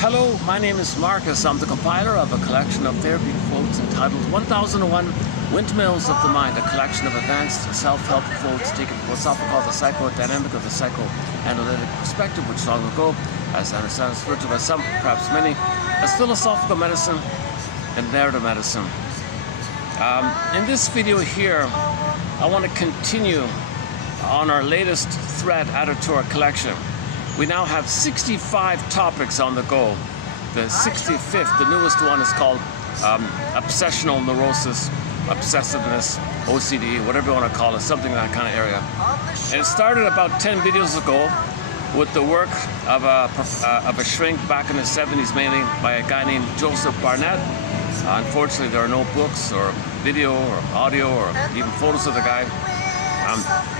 Hello, my name is Marcus. I'm the compiler of a collection of therapy quotes entitled 1001 Windmills of the Mind, a collection of advanced self-help quotes taken from what's often called the psychodynamic or the psychoanalytic perspective, which long ago, as I understand, is referred to by some, perhaps many, as philosophical medicine and narrative medicine. In this video here, I want to continue on our latest thread added to our collection. We now have 65 topics on the go. The 65th, the newest one, is called obsessional neurosis, obsessiveness, OCD, whatever you want to call it, something in that kind of area. And it started about 10 videos ago with the work of a shrink back in the 70s, mainly by a guy named Joseph Barnett. Unfortunately, there are no books or video or audio or even photos of the guy.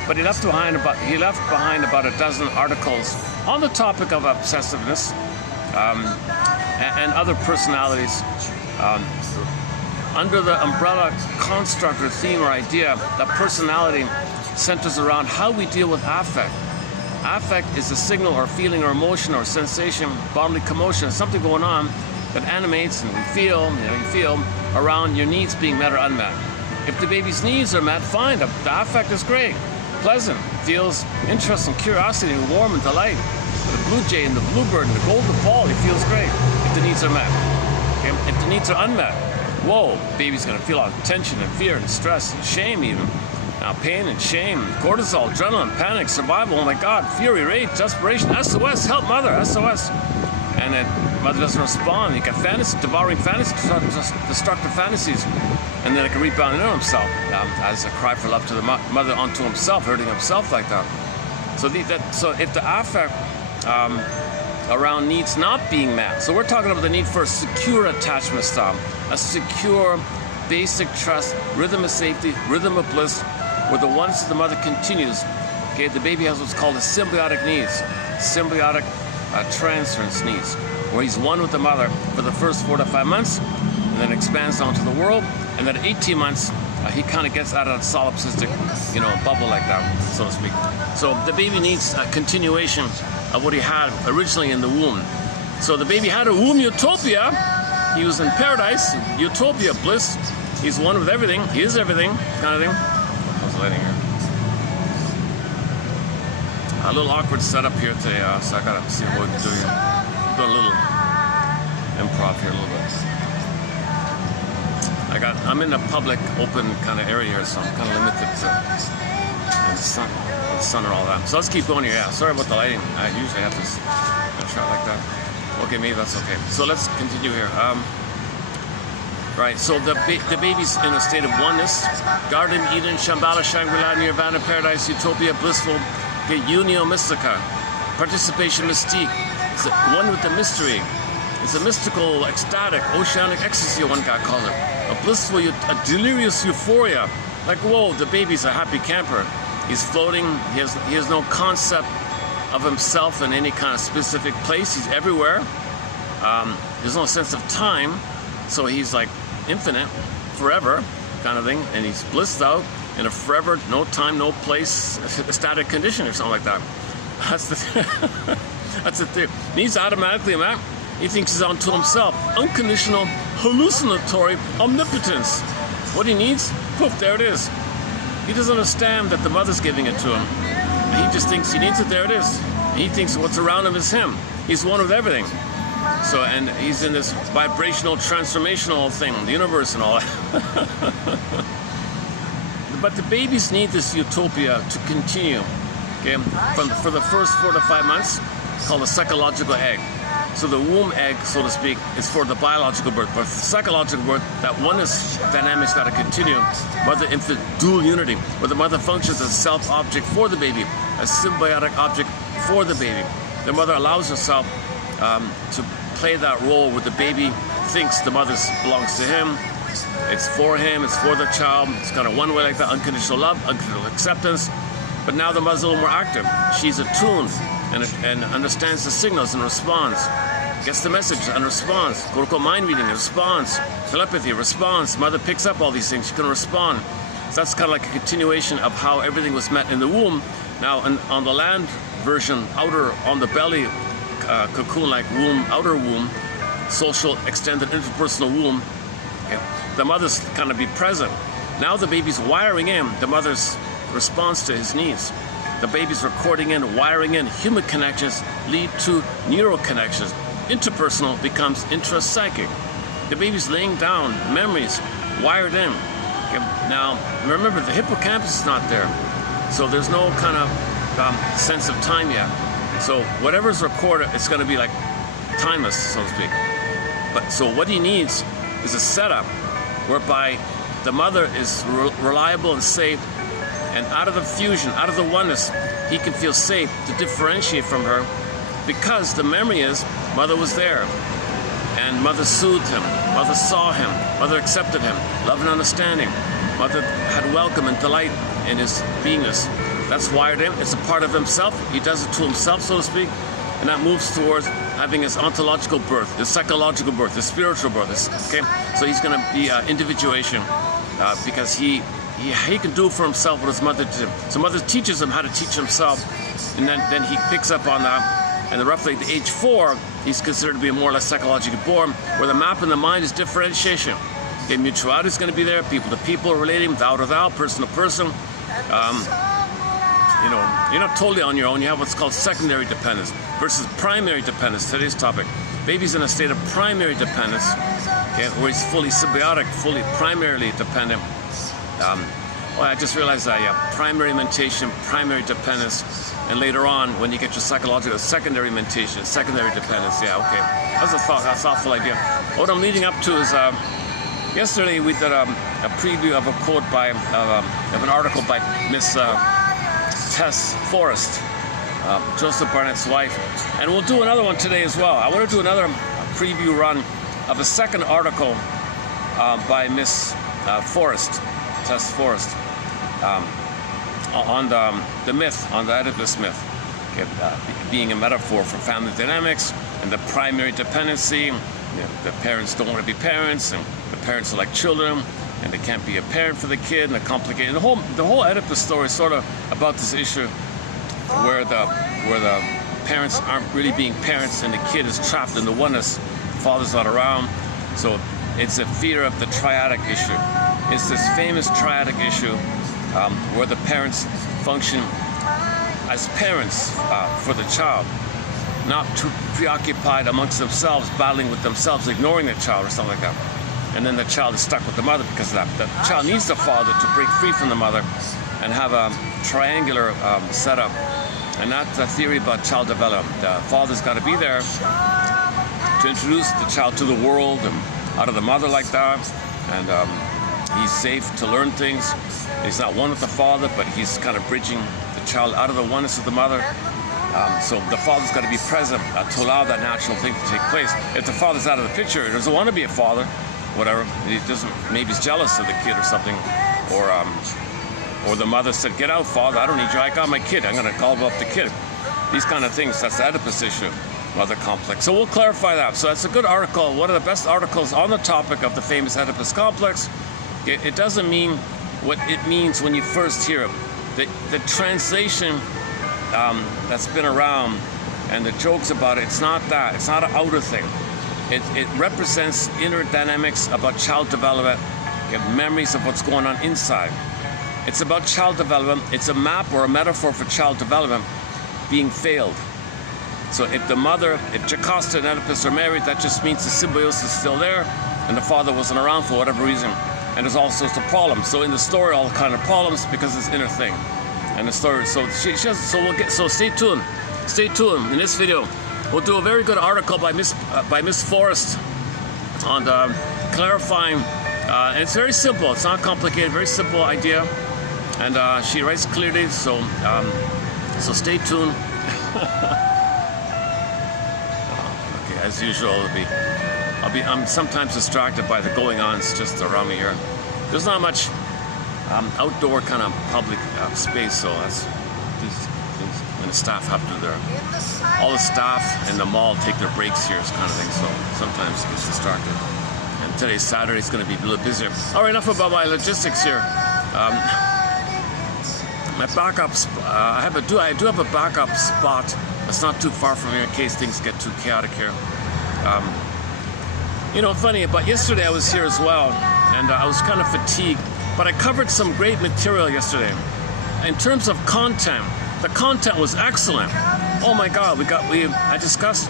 But he left behind about a dozen articles on the topic of obsessiveness and other personalities under the umbrella construct or theme or idea that personality centers around how we deal with affect. Affect is a signal or feeling or emotion or sensation, bodily commotion, something going on that animates and you feel around your needs being met or unmet. If the baby's needs are met, fine, the affect is great, pleasant, feels interest and curiosity and warm and delight. The blue jay and the bluebird and the golden ball, he feels great if the needs are met. Okay? If the needs are unmet, whoa, baby's gonna feel a lot of tension and fear and stress and shame even. Now pain and shame, cortisol, adrenaline, panic, survival, oh my God, fury, rage, desperation, SOS, help mother, SOS. And then mother doesn't respond. You get fantasy, devouring fantasies, destructive fantasies, and then it can rebound into himself as a cry for love to the mother onto himself, hurting himself like that. So if the affect around needs not being met, so we're talking about the need for a secure attachment style, a secure, basic trust, rhythm of safety, rhythm of bliss, where the once the mother continues, okay, the baby has what's called a symbiotic needs, symbiotic transference needs, where he's one with the mother for the first 4 to 5 months, and then expands onto the world, and then at 18 months, he kind of gets out of that solipsistic, bubble like that, so to speak. So the baby needs a continuation of what he had originally in the womb. So the baby had a womb utopia. He was in paradise, utopia, bliss. He's one with everything. He is everything, kind of thing. How's the lighting here? A little awkward setup here today, so I gotta see what we're doing. Do a little improv here a little bit. I'm in a public, open kind of area here, so I'm kind of limited to the sun and all that. So let's keep going here. Yeah, sorry about the lighting. I usually have this shot like that. Okay, maybe that's okay. So let's continue here. Right, so the baby's in a state of oneness. Garden, Eden, Shambhala, Shangri-La, Nirvana, Paradise, Utopia, Blissful, Unio Mystica, Participation Mystique. It's one with the mystery. It's a mystical, ecstatic, oceanic ecstasy, one guy calls it. A blissful, a delirious euphoria. Like, whoa, the baby's a happy camper. He's floating. He has no concept of himself in any kind of specific place. He's everywhere. There's no sense of time. So he's like infinite, forever kind of thing. And he's blissed out in a forever, no time, no place, static condition or something like that. That's the that's the thing. Needs automatically, man. He thinks he's onto himself. Unconditional, hallucinatory omnipotence. What he needs, poof, there it is. He doesn't understand that the mother's giving it to him. He just thinks he needs it, there it is. He thinks what's around him is him. He's one with everything. So, and he's in this vibrational, transformational thing, the universe and all that. But the babies need this utopia to continue, okay? For the first 4 to 5 months, called a psychological egg. So the womb egg, so to speak, is for the biological birth. But for the psychological birth, that oneness dynamic's got to continue. Mother-infant dual unity, where the mother functions as a self-object for the baby, a symbiotic object for the baby. The mother allows herself to play that role where the baby thinks the mother belongs to him. It's for him, it's for the child. It's kind of one way like that, unconditional love, unconditional acceptance. But now the mother's a little more active. She's attuned and understands the signals and responds. Gets the message and responds. Quote-unquote mind reading, responds. Telepathy, responds. Mother picks up all these things, she can respond. So that's kind of like a continuation of how everything was met in the womb. Now on the land version, outer on the belly, cocoon-like womb, outer womb, social, extended, interpersonal womb, okay, the mother's kind of be present. Now the baby's wiring in the mother's response to his needs. The baby's recording in, wiring in. Human connections lead to neural connections. Interpersonal becomes intrapsychic. The baby's laying down memories wired in. Okay, now, remember, the hippocampus is not there. So there's no kind of sense of time yet. So whatever's recorded, it's going to be like timeless, so to speak. But so what he needs is a setup whereby the mother is reliable and safe, and out of the fusion, out of the oneness, he can feel safe to differentiate from her, because the memory is mother was there, and mother soothed him, mother saw him, mother accepted him, love and understanding. Mother had welcome and delight in his beingness. That's wired in. It's a part of himself. He does it to himself, so to speak, and that moves towards having his ontological birth, his psychological birth, his spiritual birth. Okay, so he's going to be individuation because he can do for himself what his mother did. So mother teaches him how to teach himself, and then he picks up on that. And roughly at age 4, he's considered to be more or less psychologically born, where the map in the mind is differentiation. Okay, mutuality is going to be there, people to people relating, thou to thou, person to person. You know, you're not totally on your own. You have what's called secondary dependence versus primary dependence. Today's topic. Baby's in a state of primary dependence, okay, where he's fully symbiotic, fully primarily dependent. Well, I just realized that, yeah, primary mentation, primary dependence, and later on, when you get your psychological secondary mentation, secondary dependence, yeah, okay. That's a thoughtful idea. What I'm leading up to is, yesterday we did a preview of a quote by, of an article by Miss Tess Forrest, Joseph Barnett's wife, and we'll do another one today as well. I want to do another preview run of a second article by Miss Forrest, Tess Forrest, on the myth, on the Oedipus myth, okay, being a metaphor for family dynamics and the primary dependency. You know, the parents don't want to be parents, and the parents are like children, and they can't be a parent for the kid, and the complicated. The whole Oedipus story is sort of about this issue where the parents aren't really being parents, and the kid is trapped in the oneness. The father's not around, so it's a fear of the triadic issue. It's this famous triadic issue where the parents function as parents for the child, not too preoccupied amongst themselves, battling with themselves, ignoring the child or something like that. And then the child is stuck with the mother because of that. The child needs the father to break free from the mother and have a triangular setup. And that's a theory about child development. The father's got to be there to introduce the child to the world and out of the mother like that. And he's safe to learn things. He's not one with the father, but he's kind of bridging the child out of the oneness of the mother. So the father's got to be present to allow that natural thing to take place. If the father's out of the picture, he doesn't want to be a father, whatever. He doesn't. Maybe he's jealous of the kid or something, or the mother said, "Get out, father. I don't need you. I got my kid. I'm going to call up the kid." These kind of things. That's the Oedipus issue, mother complex. So we'll clarify that. So that's a good article. One of the best articles on the topic of the famous Oedipus complex. It doesn't mean what it means when you first hear it. The translation that's been around and the jokes about it, it's not that. It's not an outer thing. It represents inner dynamics about child development, memories of what's going on inside. It's about child development. It's a map or a metaphor for child development being failed. So if Jocasta and Oedipus are married, that just means the symbiosis is still there and the father wasn't around for whatever reason. And there's all sorts of problems. So in the story, all kind of problems because it's inner thing. And the story. So stay tuned. Stay tuned. In this video, we'll do a very good article by Miss Forrest on clarifying. And it's very simple. It's not complicated. Very simple idea. And she writes clearly. So stay tuned. Okay, as usual, I'm sometimes distracted by the going-ons just around me here. There's not much outdoor kind of public space, so that's these things. And the staff have to do all the staff in the mall take their breaks here, kind of thing. So sometimes it gets distracted. And today's Saturday, it's going to be a little busier. All right, enough about my logistics here. My backups. I do have a backup spot It's not too far from here in case things get too chaotic here. You know, funny, but yesterday I was here as well, and I was kind of fatigued, but I covered some great material yesterday. In terms of content, the content was excellent. Oh my God, I discussed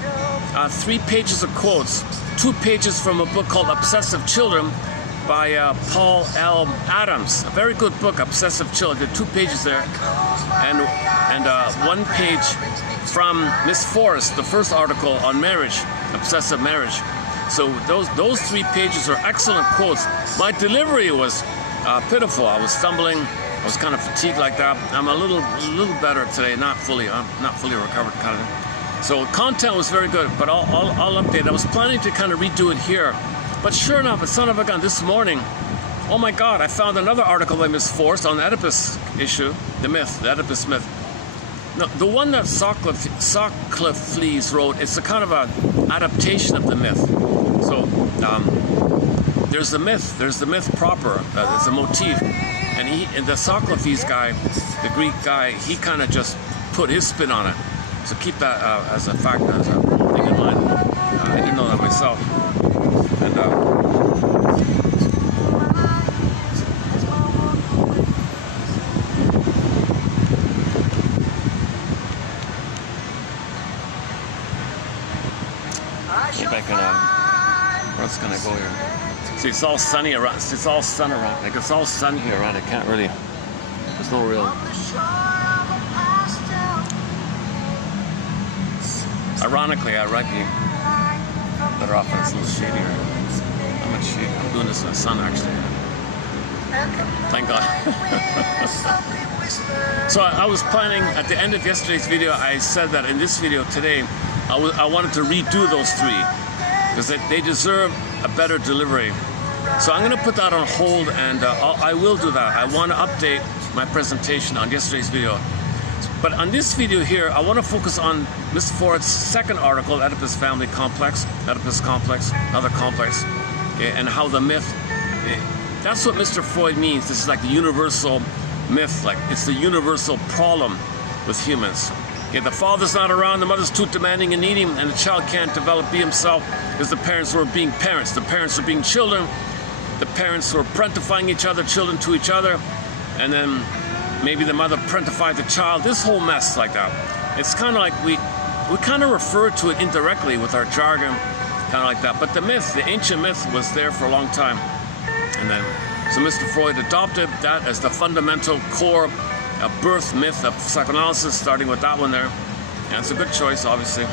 3 pages of quotes, 2 pages from a book called Obsessive Children by Paul L. Adams. A very good book, Obsessive Children. There are 2 pages there, and 1 page from Miss Forrest, the first article on marriage, obsessive marriage. So those 3 pages are excellent quotes. My delivery was pitiful. I was stumbling. I was kind of fatigued like that. I'm a little better today. I'm not fully recovered kind of. So content was very good, but I'll update. I was planning to kind of redo it here, but sure enough, son of a gun, this morning, oh my God, I found another article by Miss Forrest on the Oedipus issue, the Oedipus myth. No, the one that Sophocles wrote, it's a kind of an adaptation of the myth. So there's the myth proper, it's a motif, and the Sophocles guy, the Greek guy, he kind of just put his spin on it. So keep that as a fact, as a thing in mind. I didn't know that myself. And back in what's gonna go here? See, it's all sunny around. It's all sun around. Like it's all sun here around. I can't really. There's no real. Ironically, I might be better off when it's a little shadier. How much shade? I'm doing this in the sun actually. Thank God. So I was planning at the end of yesterday's video. I said that in this video today, I wanted to redo those 3 because they deserve a better delivery. So I'm going to put that on hold, and I will do that. I want to update my presentation on yesterday's video. But on this video here, I want to focus on Miss Ford's second article, Oedipus Family Complex, Oedipus Complex, another complex, okay, and how the myth, that's what Mr. Freud means. This is like the universal myth, like it's the universal problem with humans. Okay, the father's not around, the mother's too demanding and needy, and the child can't develop, be himself, because the parents were being parents. The parents were being children. The parents were parentifying each other, children to each other, and then maybe the mother parentified the child. This whole mess like that. It's kind of like we kind of refer to it indirectly with our jargon, kind of like that. But the myth, the ancient myth, was there for a long time, and then so Mr. Freud adopted that as the fundamental core birth myth of psychoanalysis, starting with that one there. And it's a good choice, obviously. In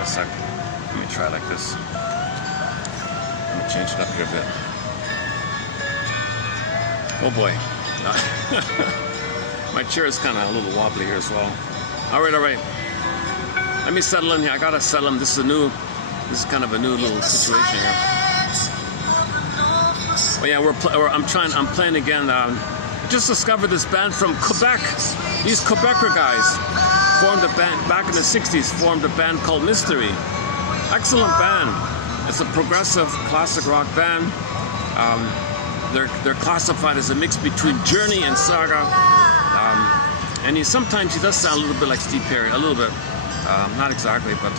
a sec. Let me try like this. Let me change it up here a bit. Oh boy. My chair is kind of a little wobbly here as well. All right. Let me settle in here. I gotta settle in. This is kind of a new little situation here. Oh yeah, I'm playing again. I just discovered this band from Quebec. These Quebecer guys formed a band back in the 60s, formed a band called Mystery. Excellent band. It's a progressive classic rock band. They're classified as a mix between Journey and Saga. And sometimes he does sound a little bit like Steve Perry, a little bit. Not exactly, but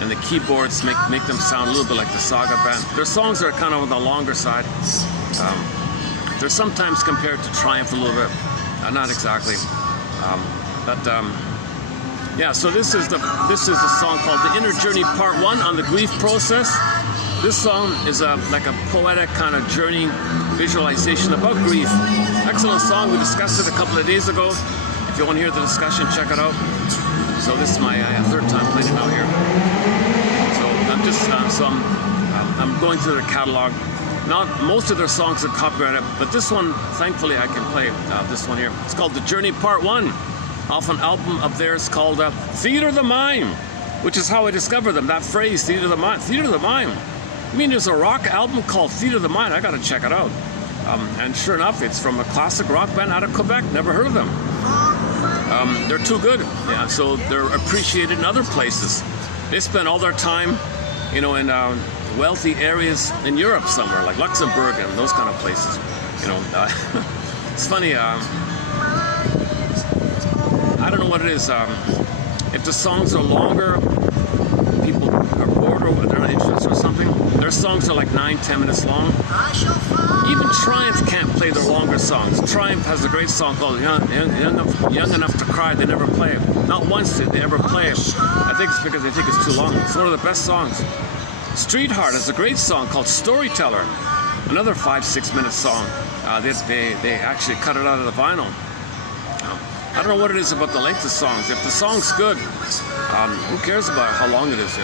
and the keyboards make them sound a little bit like the Saga band. Their songs are kind of on the longer side. They're sometimes compared to Triumph a little bit, not exactly. Yeah. So this is the song called "The Inner Journey Part 1" on the grief process. This song is like a poetic kind of journey visualization about grief. Excellent song. We discussed it a couple of days ago. If you want to hear the discussion, check it out. So this is my third time playing it out here. So I'm just I'm going through their catalog. Not most of their songs are copyrighted, but this one, thankfully, I can play this one here. It's called "The Journey Part 1", off an album of theirs called "Theater of the Mind," which is how I discovered them. That phrase, "Theater of the Mind," "Theater of the Mind." I mean, there's a rock album called "Theater of the Mind." I got to check it out. And sure enough, it's from a classic rock band out of Quebec. Never heard of them. They're too good. Yeah, so they're appreciated in other places. They spend all their time, in wealthy areas in Europe somewhere, like Luxembourg and those kind of places. It's funny. I don't know what it is. If the songs are longer, people are bored or they're not interested or something. Their songs are like 9-10 minutes long. Even Triumph can't play their longer songs. Triumph has a great song called Young Enough to Cry. They never play it. Not once did they ever play it. I think it's because they think it's too long. It's one of the best songs. Streetheart has a great song called Storyteller. Another 5-6 minute song. They actually cut it out of the vinyl. I don't know what it is about the length of songs. If the song's good, who cares about how long it is,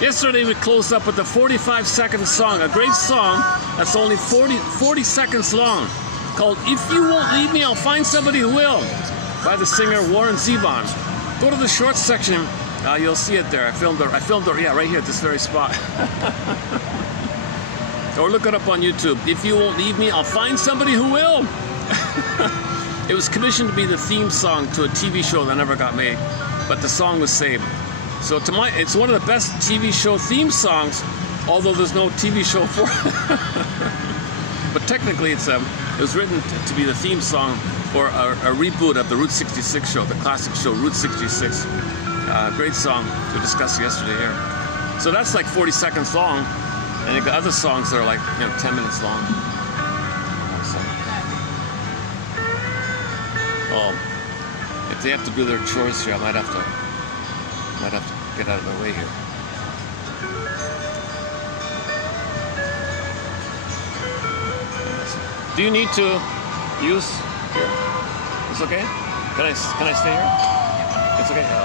Yesterday we closed up with the 45-second song, a great song that's only 40 seconds long, called If You Won't Leave Me, I'll Find Somebody Who Will, by the singer Warren Zevon. Go to the short section, you'll see it there. I filmed it, yeah, right here at this very spot. Or look it up on YouTube. If You Won't Leave Me, I'll Find Somebody Who Will. It was commissioned to be the theme song to a TV show that never got made, but the song was saved. So it's one of the best TV show theme songs, although there's no TV show for it. But technically, it was written to be the theme song for a reboot of the Route 66 show, the classic show Route 66. Great song we discussed yesterday here. So that's like 40 seconds long, and you got other songs that are like 10 minutes long. Oh, if they have to do their chores here, I might have to get out of their way here. Do you need to use here? It's okay? Can I stay here? It's okay? Yeah,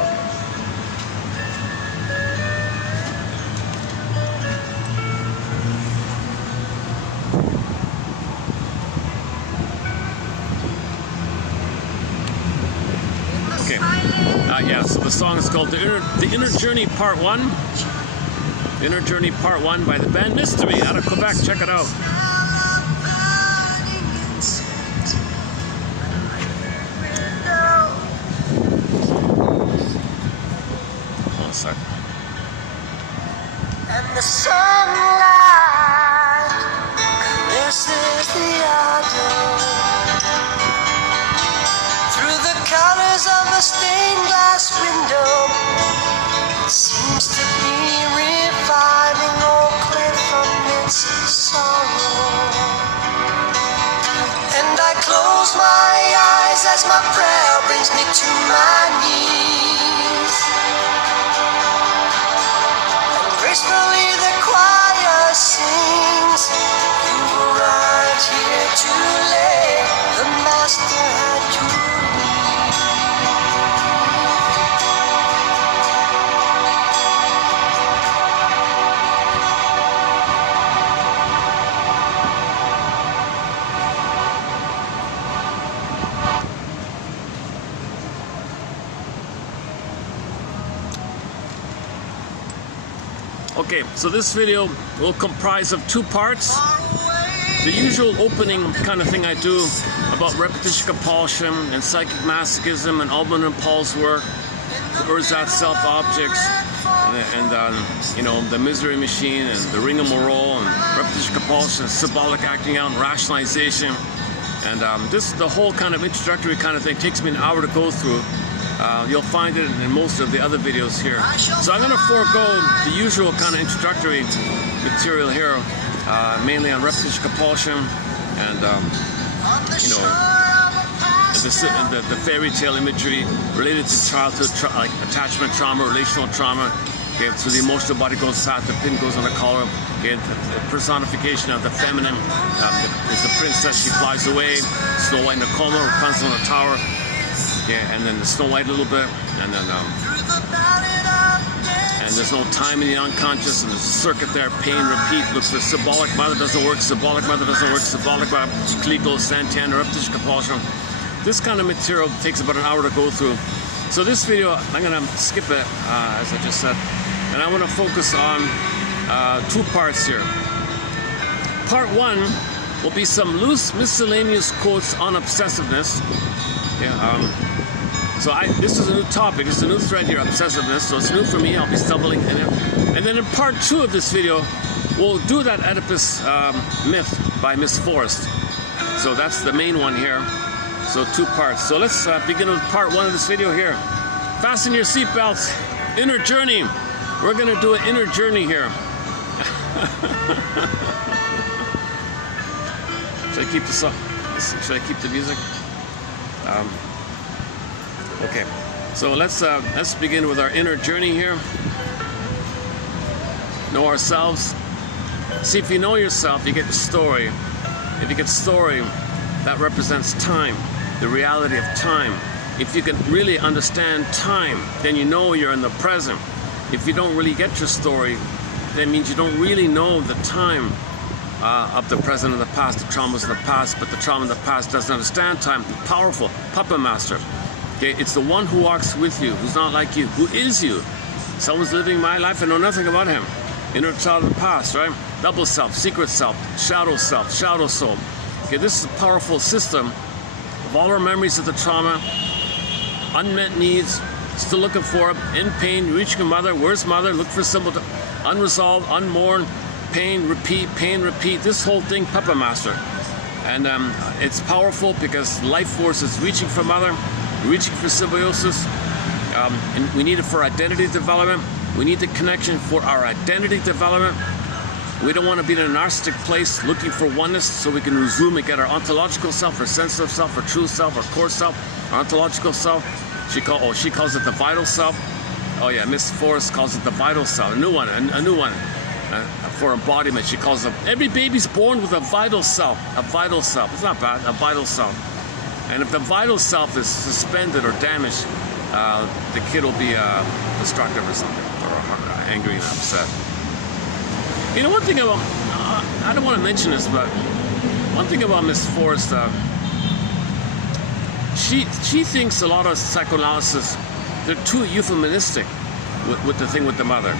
okay. Yeah, so the song is called The Inner Journey Part 1. The Inner Journey Part 1 by the band Mystery out of Quebec. Check it out. One sec. And the sunlight caresses the autumn through the colors of a stained glass window. It seems to be reviving all clear from its sorrow. And I close my eyes as my prayer brings me to my knees. And gracefully the choir sings. You arrived here too late. The master had you. Okay, so this video will comprise of 2 parts. The usual opening kind of thing I do about repetition compulsion and psychic masochism and Alban and Paul's work, Erzat self-objects, and the misery machine and the rigmarole and repetition compulsion, symbolic acting out and rationalization. And the whole kind of introductory kind of thing takes me an hour to go through. You'll find it in most of the other videos here. So I'm going to forego the usual kind of introductory material here, mainly on repetition compulsion and the fairy tale imagery related to childhood like attachment trauma, relational trauma. Okay, so the emotional body goes fat, the pin goes on the collar. Okay, the personification of the feminine is the princess. She flies away. Snow White in a coma, Rapunzel in a tower. Yeah, and then the Snow White a little bit, and then and there's no time in the unconscious, and there's a circuit there, pain, repeat, looks for symbolic mother doesn't work, symbolic mother doesn't work, symbolic mother, Kliegel, Santander, repetition compulsion. This kind of material takes about an hour to go through. So this video, I'm gonna skip it, as I just said, and I wanna focus on 2 parts here. Part 1 will be some loose miscellaneous quotes on obsessiveness. Yeah, so this is a new topic, this is a new thread here, obsessiveness, so it's new for me, I'll be stumbling in it. And then in part 2 of this video, we'll do that Oedipus myth by Miss Forrest. So that's the main one here. So 2 parts. So let's begin with part 1 of this video here. Fasten your seatbelts. Inner journey. We're going to do an inner journey here. Should I keep the song? Should I keep the music? Okay. So let's begin with our inner journey here. Know ourselves. See, if you know yourself, you get the story. If you get story, that represents time, the reality of time. If you can really understand time, then you know you're in the present. If you don't really get your story, that means you don't really know the time of the present and the past, the traumas of the past, but the trauma in the past doesn't understand time. The powerful puppet master. Okay, it's the one who walks with you, who's not like you, who is you. Someone's living my life and know nothing about him. Inner child of the past, right? Double self, secret self, shadow soul. Okay, this is a powerful system of all our memories of the trauma, unmet needs, still looking for it, in pain, reaching a mother, where's mother, look for symbol, unresolved, unmourned, pain, repeat, this whole thing, puppet master. And it's powerful because life force is reaching for mother, reaching for symbiosis, and we need it for identity development. We need the connection for our identity development. We don't want to be in a narcissistic place looking for oneness so we can resume and get our ontological self, our sensitive self, our true self, our core self, our ontological self. She calls it the vital self. Oh yeah, Miss Forrest calls it the vital self. A new one for embodiment. She calls it, every baby's born with a vital self. A vital self. It's not bad, a vital self. And if the vital self is suspended or damaged, the kid will be destructive or something, or angry and upset. You know, one thing about, I don't want to mention this, but one thing about Miss Forrest, she thinks a lot of psychoanalysis, they're too euphemistic with the thing with the mother.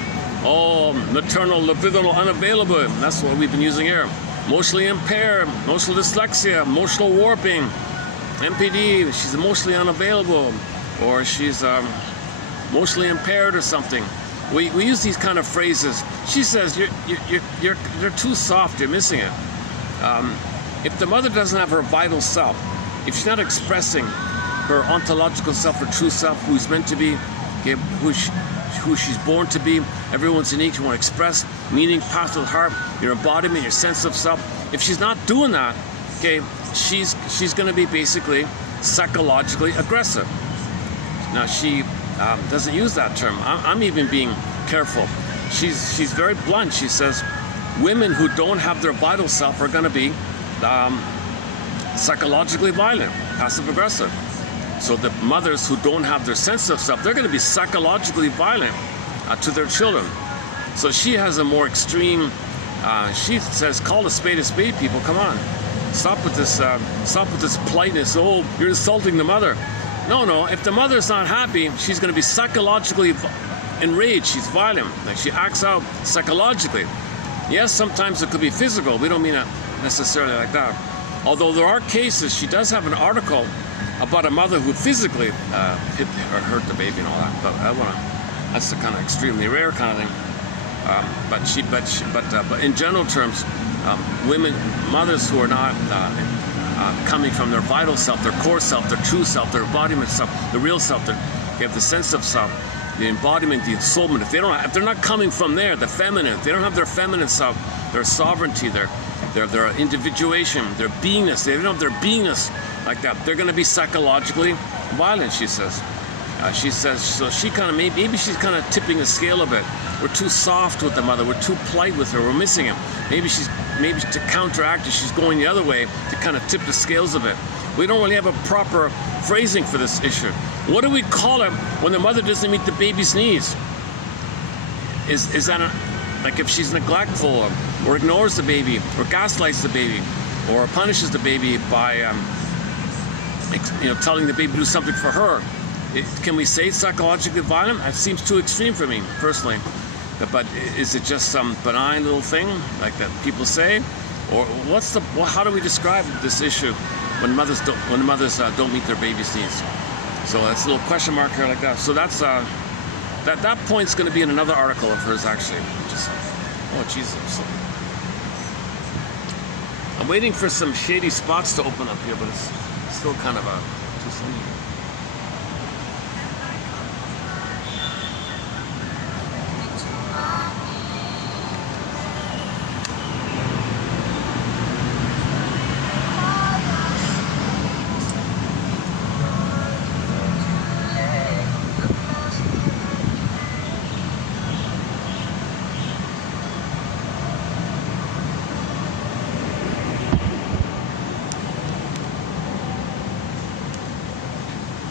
Oh, maternal, libidinal, unavailable. That's what we've been using here. Emotionally impaired, emotional dyslexia, emotional warping, MPD, she's emotionally unavailable, or she's emotionally impaired or something. We use these kind of phrases. She says you're too soft. You're missing it. If the mother doesn't have her vital self, if she's not expressing her ontological self, her true self, who's meant to be, okay, who she's born to be, everyone's unique. You want to express meaning, path to the heart, your embodiment, your sense of self. If she's not doing that, okay, she's going to be basically psychologically aggressive. Now she doesn't use that term. I'm even being careful. She's very blunt. She says women who don't have their vital self are going to be psychologically violent, passive aggressive. So the mothers who don't have their sense of self, they're going to be psychologically violent to their children. So she has a more extreme. She says, "Call a spade, people. Come on, stop with this politeness. Oh, you're insulting the mother." No. If the mother's not happy, she's going to be psychologically enraged. She's violent. Like she acts out psychologically. Yes, sometimes it could be physical. We don't mean it necessarily like that. Although there are cases, she does have an article about a mother who physically hit or hurt the baby and all that. But that's the kind of extremely rare kind of thing. But in general terms, mothers who are not coming from their vital self, their core self, their true self, their embodiment self, the real self, they have the sense of self, the embodiment, the ensoulment. If they're not coming from there, the feminine, if they don't have their feminine self, their sovereignty, their individuation, their beingness, they don't have their beingness like that, they're going to be psychologically violent, she says. So she kind of, maybe she's kind of tipping the scale a bit. We're too soft with the mother, we're too polite with her, we're missing it. Maybe to counteract it, she's going the other way to kind of tip the scales a bit. We don't really have a proper phrasing for this issue. What do we call it when the mother doesn't meet the baby's needs? Is that like if she's neglectful or ignores the baby or gaslights the baby or punishes the baby by telling the baby to do something for her? Can we say psychologically violent? That seems too extreme for me personally. But is it just some benign little thing like that people say, or how do we describe this issue when mothers don't meet their baby's needs? So that's a little question mark here like that. So that's that point's going to be in another article of hers actually. Oh Jesus! I'm waiting for some shady spots to open up here, but it's still kind of too sunny.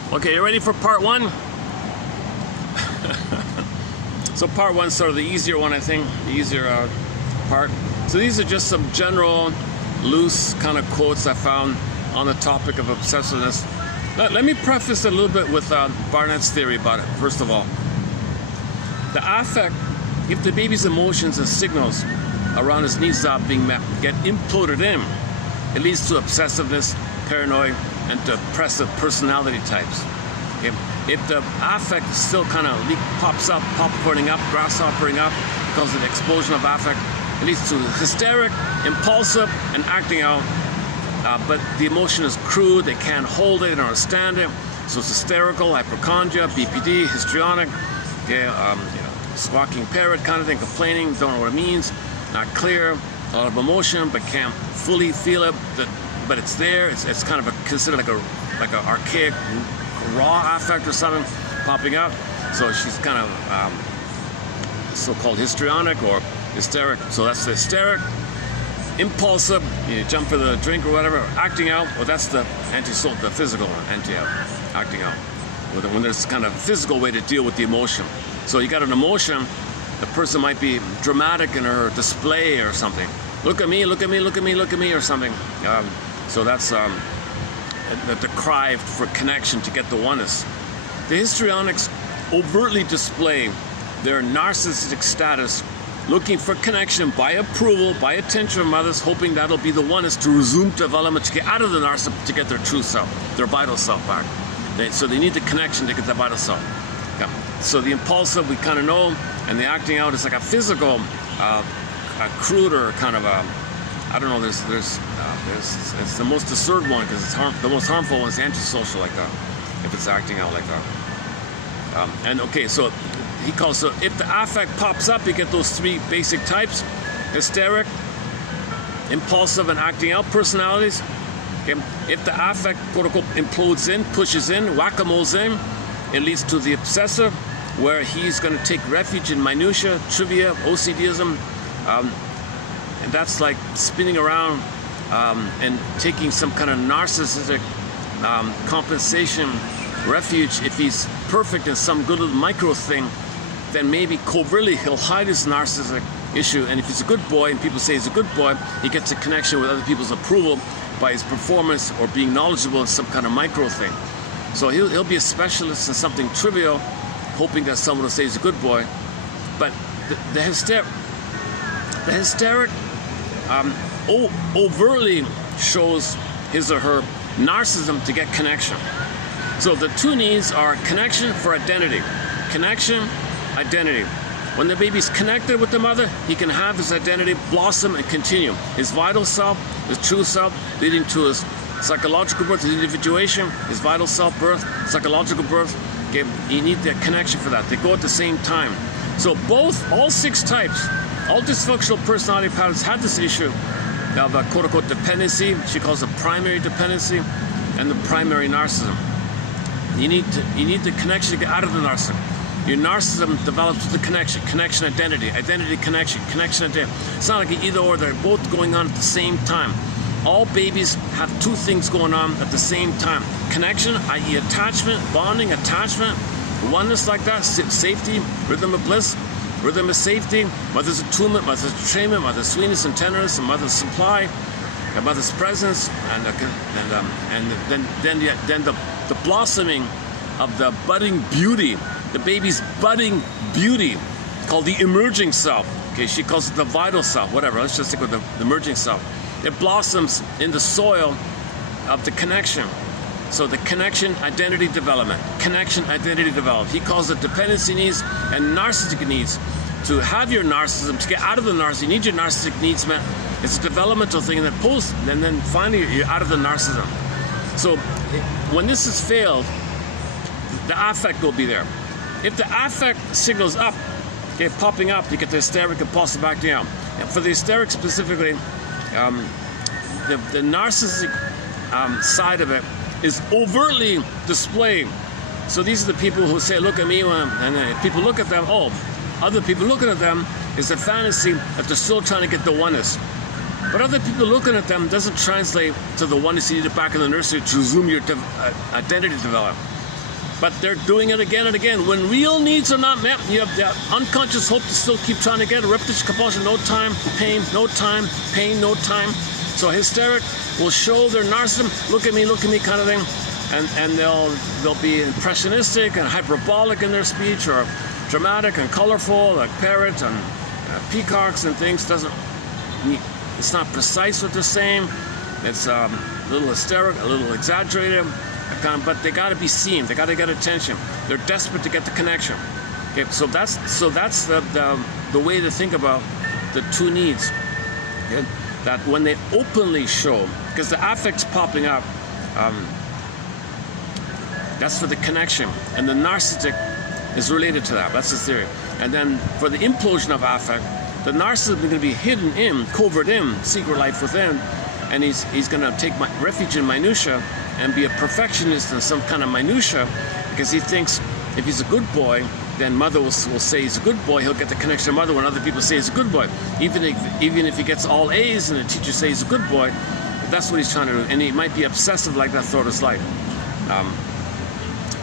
Okay, you ready for part one? So part one's sort of the easier one, I think, the easier part. So these are just some general, loose kind of quotes I found on the topic of obsessiveness. Let me preface a little bit with Barnett's theory about it, first of all. The affect, if the baby's emotions and signals around his needs not being met get imploded in, it leads to obsessiveness, paranoid, and depressive personality types. Okay? If the affect still kind of pops up, popcorning up, grasshoppering up because of the explosion of affect, it leads to hysteric, impulsive, and acting out. But the emotion is crude, they can't hold it, they don't understand it. So it's hysterical, hypochondria, BPD, histrionic, okay, squawking parrot kind of thing, complaining, don't know what it means, not clear, a lot of emotion, but can't fully feel it. But it's there. It's kind of considered like a archaic, raw affect or something popping up. So she's kind of so-called histrionic or hysteric. So that's the hysteric, impulsive. You jump for the drink or whatever. Acting out. Well, that's the the physical anti-out, acting out. When there's kind of a physical way to deal with the emotion. So you got an emotion. The person might be dramatic in her display or something. Look at me, look at me, look at me, look at me, or something. So that's the cry for connection to get the oneness. The histrionics overtly display their narcissistic status, looking for connection by approval, by attention from others, hoping that'll be the oneness to resume development, to get out of the narcissism, to get their true self, their vital self back. So they need the connection to get the vital self. Yeah. So the impulsive, we kind of know, and the acting out is like a physical, a cruder kind of I don't know. It's the most disturbed one because it's the most harmful one is the antisocial like that. If it's acting out like that. And okay, so he calls so if the affect pops up, you get those three basic types: hysteric, impulsive, and acting out personalities. Okay. If the affect, quote unquote, implodes in, pushes in, whack-a-moles in, it leads to the obsessive, where he's going to take refuge in minutia, trivia, OCDism. And that's like spinning around and taking some kind of narcissistic compensation refuge. If he's perfect in some good little micro thing, then maybe covertly he'll hide his narcissistic issue. And if he's a good boy and people say he's a good boy, he gets a connection with other people's approval by his performance or being knowledgeable in some kind of micro thing. So he'll be a specialist in something trivial, hoping that someone will say he's a good boy. But the hysteric overtly shows his or her narcissism to get connection. So the two needs are connection for identity. Connection, identity. When the baby's connected with the mother, he can have his identity blossom and continue. His vital self, his true self, leading to his psychological birth, his individuation, his vital self birth, psychological birth. Okay, you need that connection for that. They go at the same time. So all six types, all dysfunctional personality patterns have this issue of a quote-unquote dependency. She calls it primary dependency and the primary narcissism. You need the connection to get out of the narcissism. Your narcissism develops with the connection, identity, connection, identity. It's not like an either or, they're both going on at the same time. All babies have two things going on at the same time. Connection, i.e. attachment, bonding, attachment, oneness like that, safety, rhythm of bliss, rhythm of safety, mother's attunement, mother's entrainment, mother's sweetness and tenderness, and mother's supply, and mother's presence, and then the blossoming of the budding beauty, the baby's budding beauty, called the emerging self. Okay, she calls it the vital self, whatever. Let's just stick with the emerging self. It blossoms in the soil of the connection. So the connection, identity development. Connection, identity development. He calls it dependency needs and narcissistic needs. to have your narcissism, to get out of the narcissism, you need your narcissistic needs met. It's a developmental thing, and then finally you're out of the narcissism. So when this has failed, the affect will be there. If the affect signals up, okay, popping up, you get the hysteric impulsive acting out. And for the hysteric specifically, the narcissistic side of it is overtly displayed. So these are the people who say, look at me, and people look at them, other people looking at them is a fantasy that they're still trying to get the oneness. But other people looking at them doesn't translate to the oneness you need it back in the nursery to resume your identity develop. But they're doing it again and again. When real needs are not met, you have the unconscious hope to still keep trying to get a repetition, compulsion, no time, pain, no time, pain, no time. So hysteric will show their narcissism, look at me kind of thing. And they'll be impressionistic and hyperbolic in their speech, or dramatic and colorful, like parrots and peacocks and things. It's not precise what they're saying. It's a little hysterical, a little exaggerated, but they got to be seen. They got to get attention. They're desperate to get the connection. Okay, so that's the way to think about the two needs. Okay? That when they openly show, because the affect's popping up, that's for the connection, and the narcissistic is related to that. That's the theory. And then for the implosion of affect, the narcissism is going to be hidden in, covert in, secret life within, and he's going to take refuge in minutia and be a perfectionist in some kind of minutia, because he thinks if he's a good boy, then mother will say he's a good boy. He'll get the connection to mother when other people say he's a good boy. Even if he gets all A's and the teacher says he's a good boy, that's what he's trying to do. And he might be obsessive like that throughout his life.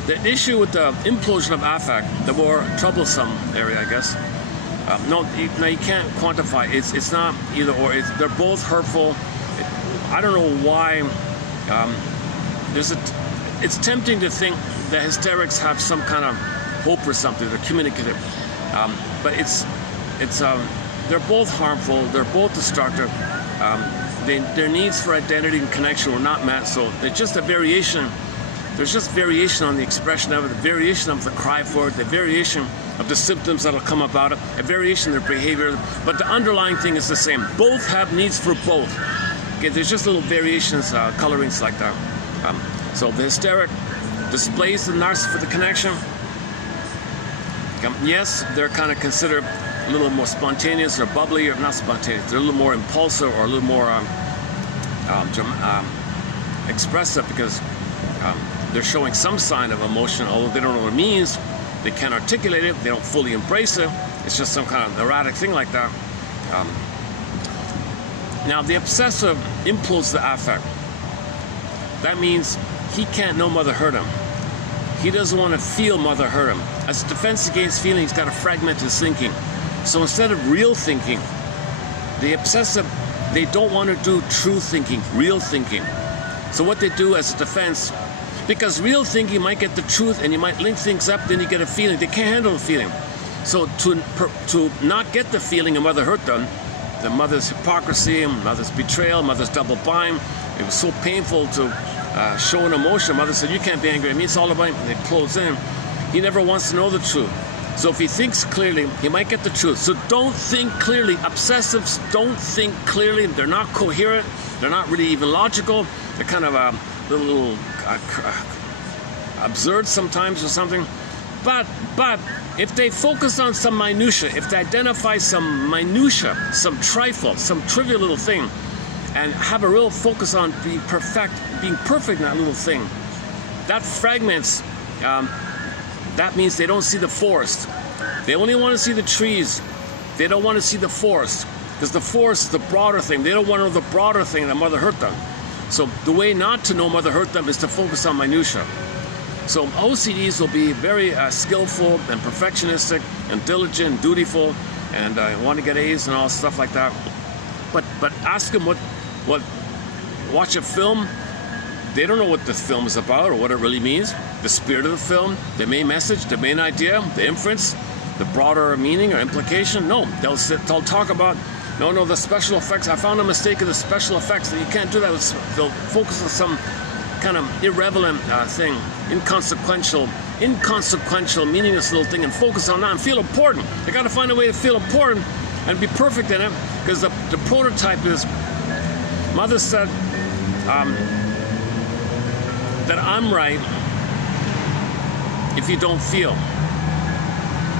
The issue with the implosion of affect, the more troublesome area, I guess. No, you can't quantify. It's not either or. They're both hurtful. I don't know why. It's tempting to think that hysterics have some kind of hope or something. They're communicative, but they're both harmful. They're both destructive. Their needs for identity and connection were not met. So there's just a variation. There's just variation on the expression of it, the variation of the cry for it, the variation of the symptoms that'll come about it, a variation of their behavior, but the underlying thing is the same. Both have needs for both. Okay, there's just little variations, colorings like that. So the hysteric displays the narcissist for the connection. Yes, they're kind of considered a little more spontaneous or bubbly, or not spontaneous. They're a little more impulsive or a little more expressive, because they're showing some sign of emotion, although they don't know what it means. They can't articulate it. They don't fully embrace it. It's just some kind of erratic thing like that. Now, the obsessive implodes the affect. That means he can't know mother hurt him. He doesn't want to feel mother hurt him. As a defense against feeling, he's got to fragment his thinking. So instead of real thinking, the obsessive, they don't want to do true thinking, real thinking. So what they do as a defense, because real thinking might get the truth and you might link things up, then you get a feeling. They can't handle the feeling. So to not get the feeling of mother hurt them, the mother's hypocrisy, mother's betrayal, mother's double bind, it was so painful to show an emotion. Mother said, you can't be angry at me, it's all about him. And they close in. He never wants to know the truth. So if he thinks clearly, he might get the truth. So don't think clearly. Obsessives don't think clearly. They're not coherent. They're not really even logical. They're kind of a little absurd sometimes or something. But if they focus on some minutia, if they identify some minutia, some trifle, some trivial little thing, and have a real focus on being perfect in that little thing, that fragments. That means they don't see the forest. They only want to see the trees. They don't want to see the forest, because the forest is the broader thing. They don't want to know the broader thing that mother hurt them. So the way not to know mother hurt them is to focus on minutia. So OCDs will be very skillful and perfectionistic and diligent and dutiful and want to get A's and all stuff like that. But ask them watch a film. They don't know what the film is about or what it really means. The spirit of the film, the main message, the main idea, the inference, the broader meaning or implication. No, they'll talk about, no, the special effects. I found a mistake in the special effects. You can't do that. They'll focus on some kind of irrelevant thing. inconsequential, meaningless little thing and focus on that and feel important. I got to find a way to feel important and be perfect in it, because the prototype is, Mother said that I'm right if you don't feel.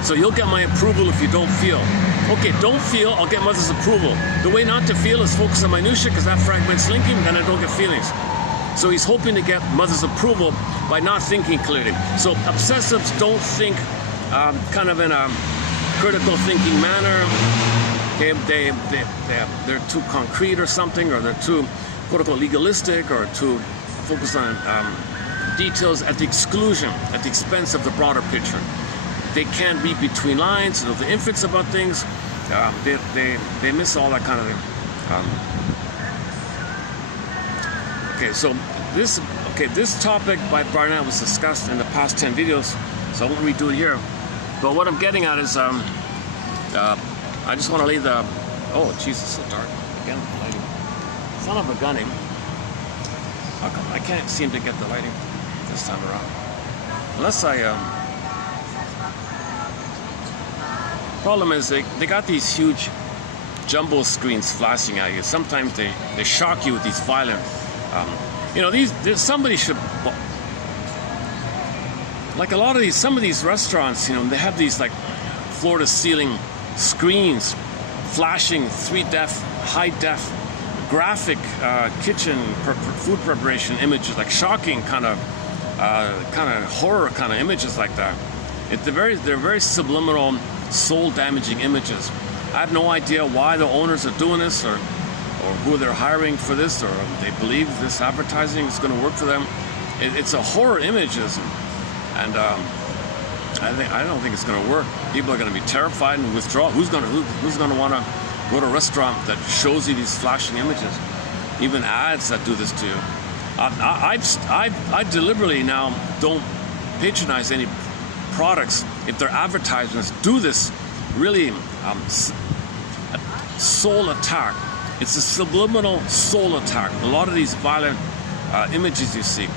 So you'll get my approval if you don't feel. Okay, don't feel, I'll get Mother's approval. The way not to feel is focus on minutia, because that fragments linking, then I don't get feelings. So he's hoping to get Mother's approval by not thinking clearly. So obsessives don't think kind of in a critical thinking manner. Okay, they're too concrete or something, or they're too quote-unquote legalistic, or too focused on details at the exclusion, at the expense of the broader picture. They can't read between lines, know the inference about things. They miss all that kind of thing. Okay, so this topic by Barnett was discussed in the past 10 videos, so I won't redo it here. But what I'm getting at is, I just want to leave the. Oh, Jesus, it's so dark again. Lighting. Son of a gunning. How come I can't seem to get the lighting this time around? Unless Problem is they got these huge jumbo screens flashing at you. Sometimes they shock you with these violent. Somebody should, like a lot of these, some of these restaurants, they have these like floor to ceiling screens flashing 3D, high def, graphic kitchen food preparation images, like shocking kind of horror kind of images like that. They're very subliminal, soul damaging images. I have no idea why the owners are doing this, or who they're hiring for this, or they believe this advertising is going to work for them. It's a horror images, and I don't think it's going to work. People are going to be terrified and withdraw. Who's going to want to go to a restaurant that shows you these flashing images? Even ads that do this to you. I deliberately now don't patronize any products if their advertisements do this really soul attack. It's a subliminal soul attack. A lot of these violent images you see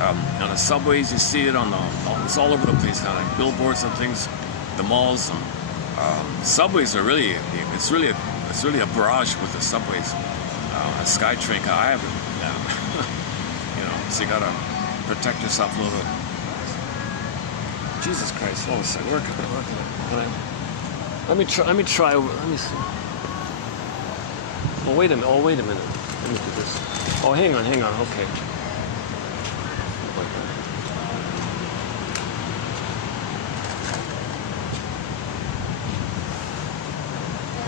on the subways, you see it it's all over the place now, like billboards and things, the malls. Subways are really, it's really a barrage with the subways. A SkyTrain, I haven't, so you gotta protect yourself a little bit. Jesus Christ! Oh, it's working. Let me try. Let me see. Oh, wait a minute. Let me do this. Oh, hang on. Okay.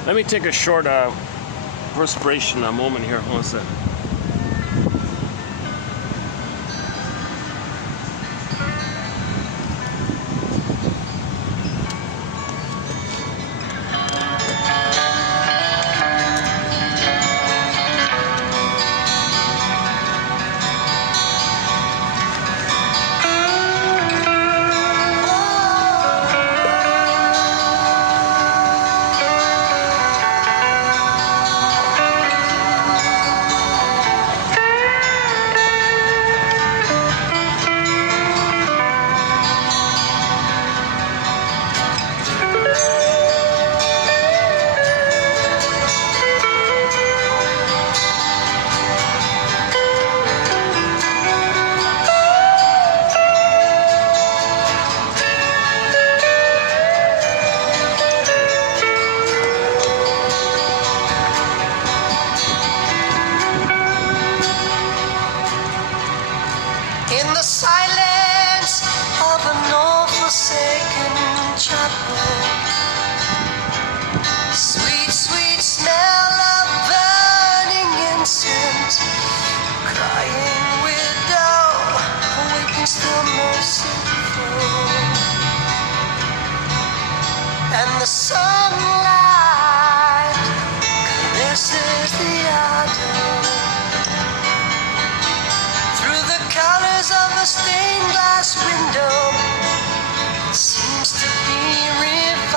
Let me take a short perspiration moment here. Hold on a second. In the silence of an old-forsaken chapel, sweet, sweet smell of burning incense, crying widow awakens the merciful, and the sunlight caresses the idol. Of a stained glass window, it seems to be revealing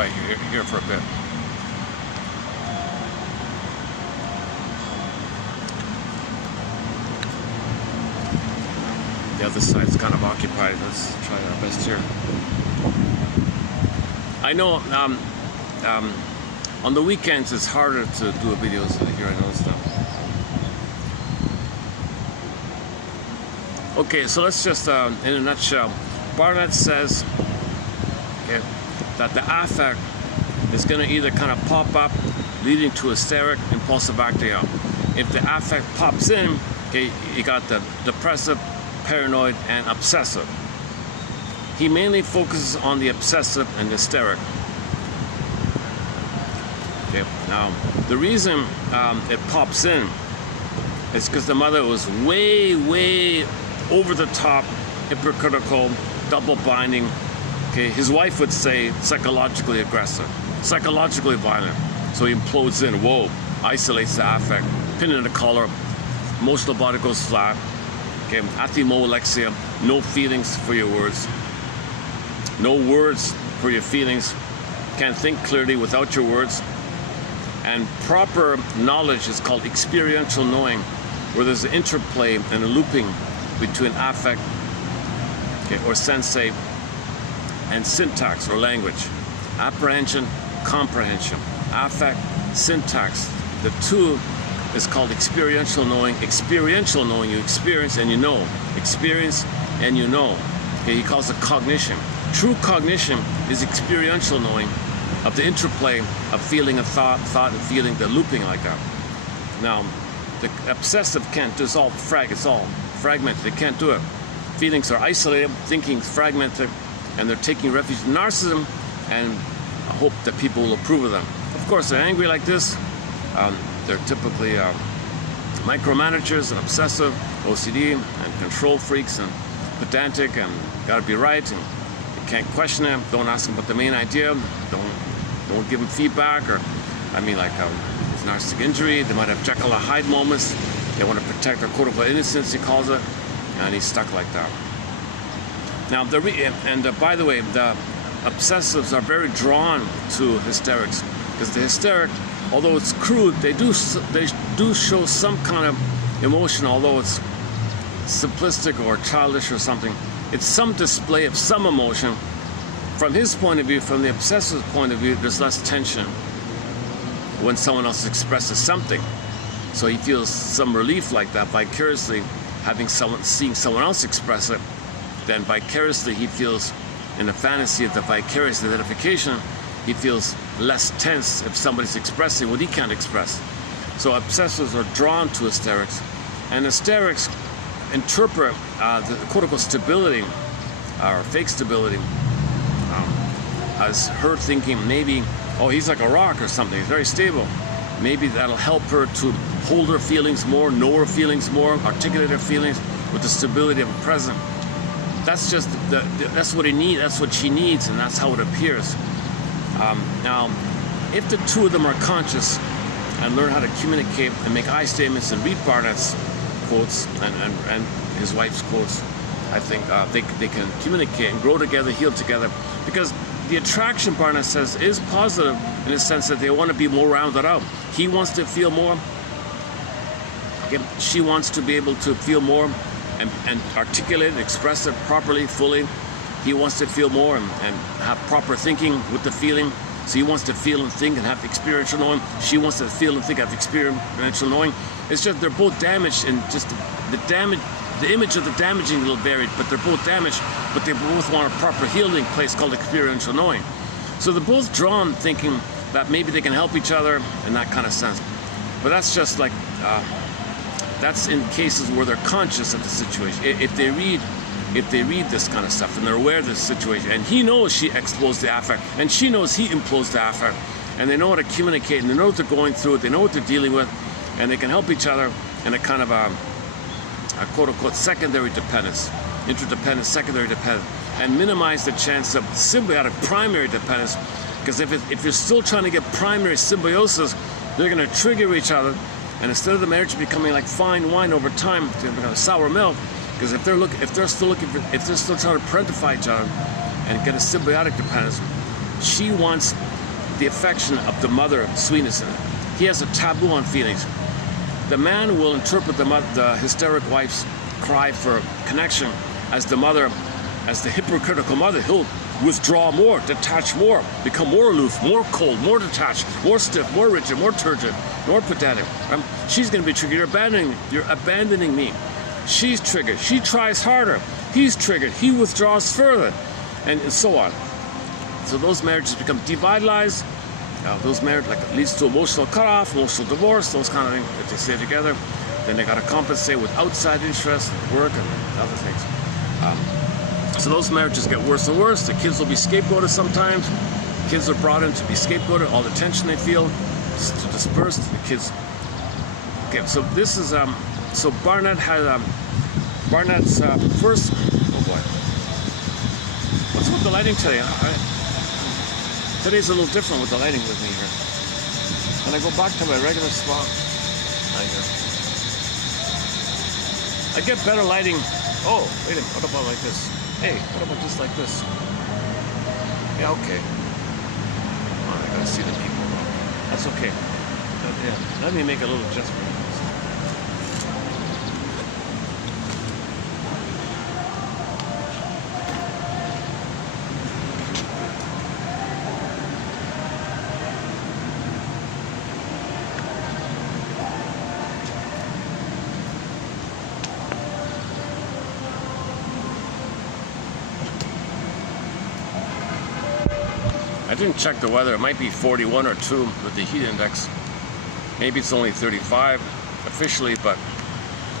try it here for a bit. The other side's kind of occupied. Let's try our best here. I know on the weekends it's harder to do videos here. I noticed that. Okay, so let's just, in a nutshell, Barnett says, okay, that the affect is going to either kind of pop up, leading to hysteric, impulsive acting out. If the affect pops in, okay, you got the depressive, paranoid, and obsessive. He mainly focuses on the obsessive and hysteric. Okay, now the reason it pops in is because the mother was way over the top, hypocritical, double binding. Okay, his wife would say psychologically aggressive, psychologically violent. So he implodes in, whoa, isolates the affect, pin in the collar, emotional body goes flat. Okay, athemolexia, no feelings for your words, no words for your feelings, can't think clearly without your words. And proper knowledge is called experiential knowing, where there's an interplay and a looping between affect, okay, or sensate, and syntax or language. Apprehension, comprehension, affect, syntax. The two is called experiential knowing. Experiential knowing, you experience and you know. Experience and you know. Okay, he calls it cognition. True cognition is experiential knowing of the interplay of feeling and thought and feeling, the looping like that. Now, the obsessive can't do, it's all fragmented, they can't do it. Feelings are isolated, thinking is fragmented, and they're taking refuge in narcissism and hope that people will approve of them. Of course, they're angry like this. They're typically micromanagers and obsessive, OCD, and control freaks, and pedantic, and gotta be right, and you can't question them. Don't ask them about the main idea. Don't give them feedback, or with narcissistic injury, they might have Jekyll and Hyde moments. They want to protect their quote-unquote innocence, he calls it, and he's stuck like that. Now, by the way, the obsessives are very drawn to hysterics, because the hysteric, although it's crude, they do show some kind of emotion, although it's simplistic or childish or something. It's some display of some emotion. From his point of view, from the obsessive's point of view, there's less tension when someone else expresses something. So he feels some relief like that vicariously, seeing someone else express it. Then vicariously he feels, in the fantasy of the vicarious identification, he feels less tense if somebody's expressing what he can't express. So obsessives are drawn to hysterics, and hysterics interpret the quote-unquote stability or fake stability as her thinking maybe, oh, he's like a rock or something, he's very stable. Maybe that'll help her to hold her feelings more, know her feelings more, articulate her feelings with the stability of a present. That's just that's what he needs. That's what she needs, and that's how it appears. Now, if the two of them are conscious and learn how to communicate and make I statements and read Barnett's quotes and his wife's quotes, I think they can communicate and grow together, heal together, because the attraction, Barnett says, is positive in the sense that they want to be more rounded out. He wants to feel more. She wants to be able to feel more and articulate, express it properly, fully. He wants to feel more and have proper thinking with the feeling. So he wants to feel and think and have experiential knowing. She wants to feel and think, have experiential knowing. It's just they're both damaged, and just the image of the damaging is a little varied, but they're both damaged, but they both want a proper healing place called experiential knowing. So they're both drawn thinking that maybe they can help each other in that kind of sense. But that's just like, that's in cases where they're conscious of the situation. If they read this kind of stuff and they're aware of this situation, and he knows she explodes the affect, and she knows he implodes the affect, and they know how to communicate, and they know what they're going through, they know what they're dealing with, and they can help each other in a kind of a quote-unquote secondary dependence, interdependent, secondary dependence, and minimize the chance of symbiotic primary dependence, because if you're still trying to get primary symbiosis, they're going to trigger each other, and instead of the marriage becoming like fine wine over time, it's going to become sour milk, because if they're still trying to parentify each other and get a symbiotic dependence, she wants the affection of the mother sweetness in it. He has a taboo on feelings. The man will interpret the hysteric wife's cry for connection as the hypocritical mother. He'll withdraw more, detach more, become more aloof, more cold, more detached, more stiff, more rigid, more turgid, more pedantic. She's going to be triggered. You're abandoning me. She's triggered. She tries harder. He's triggered. He withdraws further, and so on. So those marriages become devitalized. Those marriages leads to emotional cutoff, emotional divorce, those kind of things. If they stay together, then they got to compensate with outside interests, work, and other things. So those marriages get worse and worse. The kids will be scapegoated sometimes. Kids are brought in to be scapegoated. All the tension they feel to disperse. The kids. Okay, so this is so Barnett had Barnett's first. Oh boy, what's with the lighting today? Today's a little different with the lighting with me here. Can I go back to my regular spot? I get better lighting. Oh, wait a minute. What about like this? Hey, what about just like this? Yeah, okay. Oh, I gotta see the people. That's okay. Yeah. Let me make a little adjustment. I didn't check the weather. It might be 41 or 2 with the heat index. Maybe it's only 35 officially, but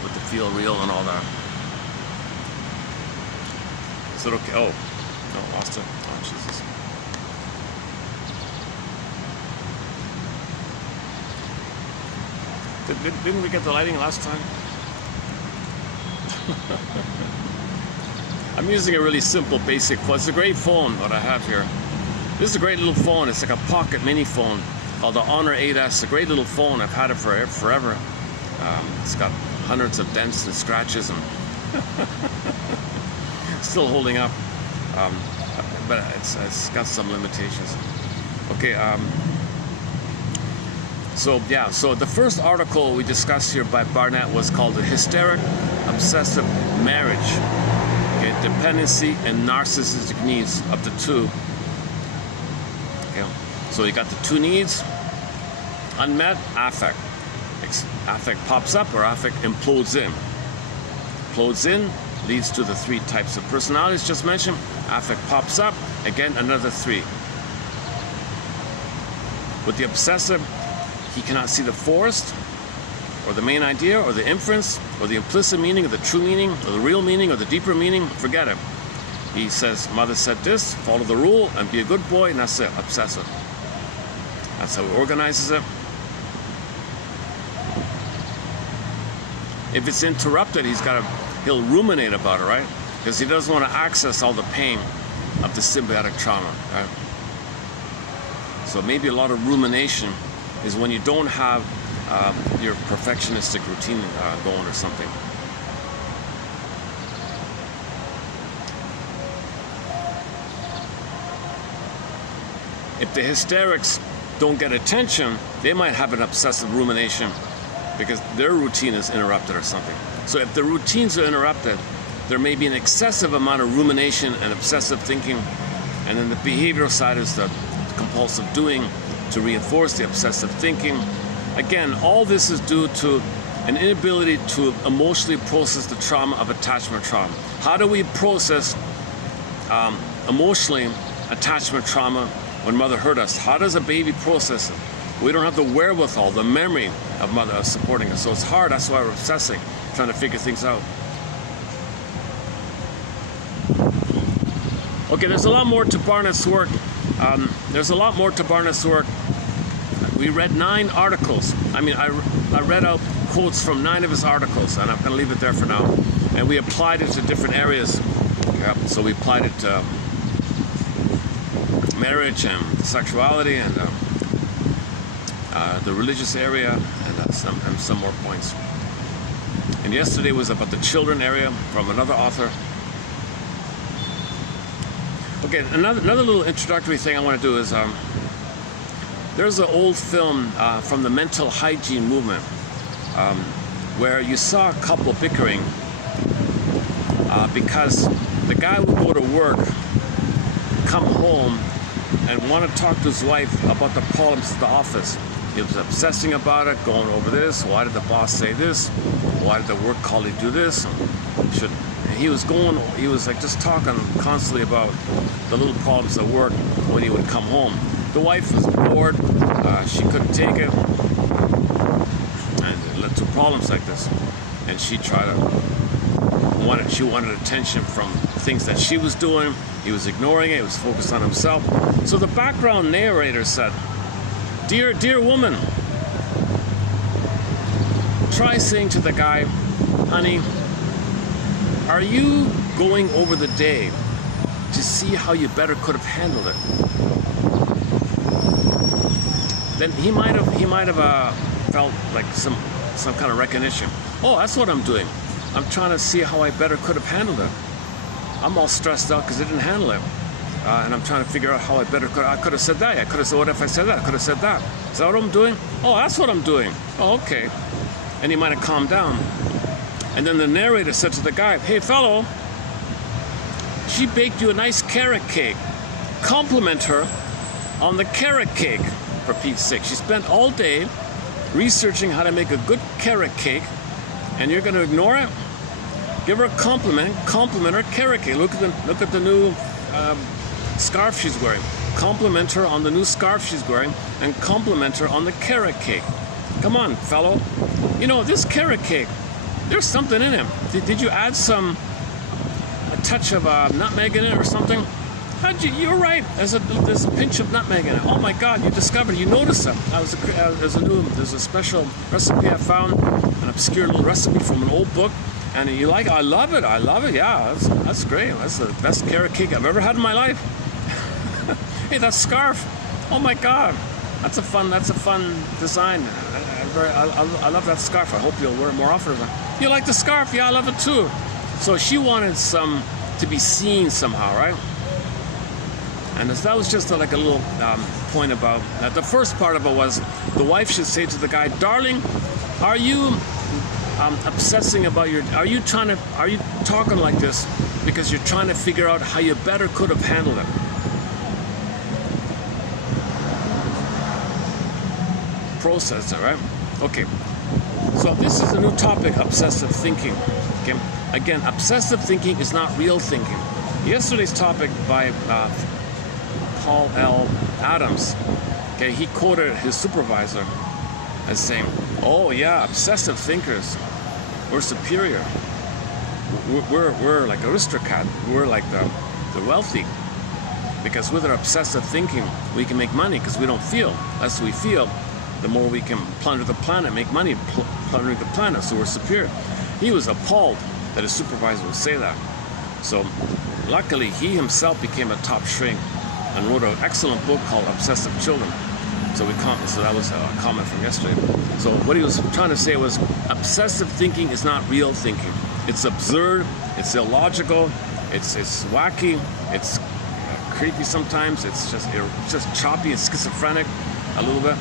with the feel real and all that. Is it okay? Oh, no, lost it. Oh, Jesus. Didn't we get the lighting last time? I'm using a really simple, basic phone. It's a great phone, what I have here. This is a great little phone. It's like a pocket mini phone called the Honor 8S. A great little phone. I've had it for forever. It's got hundreds of dents and scratches and still holding up. But it's got some limitations. Okay. So the first article we discussed here by Barnett was called The Hysteric Obsessive Marriage. Okay, dependency and narcissistic needs of the two. So you got the two needs, unmet, affect. Affect pops up or affect implodes in. Implodes in leads to the 3 types of personalities just mentioned. Affect pops up, again, another 3. With the obsessive, he cannot see the forest, or the main idea, or the inference, or the implicit meaning, or the true meaning, or the real meaning, or the deeper meaning. Forget it. He says, mother said this, follow the rule, and be a good boy, and that's it, obsessive. That's how he organizes it. If it's interrupted, he'll ruminate about it, right? Because he doesn't want to access all the pain of the symbiotic trauma, right? So maybe a lot of rumination is when you don't have your perfectionistic routine going or something. If the hysterics don't get attention, they might have an obsessive rumination because their routine is interrupted or something. So if the routines are interrupted, there may be an excessive amount of rumination and obsessive thinking, and then the behavioral side is the compulsive doing to reinforce the obsessive thinking. Again, all this is due to an inability to emotionally process the trauma of attachment trauma. How do we process emotionally attachment trauma when mother hurt us? How does a baby process it? We don't have the wherewithal, the memory of mother supporting us. So it's hard. That's why we're obsessing, trying to figure things out. Okay, there's a lot more to Barnett's work. We read 9 articles. I read out quotes from 9 of his articles, and I'm going to leave it there for now. And we applied it to different areas. So we applied it to marriage and sexuality and the religious area and some more points. And yesterday was about the children area from another author. Okay, another little introductory thing I want to do is There's an old film from the mental hygiene movement where you saw a couple bickering because the guy would go to work, come home, and want to talk to his wife about the problems at the office. He was obsessing about it, going over this. Why did the boss say this? Why did the work colleague do this? He was like just talking constantly about the little problems at work when he would come home. The wife was bored. She couldn't take it. And it led to problems like this. And she wanted attention from things that she was doing. He was ignoring it. He was focused on himself. So the background narrator said, Dear woman, try saying to the guy, honey, are you going over the day to see how you better could have handled it? Then he might have felt like some kind of recognition. Oh, that's what I'm doing. I'm trying to see how I better could have handled it. I'm all stressed out because I didn't handle it. And I'm trying to figure out how I could have said that. I could have said, what if I said that? I could have said that. Is that what I'm doing? Oh, that's what I'm doing. Oh, okay. And he might have calmed down. And then the narrator said to the guy, hey, fellow, she baked you a nice carrot cake. Compliment her on the carrot cake, for Pete's sake. She spent all day researching how to make a good carrot cake, and you're going to ignore it? Give her a compliment her carrot cake. Look at the new scarf she's wearing. Compliment her on the new scarf she's wearing, and compliment her on the carrot cake. Come on, fellow. You know, this carrot cake, there's something in it. Did you add a touch of nutmeg in it or something? You're right. There's a pinch of nutmeg in it. Oh my God! You noticed that. There's a special recipe I found, an obscure little recipe from an old book. And I love it. Yeah, that's great. That's the best carrot cake I've ever had in my life. Hey, that scarf. Oh my God, that's a fun design. I love that scarf. I hope you'll wear it more often. You like the scarf? Yeah, I love it too. So she wanted to be seen somehow, right? And that was just like a little point about that. The first part of it was the wife should say to the guy, darling, are you obsessing about are you talking like this because you're trying to figure out how you better could have handled it? Process it, right? Okay. So this is a new topic, obsessive thinking. Okay. Again, obsessive thinking is not real thinking. Yesterday's topic by Paul L. Adams. Okay, he quoted his supervisor as saying, "Oh yeah, obsessive thinkers, we're superior. We're like aristocrat. We're like the wealthy, because with our obsessive thinking, we can make money because we don't feel. Less we feel, the more we can plunder the planet, make money plundering the planet. So we're superior." He was appalled that his supervisor would say that. So luckily, he himself became a top shrink and wrote an excellent book called Obsessive Children. So that was a comment from yesterday. So what he was trying to say was, obsessive thinking is not real thinking. It's absurd, it's illogical, it's wacky, it's creepy sometimes, it's just choppy and schizophrenic a little bit.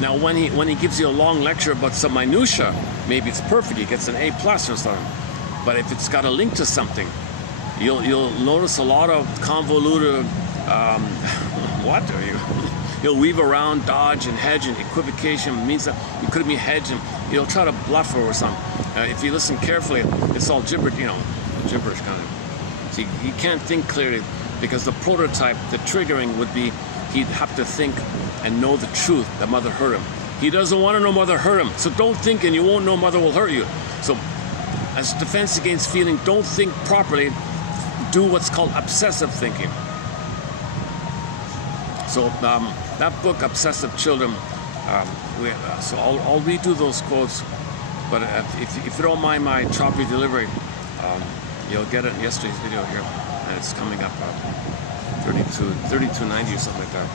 Now when he gives you a long lecture about some minutia, maybe it's perfect, he gets an A+ or something. But if it's got a link to something, you'll notice a lot of convoluted he'll weave around, dodge and hedge, and equivocation means that you could be hedged, and he'll try to bluff or something. If you listen carefully, it's all gibberish kind of. So he can't think clearly, because the prototype, the triggering would be, he'd have to think and know the truth that mother hurt him. He doesn't want to know mother hurt him, so don't think and you won't know mother will hurt you. So as defense against feeling, don't think properly, do what's called obsessive thinking. So that book, Obsessive Children, so I'll redo those quotes, but if you don't mind my choppy delivery, you'll get it in yesterday's video here, and it's coming up 32.90 or something like that,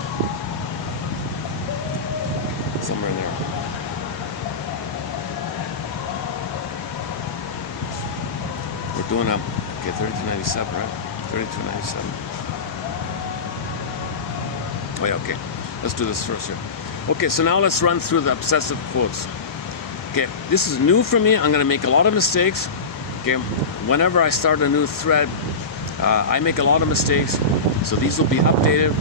somewhere in there. We're doing okay, 32.97, right? 32.97. Wait, okay. Let's do this first here. Okay, so now let's run through the obsessive quotes. Okay, this is new for me. I'm going to make a lot of mistakes. Okay, whenever I start a new thread, I make a lot of mistakes. So these will be updated.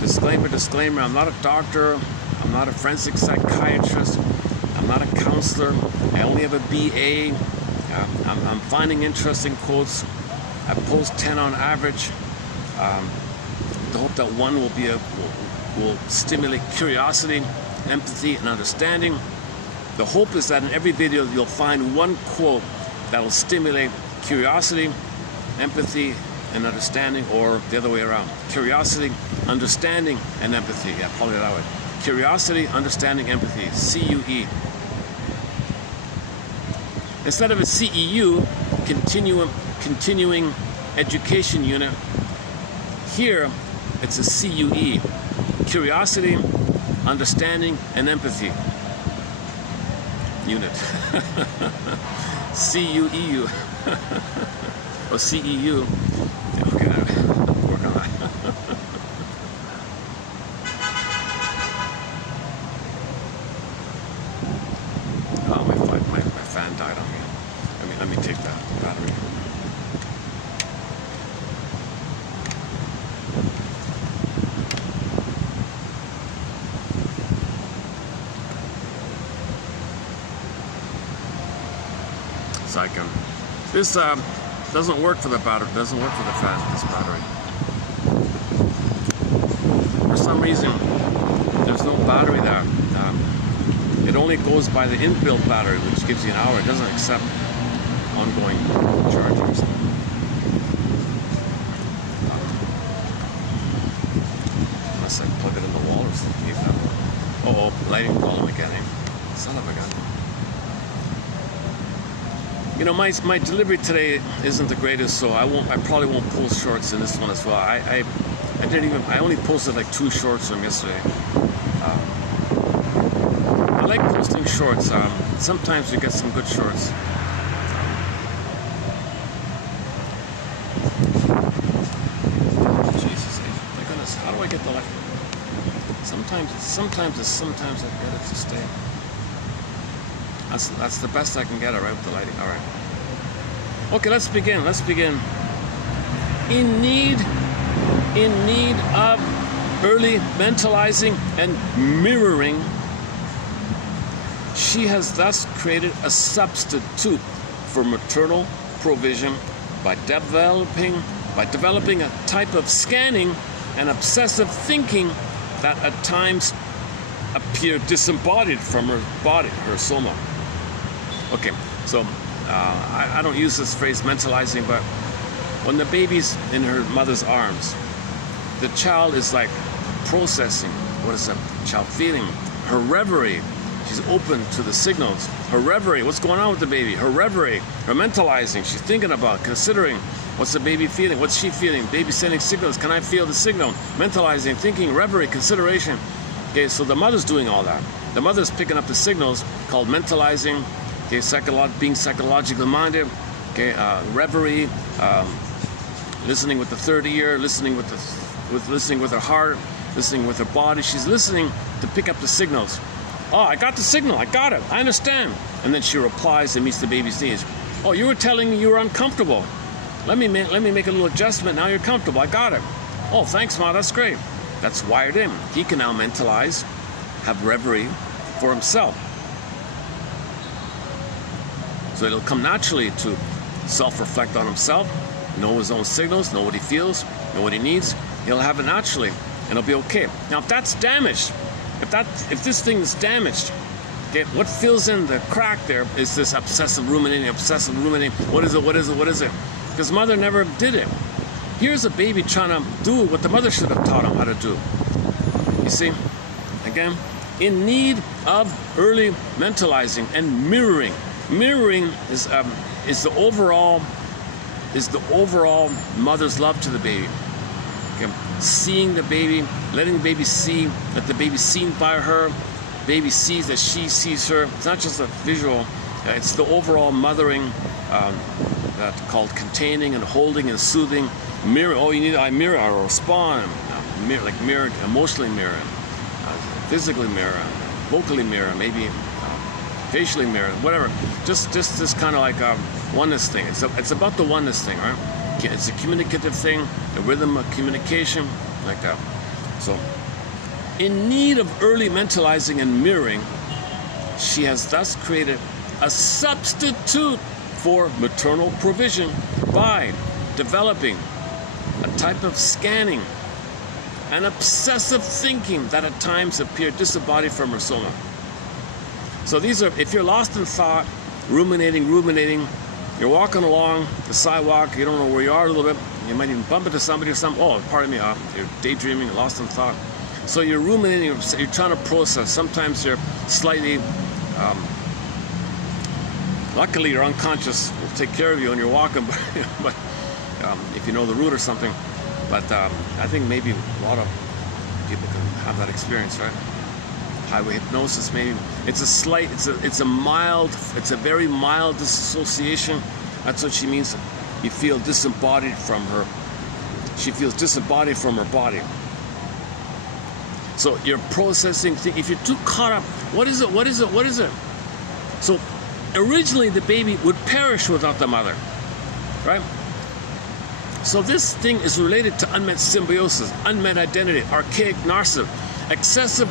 Disclaimer, disclaimer. I'm not a doctor. I'm not a forensic psychiatrist. I'm not a counselor. I only have a BA. I'm finding interesting quotes. I post 10 on average. The hope that one will stimulate curiosity, empathy, and understanding. The hope is that in every video you'll find one quote that will stimulate curiosity, empathy, and understanding, or the other way around. Curiosity, understanding, and empathy. Yeah, probably that way. Curiosity, understanding, empathy. CUE. Instead of a CEU, continuing education unit, here it's a CUE. Curiosity, understanding, and empathy unit. CUEU. Or CEU. Okay, work on that. Oh, my fan died on me. Let me take that battery. So I can. This doesn't work for the battery. Doesn't work for the fan. This battery. For some reason, there's no battery there. It only goes by the inbuilt battery, which gives you an hour. It doesn't accept ongoing charging. Unless I plug it in the wall or something. Oh, lighting problem again. Son of a gun. You know, my delivery today isn't the greatest, so I probably won't post shorts in this one as well. I only posted like 2 shorts from yesterday. I like posting shorts. Sometimes we get some good shorts. Jesus, my goodness, how do I get the light? Sometimes I get it to stay. That's the best I can get, all right, with the lighting. All right. Okay, let's begin. In need of early mentalizing and mirroring, she has thus created a substitute for maternal provision by developing a type of scanning and obsessive thinking that at times appear disembodied from her body, her soma. Okay, so I don't use this phrase mentalizing, but when the baby's in her mother's arms, the child is like processing. What is the child feeling? Her reverie. She's open to the signals. Her reverie. What's going on with the baby? Her reverie. Her mentalizing. She's thinking about, considering. What's the baby feeling? What's she feeling? Baby sending signals. Can I feel the signal? Mentalizing, thinking, reverie, consideration. Okay, so the mother's doing all that. The mother's picking up the signals called mentalizing. Okay, being psychologically minded. Okay, reverie, listening with the third ear, listening with her heart, listening with her body. She's listening to pick up the signals. Oh, I got the signal. I got it. I understand. And then she replies and meets the baby's needs. Oh, you were telling me you were uncomfortable. Let me make a little adjustment. Now you're comfortable. I got it. Oh, thanks, Ma. That's great. That's wired in. He can now mentalize, have reverie for himself. So it'll come naturally to self-reflect on himself, know his own signals, know what he feels, know what he needs. He'll have it naturally, and it'll be okay. Now, if that's damaged, if this thing is damaged, okay, what fills in the crack there is this obsessive ruminating. What is it? Because mother never did it. Here's a baby trying to do what the mother should have taught him how to do. You see, again, in need of early mentalizing and mirroring. Mirroring is the overall mother's love to the baby. Okay. Seeing the baby, letting the baby see that the baby's seen by her. Baby sees that she sees her. It's not just a visual. It's the overall mothering called containing and holding and soothing. Mirror. Oh, I mirror or respond. mirrored, emotionally mirrored, physically mirrored, vocally mirrored, maybe facially mirrored, whatever. Just this kind of like oneness thing. It's about the oneness thing, right? It's a communicative thing, the rhythm of communication, like that. So, in need of early mentalizing and mirroring, she has thus created a substitute for maternal provision by developing a type of scanning and obsessive thinking that at times appear disembodied from her soma. So these are, if you're lost in thought, ruminating, you're walking along the sidewalk, you don't know where you are a little bit, you might even bump into somebody or something, oh, pardon me, you're daydreaming, lost in thought. So you're ruminating, you're trying to process. Sometimes you're slightly, luckily your unconscious will take care of you when you're walking, but if you know the route or something. But I think maybe a lot of people can have that experience, right? Highway hypnosis, maybe. It's a very mild disassociation. That's what she means. You feel disembodied from her. She feels disembodied from her body. So you're processing things. If you're too caught up, what is it? So originally the baby would perish without the mother, right? So this thing is related to unmet symbiosis, unmet identity, archaic narcissism, excessive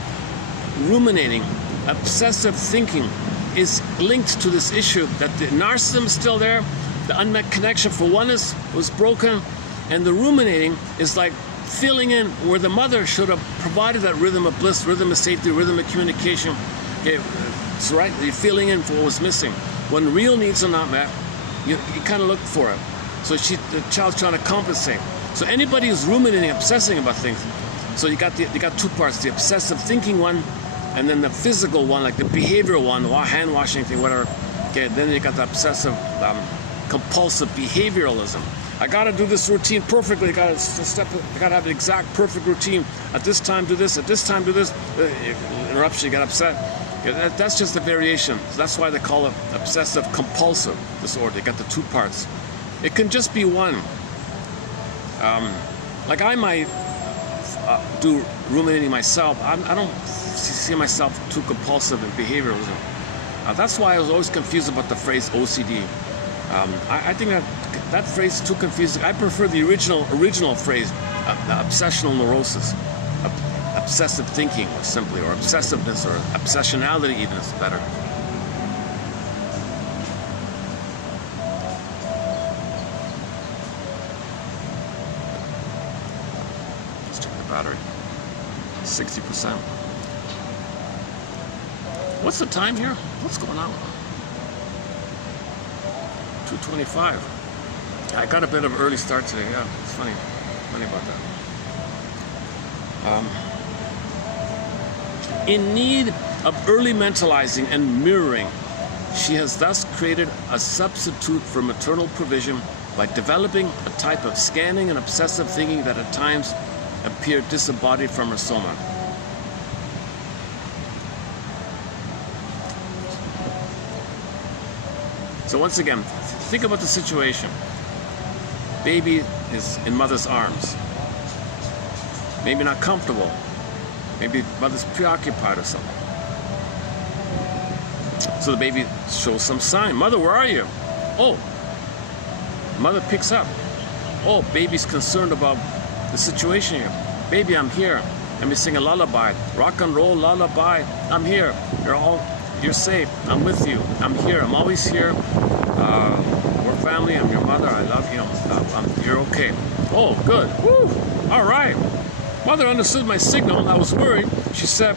ruminating, obsessive thinking is linked to this issue that the narcissism is still there, the unmet connection for oneness was broken, and the ruminating is like filling in where the mother should have provided that rhythm of bliss, rhythm of safety, rhythm of communication. Okay, it's right, you're filling in for what was missing. When real needs are not met, you kind of look for it. So the child's trying to compensate. So anybody who's ruminating, obsessing about things, so you got two parts, the obsessive thinking one, and then the physical one, like the behavioral one, hand washing thing, whatever. Okay, then you got the obsessive, compulsive behavioralism. I gotta do this routine perfectly. I gotta have the exact perfect routine. At this time do this, at this time do this. Interruption, you get upset. Okay, that's just a variation. So that's why they call it obsessive compulsive disorder. You got the two parts. It can just be one. Like I might do ruminating myself. I don't see myself too compulsive in behavioralism. That's why I was always confused about the phrase OCD. I think that phrase is too confusing. I prefer the original phrase, obsessional neurosis, obsessive thinking, simply, or obsessiveness, or obsessionality even is better. Let's check the battery. 60%. What's the time here? What's going on? 2:25. I got a bit of an early start today. Yeah, it's funny about that. In need of early mentalizing and mirroring, she has thus created a substitute for maternal provision by developing a type of scanning and obsessive thinking that at times appear disembodied from her soma. So once again, think about the situation. Baby is in mother's arms. Maybe not comfortable. Maybe mother's preoccupied or something. So the baby shows some sign. Mother, where are you? Oh. Mother picks up. Oh, baby's concerned about the situation here. Baby, I'm here. Let me sing a lullaby. Rock and roll lullaby. I'm here. You're safe. I'm with you. I'm here. I'm always here. We're family. I'm your mother. I love you. You're okay. Oh, good. Woo. All right. Mother understood my signal. I was worried. She said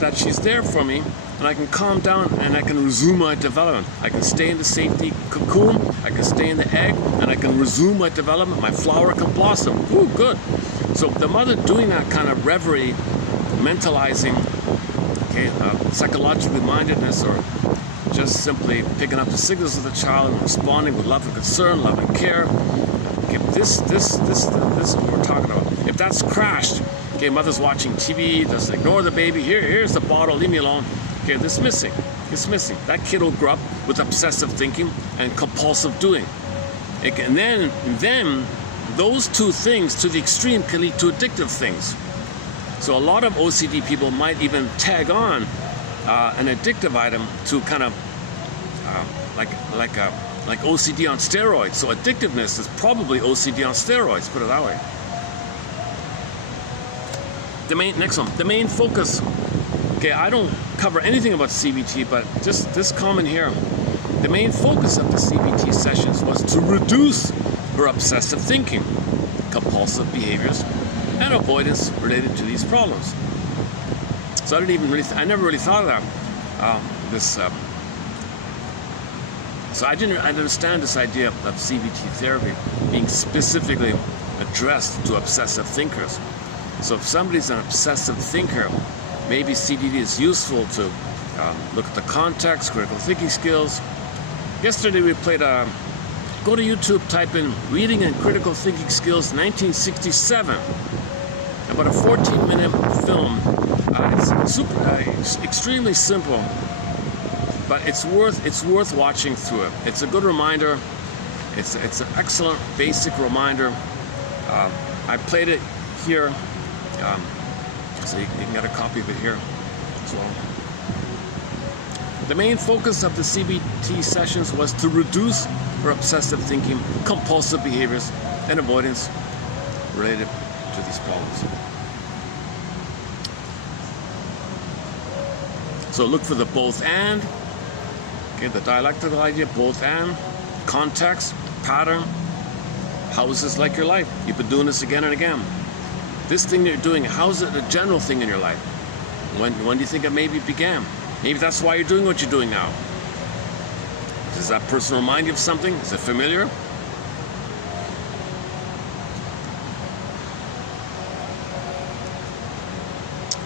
that she's there for me, and I can calm down and I can resume my development. I can stay in the safety cocoon. I can stay in the egg, and I can resume my development. My flower can blossom. Ooh, good. So the mother doing that kind of reverie, mentalizing, okay, psychologically mindedness, or just simply picking up the signals of the child and responding with love and concern, love and care. Okay, this is what we're talking about. If that's crashed, okay, mother's watching TV, just ignore the baby. Here's the bottle, leave me alone. Okay, this is missing. It's missing. That kid will grow up with obsessive thinking and compulsive doing. And then those two things to the extreme can lead to addictive things. So a lot of OCD people might even tag on an addictive item to kind of like OCD on steroids. So addictiveness is probably OCD on steroids, put it that way. Next one, the main focus. Okay, I don't cover anything about CBT, but just this comment here. The main focus of the CBT sessions was to reduce her obsessive thinking, compulsive behaviors, and avoidance related to these problems. So I never really thought of that. So I didn't understand this idea of CBT therapy being specifically addressed to obsessive thinkers. So if somebody's an obsessive thinker, maybe CBT is useful to look at the context, critical thinking skills. Yesterday we played go to YouTube, type in Reading and Critical Thinking Skills 1967. About a 14-minute film. It's extremely simple, but it's worth watching through it. It's a good reminder. It's an excellent basic reminder. I played it here, so you can get a copy of it here as well. The main focus of the CBT sessions was to reduce her obsessive thinking, compulsive behaviors, and avoidance related to these problems. So look for the both and, okay, the dialectical idea, both and, context, pattern. How is this like your life? You've been doing this again and again. This thing that you're doing, how is it a general thing in your life? When do you think it maybe began? Maybe that's why you're doing what you're doing now. Does that person remind you of something? Is it familiar?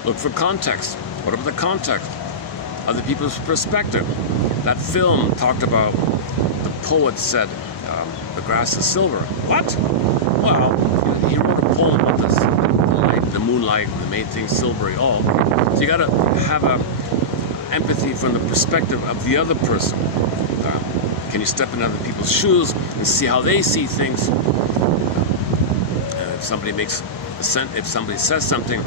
Look for context. What about the context? Other people's perspective. That film talked about, the poet said, the grass is silver. What? Well, he wrote a poem about this, the light, the moonlight, that made things silvery. Oh, okay. So you gotta have empathy from the perspective of the other person. Can you step in other people's shoes and see how they see things? And if somebody if somebody says something,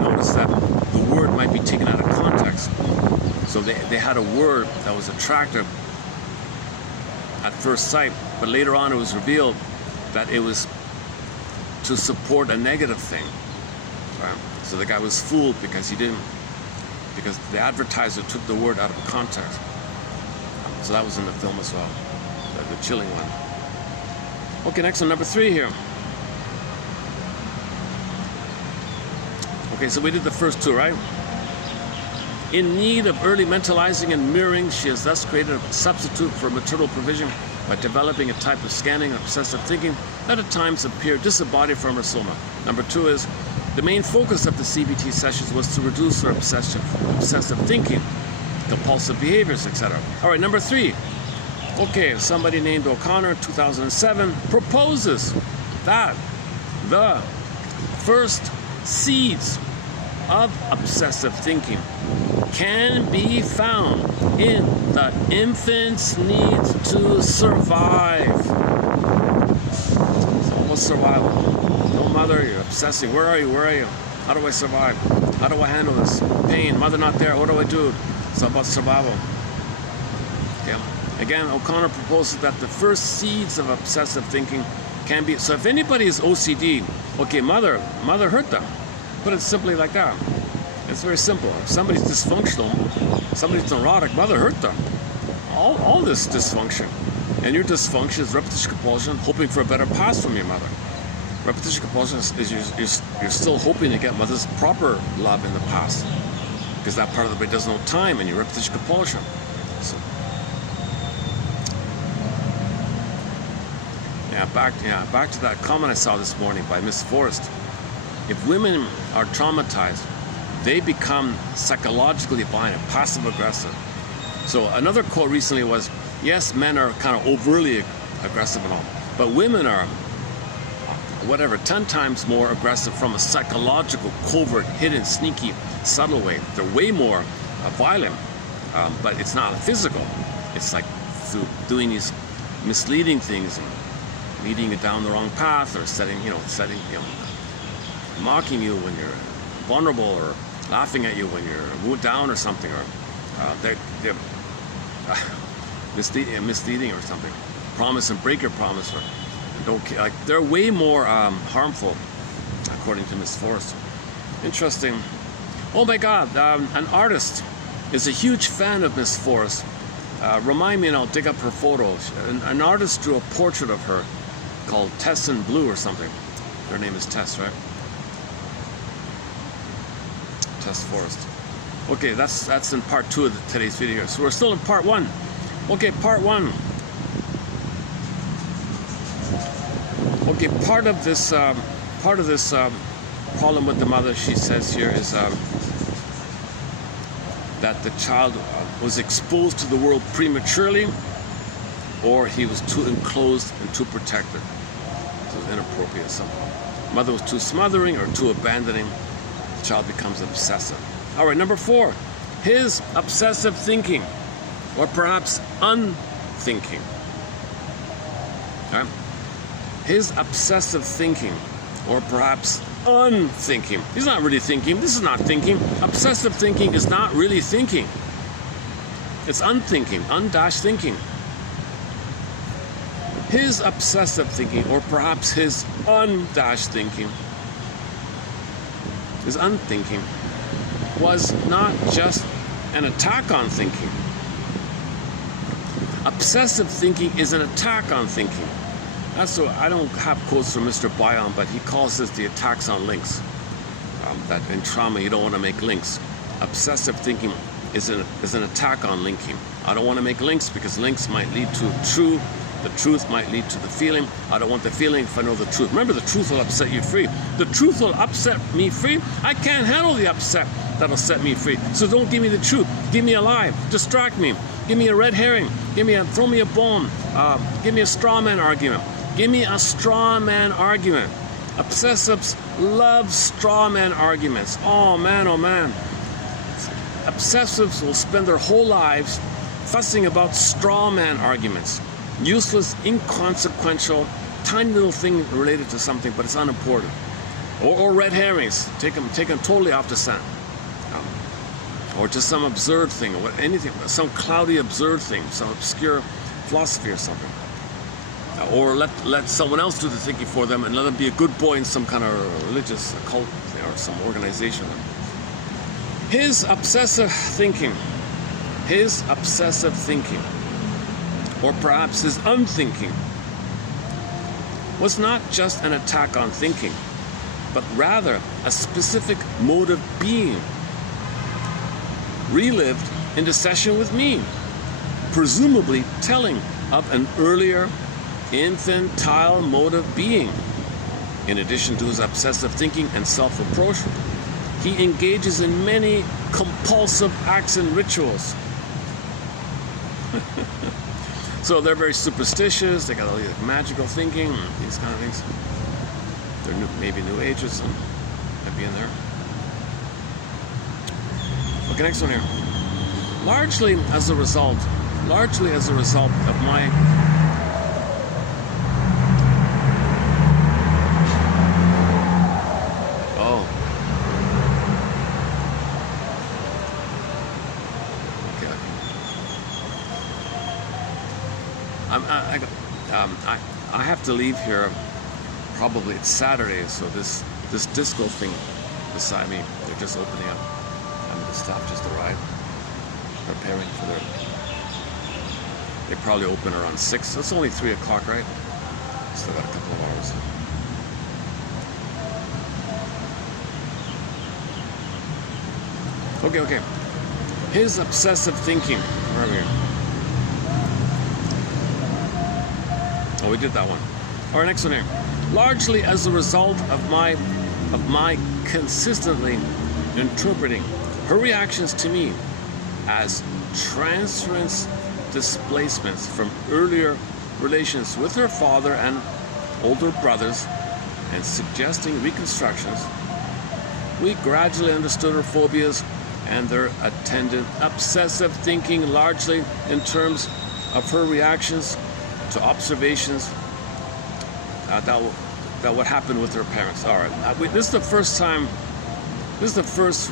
notice that the word might be taken out of context. So they had a word that was attractive at first sight, but later on it was revealed that it was to support a negative thing. Right? So the guy was fooled because the advertiser took the word out of context. So that was in the film as well, the chilling one. Okay, next one, number 3 here. Okay, so we did the first 2, right? In need of early mentalizing and mirroring, she has thus created a substitute for maternal provision by developing a type of scanning and obsessive thinking that at times appear disembodied from her soma. Number 2 is, the main focus of the CBT sessions was to reduce her obsessive thinking, compulsive behaviors, etc. All right, number 3. Okay, somebody named O'Connor, 2007, proposes that the first seeds of obsessive thinking can be found in the infant's need to survive. So what's survival? No, mother, you're obsessing. Where are you? Where are you? How do I survive? How do I handle this pain? Mother not there. What do I do? It's about survival. Okay. Again, O'Connor proposes that the first seeds of obsessive thinking can be. So if anybody is OCD, okay, mother hurt them. Put it simply like that. It's very simple. If somebody's dysfunctional, somebody's neurotic, mother hurt them. All this dysfunction. And your dysfunction is repetition compulsion, hoping for a better past from your mother. Repetition compulsion is you're still hoping to get mother's proper love in the past, because that part of the brain doesn't know time, and your repetition compulsion. So, back to that comment I saw this morning by Miss Forrest. If women are traumatized, they become psychologically violent, passive aggressive. So another quote recently was, yes, men are kind of overtly aggressive and all, but women are 10 times more aggressive from a psychological, covert, hidden, sneaky, subtle way. They're way more violent, but it's not physical. It's like through doing these misleading things, leading you down the wrong path, or mocking you when you're vulnerable, or laughing at you when you're down or something, or they're misleading or something. Promise and break your promise, or they're way more harmful, according to Miss Forrest. Interesting. Oh my God, an artist is a huge fan of Miss Forrest. Remind me and I'll dig up her photos. An artist drew a portrait of her called Tess in Blue or something. Her name is Tess, right? Tess Forrest. Okay, that's in part 2 of today's video. So we're still in part 1. Okay, part 1. Okay, part of this problem with the mother, she says here, is that the child was exposed to the world prematurely, or he was too enclosed and too protected. So inappropriate something. Mother was too smothering or too abandoning. The child becomes obsessive. All right, number 4, his obsessive thinking, or perhaps unthinking. All right? His obsessive thinking, or perhaps unthinking. He's not really thinking. This is not thinking. Obsessive thinking is not really thinking. It's unthinking, thinking. His obsessive thinking, or perhaps his thinking, his unthinking, was not just an attack on thinking. Obsessive thinking is an attack on thinking. That's so. I don't have quotes from Mr. Bion, but he calls this the attacks on links. That in trauma you don't want to make links. Obsessive thinking is an attack on linking. I don't want to make links because links might lead to truth. The truth might lead to the feeling. I don't want the feeling if I know the truth. Remember, the truth will upset you free. The truth will upset me free. I can't handle the upset that'll set me free. So don't give me the truth. Give me a lie. Distract me. Give me a red herring. Throw me a bone. Give me a straw man argument. Give me a straw man argument. Obsessives love straw man arguments. Oh man, oh man. Obsessives will spend their whole lives fussing about straw man arguments. Useless, inconsequential, tiny little thing related to something, but it's unimportant. Or red herrings, take them totally off the scent. Or just some absurd thing, or anything, some cloudy absurd thing, some obscure philosophy or something. Or let someone else do the thinking for them, and let them be a good boy in some kind of religious cult or some organization. His obsessive thinking, or perhaps his unthinking, was not just an attack on thinking, but rather a specific mode of being, relived in the session with me, presumably telling of an earlier infantile mode of being. In addition to his obsessive thinking and self-reproach, he engages in many compulsive acts and rituals. So they're very superstitious. They got all these magical thinking, these kind of things. They're maybe New Ages, might be in there. Okay, next one here. Largely as a result of my I have to leave here. Probably it's Saturday, so this disco thing beside me, they're just opening up. The staff just arrived, preparing for their. They probably open around 6. So it's only 3 o'clock, right? Still got a couple of hours. Okay. His obsessive thinking. Where are we? Oh, we did that one. All right, next one here. Largely as a result of my consistently interpreting her reactions to me as transference displacements from earlier relations with her father and older brothers, and suggesting reconstructions, we gradually understood her phobias and their attendant obsessive thinking, largely in terms of her reactions to observations that would happen with their parents. All right, this is the first time. This is the first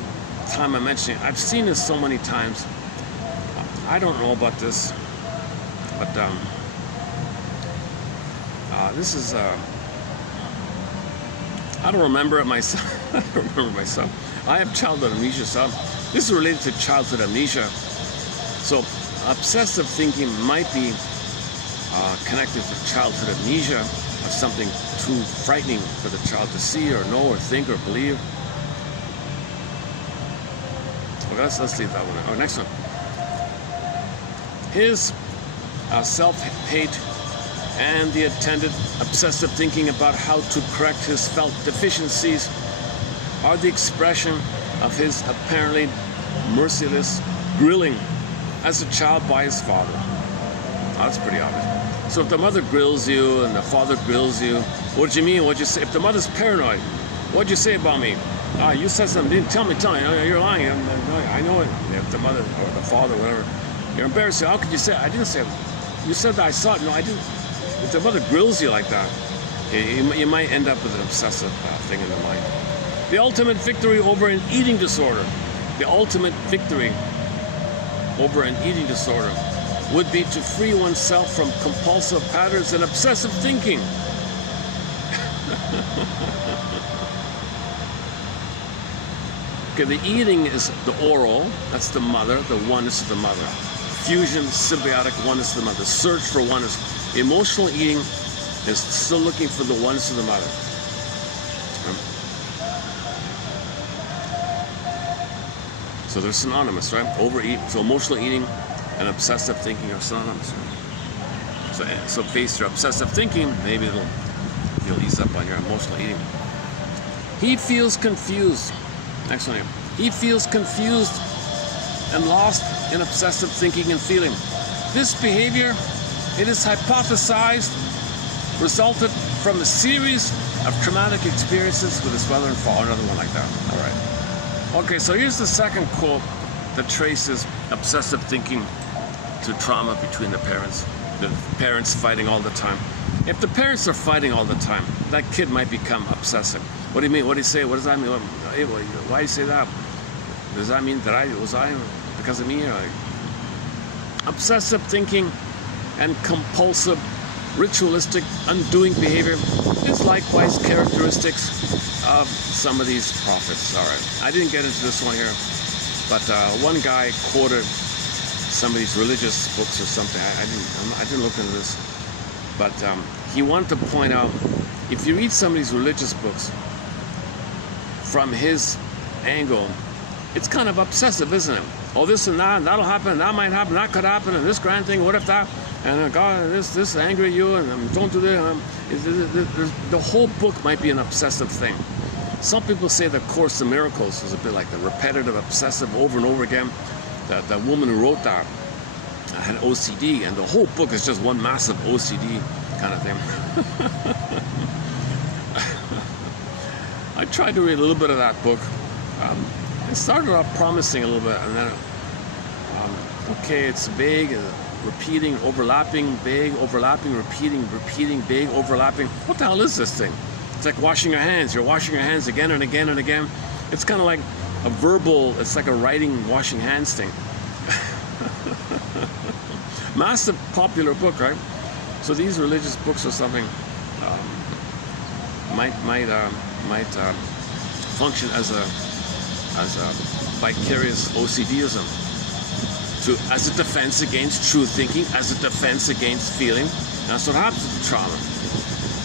time I'm mentioning it. I've seen this so many times. I don't know about this, but this is. I don't remember it myself. I don't remember myself. I have childhood amnesia, so this is related to childhood amnesia. So obsessive thinking might be connected to childhood amnesia of something too frightening for the child to see or know or think or believe. Okay, let's leave that one. Oh, next one. His self-hate and the attendant obsessive thinking about how to correct his felt deficiencies are the expression of his apparently merciless grilling as a child by his father. Oh, that's pretty obvious. So if the mother grills you and the father grills you, what do you mean? What'd you say? If the mother's paranoid, what'd you say about me? You said something. Didn't tell me. You're lying. I know it. If the mother or the father, whatever, you're embarrassed. How could you say it? I didn't say it. You said that I saw it. No, I didn't. If the mother grills you like that, you might end up with an obsessive thing in the mind. The ultimate victory over an eating disorder. The ultimate victory over an eating disorder would be to free oneself from compulsive patterns and obsessive thinking. Okay, the eating is the oral, that's the mother, the oneness of the mother. Fusion, symbiotic oneness of the mother. Search for oneness. Emotional eating is still looking for the oneness of the mother. So they're synonymous, right? Overeat. So emotional eating and obsessive thinking are synonymous. Right? So face your obsessive thinking, maybe you'll ease up on your emotional eating. He feels confused. Next one here. He feels confused and lost in obsessive thinking and feeling. This behavior, it is hypothesized, resulted from a series of traumatic experiences with his mother and father. Another one like that. All right. Okay, so here's the second quote that traces obsessive thinking to trauma between the parents. The parents fighting all the time. If the parents are fighting all the time, that kid might become obsessive. What do you mean? What do you say? What does that mean? Why do you say that? Does that mean that I because of me? Obsessive thinking and compulsive, ritualistic, undoing behavior is likewise characteristics of some of these prophets. All right, I didn't get into this one here, but one guy quoted some of these religious books or something. I didn't look into this, but he wanted to point out, if you read some of these religious books from his angle, it's kind of obsessive, isn't it? Oh, this and that, and that'll happen, and that might happen, that could happen, and this grand thing, what if that, and God, this angry at you, and don't do this. The whole book might be an obsessive thing. Some people say the Course in Miracles is a bit like the repetitive, obsessive, over and over again. That woman who wrote that had OCD, and the whole book is just one massive OCD kind of thing. I tried to read a little bit of that book. It started off promising a little bit, and then, okay, it's vague, repeating, overlapping, vague, overlapping, repeating, vague, overlapping. What the hell is this thing? It's like washing your hands. You're washing your hands again and again and again. It's kind of like a verbal, it's like a writing, washing hands thing. Massive popular book, right? So these religious books or something might function as a vicarious OCDism, as a defense against true thinking, as a defense against feeling. That's what happens with trauma.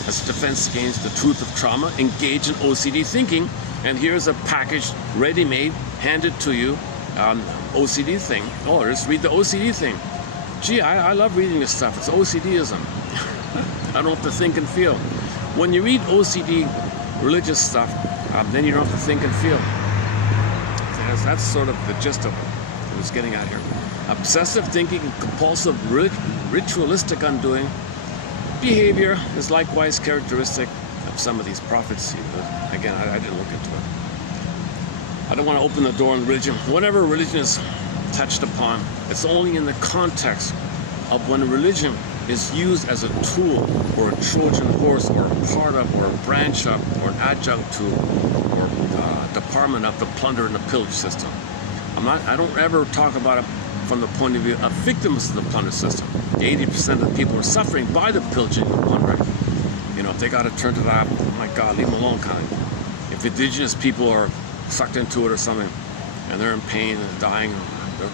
As a defense against the truth of trauma, engage in OCD thinking, and here's a packaged, ready-made, handed to you OCD thing. Oh, just read the OCD thing. Gee, I love reading this stuff. It's OCDism. I don't have to think and feel. When you read OCD religious stuff, then you don't have to think and feel. That's sort of the gist of it I was getting at here. Obsessive thinking and compulsive ritualistic undoing behavior is likewise characteristic of some of these prophets. Again, I didn't look into it. I don't want to open the door on religion. Whenever religion is touched upon, it's only in the context of when religion is used as a tool or a Trojan horse or a part of or a branch of or an adjunct to or department of the plunder and the pillage system. I don't ever talk about it from the point of view of victims of the plunder system. 80% of the people are suffering by the pillaging and plundering. You know, if they got to turn to that, oh my God, leave them alone kind of. If indigenous people are sucked into it or something, and they're in pain and dying, they're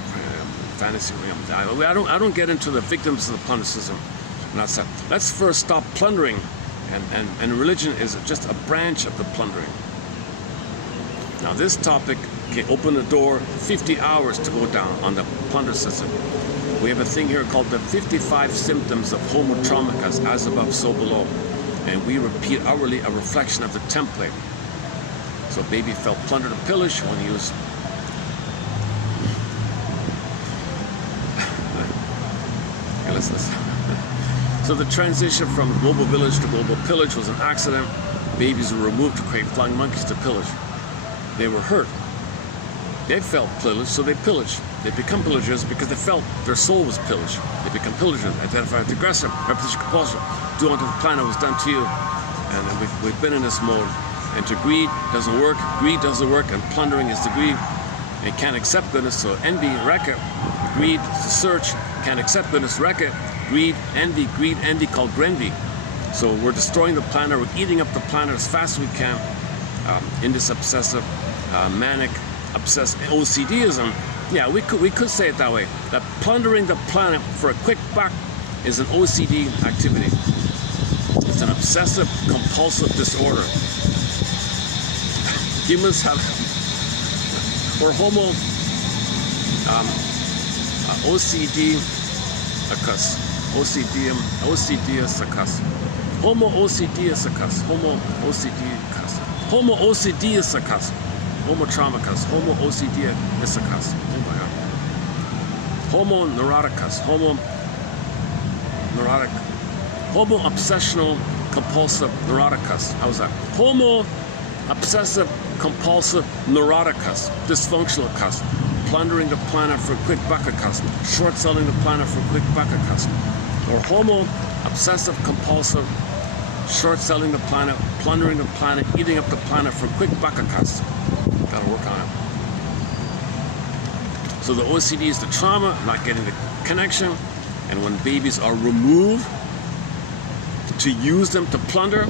fantasy. I don't get into the victims of the plunder system. And that's let's first stop plundering, and religion is just a branch of the plundering. Now this topic can open the door 50 hours to go down on the plunder system. We have a thing here called the 55 symptoms of homo traumicus, as above, so below. And we repeat hourly a reflection of the template. So baby felt plundered and pillaged when he was So the transition from global village to global pillage was an accident. Babies were removed to create flying monkeys to pillage. They were hurt. They felt pillaged, so they pillaged. They become pillagers because they felt their soul was pillaged. They become pillagers, identified with aggressor, repetition, compulsion. Do unto the planet was done to you. And we've been in this mode. And to greed doesn't work, greed doesn't work, and plundering is to greed. They can't accept goodness, so envy, racket, greed, search, can't accept goodness, racket, greed, envy, called grenvy. So we're destroying the planet, we're eating up the planet as fast as we can in this obsessive, manic, obsessed OCDism. Yeah, we could say it that way, that plundering the planet for a quick buck is an OCD activity. It's an obsessive compulsive disorder. Humans have, or homo OCDicus, OCDicus, homo OCDicus, homo OCDicus, homo OCDicus, homo traumicus, homo OCDicus, oh my God, homo neuroticus, homo neurotic, homo obsessional compulsive neuroticus. How's that? Homo obsessive compulsive neuroticus, dysfunctionalcus, plundering the planet for a quick buckacus, short selling the planet for a quick buckacus, or homo obsessive compulsive, short selling the planet, plundering the planet, eating up the planet for a quick buckacus. Gotta work on it. So the OCD is the trauma, not getting the connection, and when babies are removed to use them to plunder,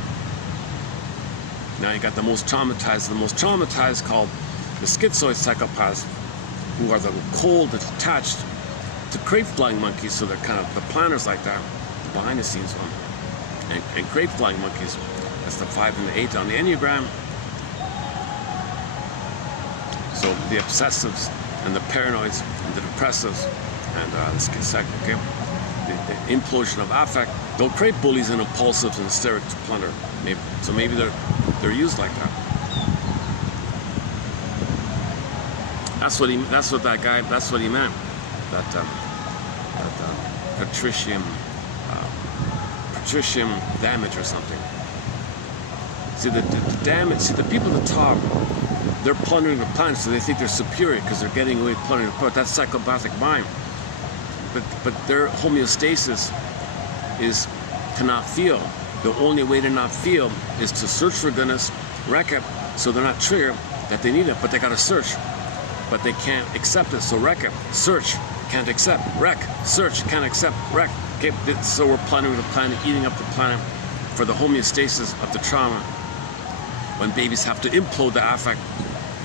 now you got the most traumatized called the schizoid psychopaths, who are the cold, detached to crepe flying monkeys, so they're kind of the planners like that, the behind the scenes one. And crepe flying monkeys, that's the 5 and the 8 on the Enneagram. So the obsessives and the paranoids and the depressives and the schizoid, okay? The implosion of affect. They'll create bullies and impulsives and hysteric to plunder. Maybe they're used like that. That's what he meant. That patrician damage or something. See the damage. See the people at the top. They're plundering the planet, so they think they're superior because they're getting away with plundering the planet. That's psychopathic mind. But their homeostasis is to not feel. The only way to not feel is to search for goodness, wreck it, so they're not triggered that they need it, but they gotta search. But they can't accept it, so wreck it, search, can't accept, wreck, search, can't accept, wreck. Okay, so we're plundering the planet, eating up the planet for the homeostasis of the trauma. When babies have to implode the affect,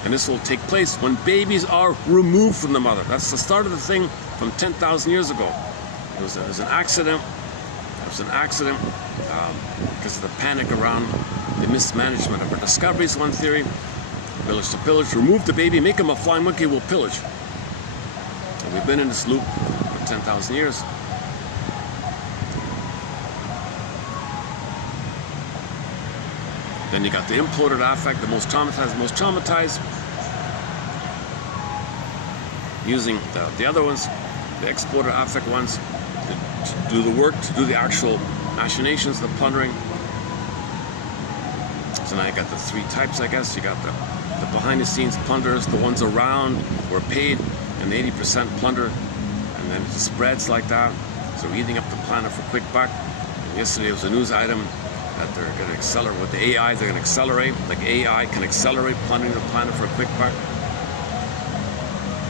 and this will take place when babies are removed from the mother. That's the start of the thing from 10,000 years ago. It was an accident. It was an accident because of the panic around the mismanagement of our discoveries. One theory, village to pillage, remove the baby, make him a flying monkey, we'll pillage. And we've been in this loop for 10,000 years. Then you got the imploded affect, the most traumatized, using the other ones, the exploded affect ones, to do the work, to do the actual machinations, the plundering. So now you got the 3 types, I guess. You got the behind the scenes plunderers, the ones around were paid, and the 80% plunder, and then it spreads like that. So we're eating up the planet for quick buck. And yesterday was a news item that they're going to accelerate, with the AI, they're going to accelerate, like AI can accelerate plundering the planet for a quick buck.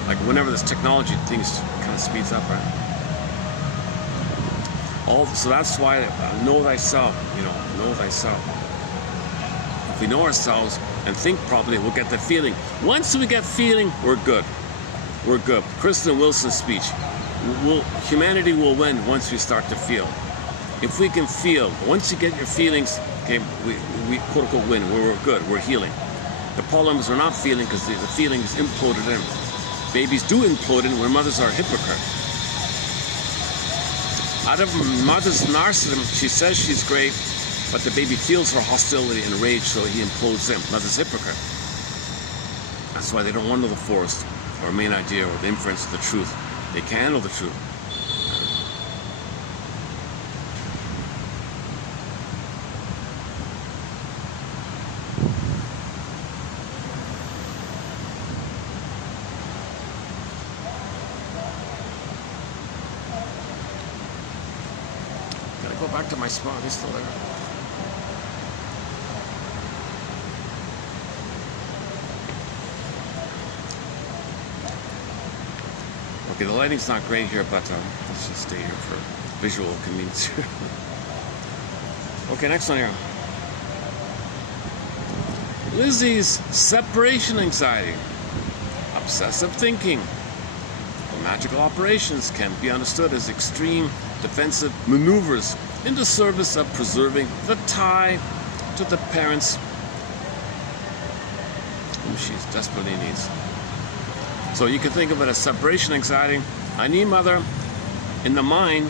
Like whenever this technology, things kind of speeds up, right? So that's why know thyself, know thyself. If we know ourselves and think properly, we'll get the feeling. Once we get feeling, we're good. We're good. Kristen Wilson's speech. Humanity will win once we start to feel. If we can feel, once you get your feelings, okay, we quote unquote win. We're good. We're healing. The problem is we're not feeling because the feeling is imploded in. Babies do implode in when mothers are a hypocrite. Out of mother's narcissism, she says she's great, but the baby feels her hostility and rage, so he implodes in. Mother's hypocrite. That's why they don't want to know the forest, or main idea, or the inference of the truth. They can't handle the truth. Gotta go back to my spot. He's still there. Okay, the lighting's not great here, but let's just stay here for visual convenience. Okay, next one here. Lizzie's separation anxiety, obsessive thinking. Magical operations can be understood as extreme defensive maneuvers in the service of preserving the tie to the parents whom she desperately needs. So you can think of it as separation anxiety. I need mother in the mind,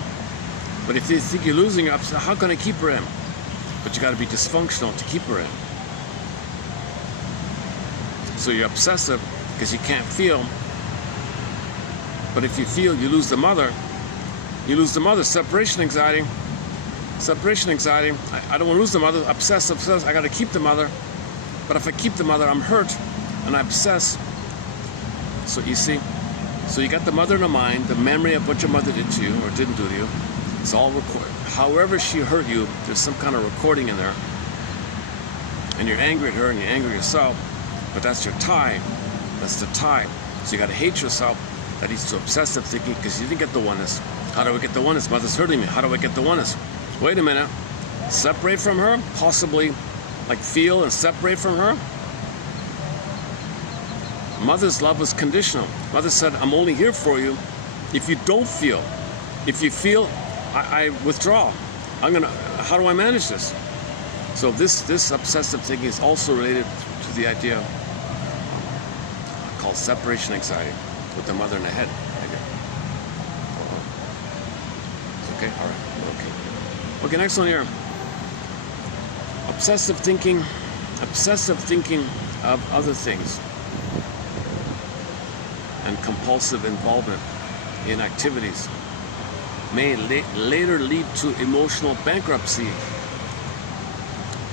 but if you think you're losing her, how can I keep her in? But you got to be dysfunctional to keep her in. So you're obsessive because you can't feel. But if you feel, you lose the mother. You lose the mother. Separation anxiety. Separation anxiety. I don't want to lose the mother. Obsessive. I got to keep the mother. But if I keep the mother, I'm hurt, and I obsess. So you see, so you got the mother in the mind, the memory of what your mother did to you or didn't do to you. It's all recorded. However she hurt you, there's some kind of recording in there. And you're angry at her and you're angry at yourself, but that's your tie. That's the tie. So you got to hate yourself. That leads to obsessive thinking because you didn't get the oneness. How do I get the oneness? Mother's hurting me. How do I get the oneness? Wait a minute. Separate from her? Possibly like feel and separate from her? Mother's love was conditional. Mother said, I'm only here for you if you don't feel. If you feel, I withdraw. How do I manage this? So this obsessive thinking is also related to the idea called separation anxiety with the mother in the head. Okay, all right, okay. Okay, next one here. Obsessive thinking of other things. And compulsive involvement in activities may later lead to emotional bankruptcy,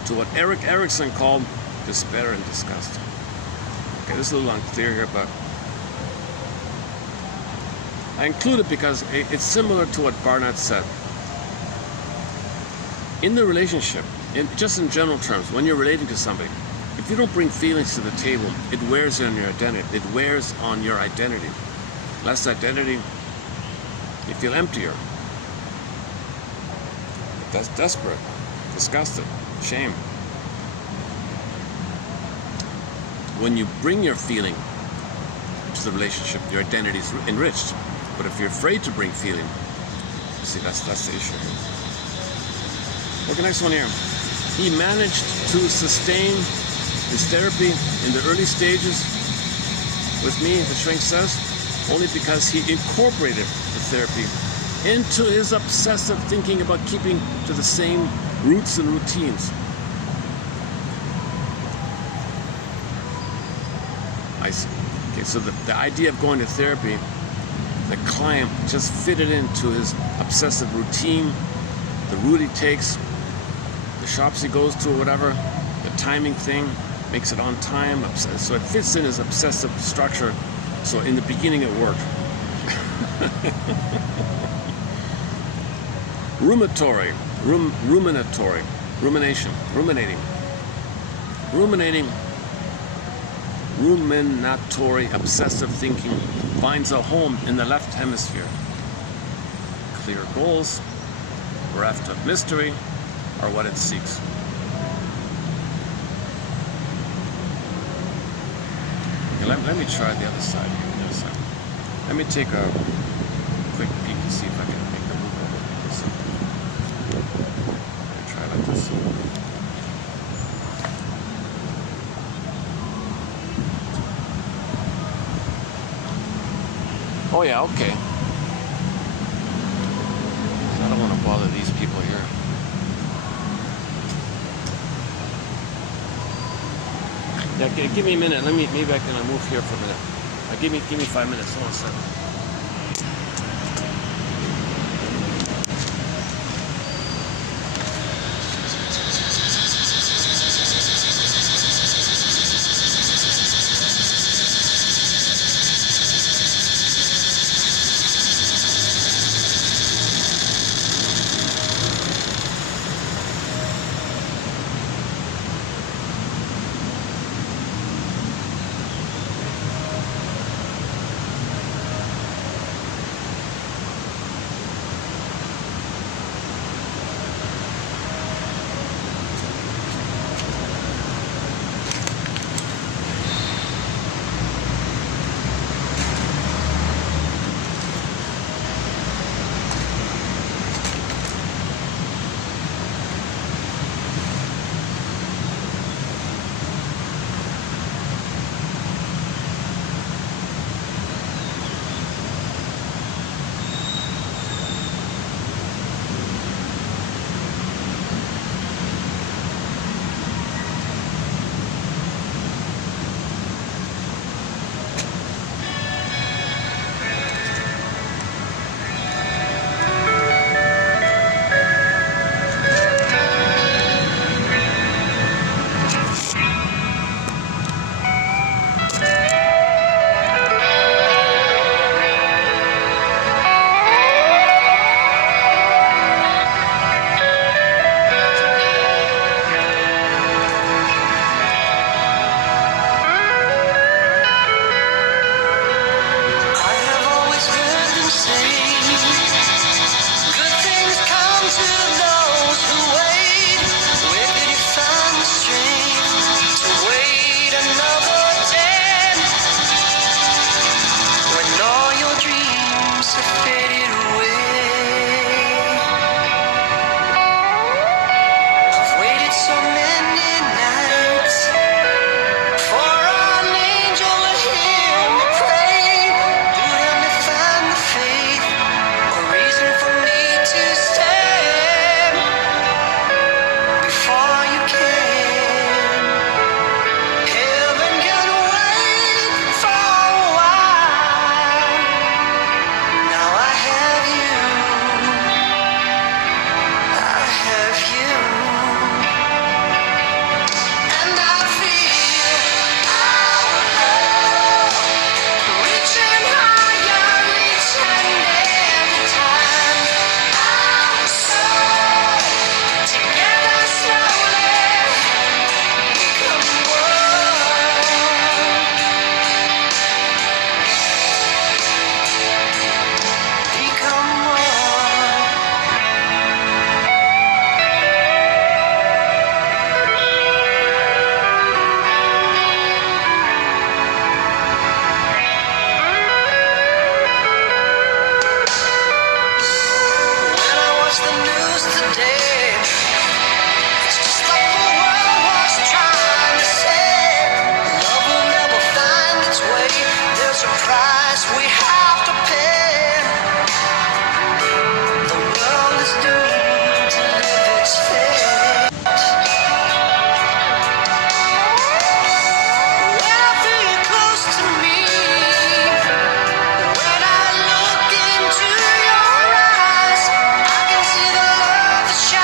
to what Erik Erikson called despair and disgust. Okay, this is a little unclear here, but I include it because it's similar to what Barnett said. In the relationship, just in general terms, when you're relating to somebody, if you don't bring feelings to the table, it wears on your identity. It wears on your identity. Less identity, you feel emptier. That's desperate, disgusted, shame. When you bring your feeling to the relationship, your identity is enriched. But if you're afraid to bring feeling, you see, that's the issue. Okay, next one here. He managed to sustain his therapy in the early stages with me, the shrink says, only because he incorporated the therapy into his obsessive thinking about keeping to the same roots and routines. I see. Okay, so the idea of going to therapy, the client just fitted into his obsessive routine, the route he takes, the shops he goes to or whatever, the timing thing, makes it on time, so it fits in his obsessive structure. So in the beginning it worked. ruminatory, rumination, ruminating, ruminatory obsessive thinking finds a home in the left hemisphere. Clear goals, bereft of mystery, are what it seeks. Okay, let me try the other side. Let me take a quick peek to see if I can make the move over. Let me try like this. Oh yeah, okay. I don't want to bother these people here. Yeah, give me a minute. Maybe I can move here for a minute. Give me 5 minutes. Hold on a second. Shine.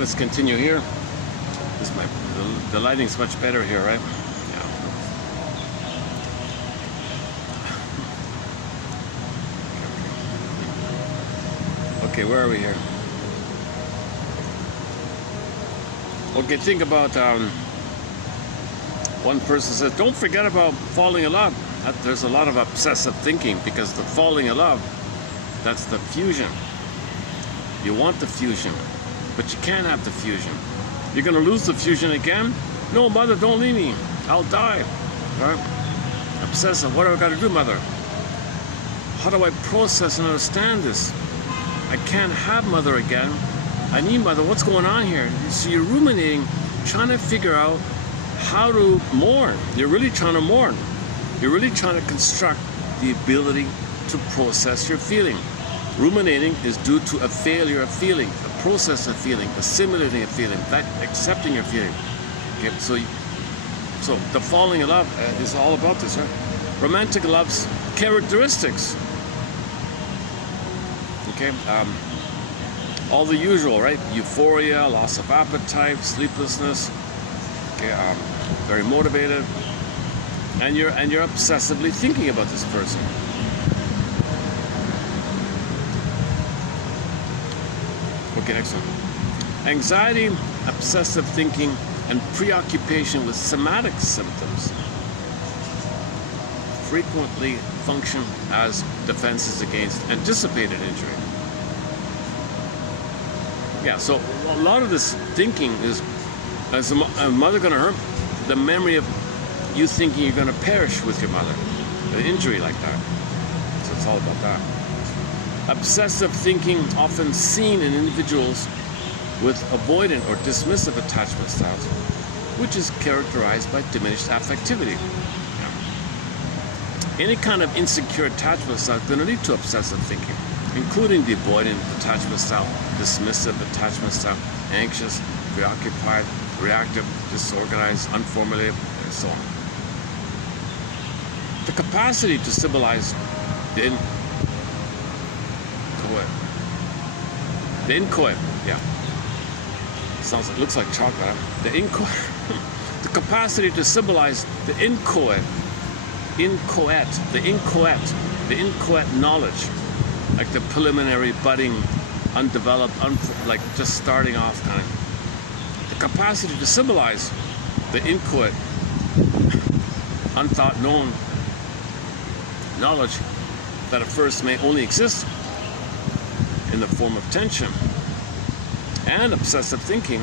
let's continue here. This might, the lighting's much better here, right? Yeah. Okay, where are we here? Okay, think about one person says, don't forget about falling in love. There's a lot of obsessive thinking, because the falling in love, that's the fusion. You want the fusion, but you can't have the fusion. You're going to lose the fusion again? No, mother, don't leave me. I'll die. Right? Obsessive. What do I got to do, mother? How do I process and understand this? I can't have mother again. I need mother. What's going on here? So you're ruminating, trying to figure out how to mourn. You're really trying to mourn. You're really trying to construct the ability to process your feeling. Ruminating is due to a failure of feeling, a process of feeling, assimilating a feeling, that accepting your feeling. Okay, so the falling in love is all about this, right? Romantic love's characteristics. Okay, all the usual, right? Euphoria, loss of appetite, sleeplessness. Okay, very motivated, and you're obsessively thinking about this person. Okay, next one. Anxiety, obsessive thinking, and preoccupation with somatic symptoms frequently function as defenses against anticipated injury. Yeah, so a lot of this thinking is, is a mother going to hurt? The memory of you thinking you're going to perish with your mother, an injury like that. So it's all about that. Obsessive thinking, often seen in individuals with avoidant or dismissive attachment styles, which is characterized by diminished affectivity. Any kind of insecure attachment style is going to lead to obsessive thinking, including the avoidant attachment style, dismissive attachment style, anxious, preoccupied, reactive, disorganized, unformulated, and so on. The capacity to symbolize the inchoate, yeah. Looks like chocolate. The inchoate, the capacity to symbolize the inchoate knowledge, like the preliminary, budding, undeveloped, like just starting off kind of. The capacity to symbolize the inchoate, unthought known knowledge that at first may only exist in the form of tension and obsessive thinking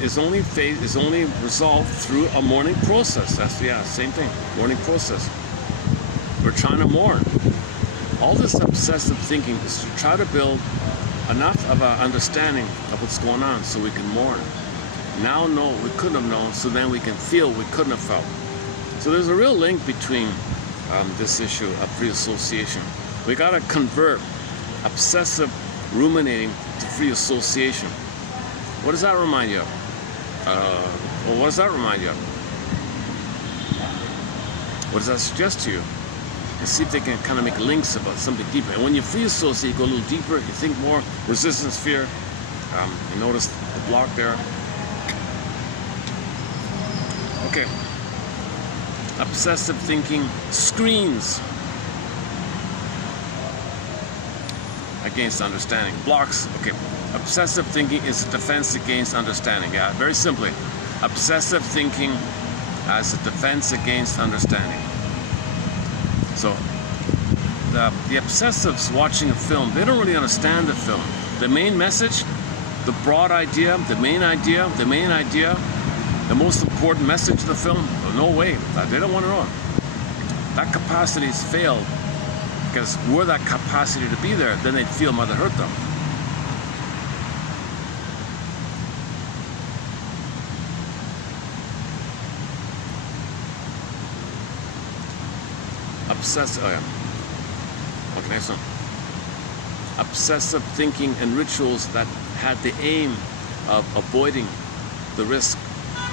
is only resolved through a mourning process. That's, yeah, same thing, mourning process. We're trying to mourn. All this obsessive thinking is to try to build enough of an understanding of what's going on so we can mourn. Now know what we couldn't have known, so then we can feel what we couldn't have felt. So there's a real link between this issue of free association. We got to convert obsessive ruminating to free association. What does that remind you of? Well, what does that remind you of? What does that suggest to you? And see if they can kind of make links about something deeper. And when you free associate, you go a little deeper, you think more, resistance, fear. You notice the block there. Okay. Obsessive thinking screens against understanding. Blocks, okay. Obsessive thinking is a defense against understanding. Yeah, very simply. Obsessive thinking as a defense against understanding. So, the obsessives watching a film, they don't really understand the film. The main message, the broad idea, the main idea, the most important message of the film, no way. They don't want to know. That capacity has failed, because were that capacity to be there, then they'd feel mother hurt them. Obsessive, oh yeah. Okay, next one. Obsessive thinking and rituals that had the aim of avoiding the risk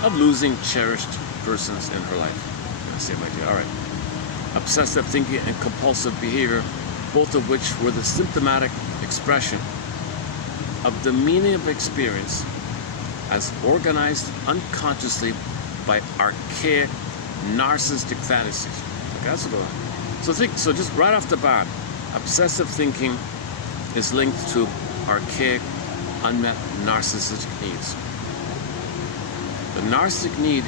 of losing cherished persons in her life. Yeah, same idea, all right. Obsessive thinking and compulsive behavior, both of which were the symptomatic expression of the meaning of experience as organized unconsciously by archaic narcissistic fantasies. Okay, that's a good one. So just right off the bat, obsessive thinking is linked to archaic, unmet narcissistic needs. The narcissistic need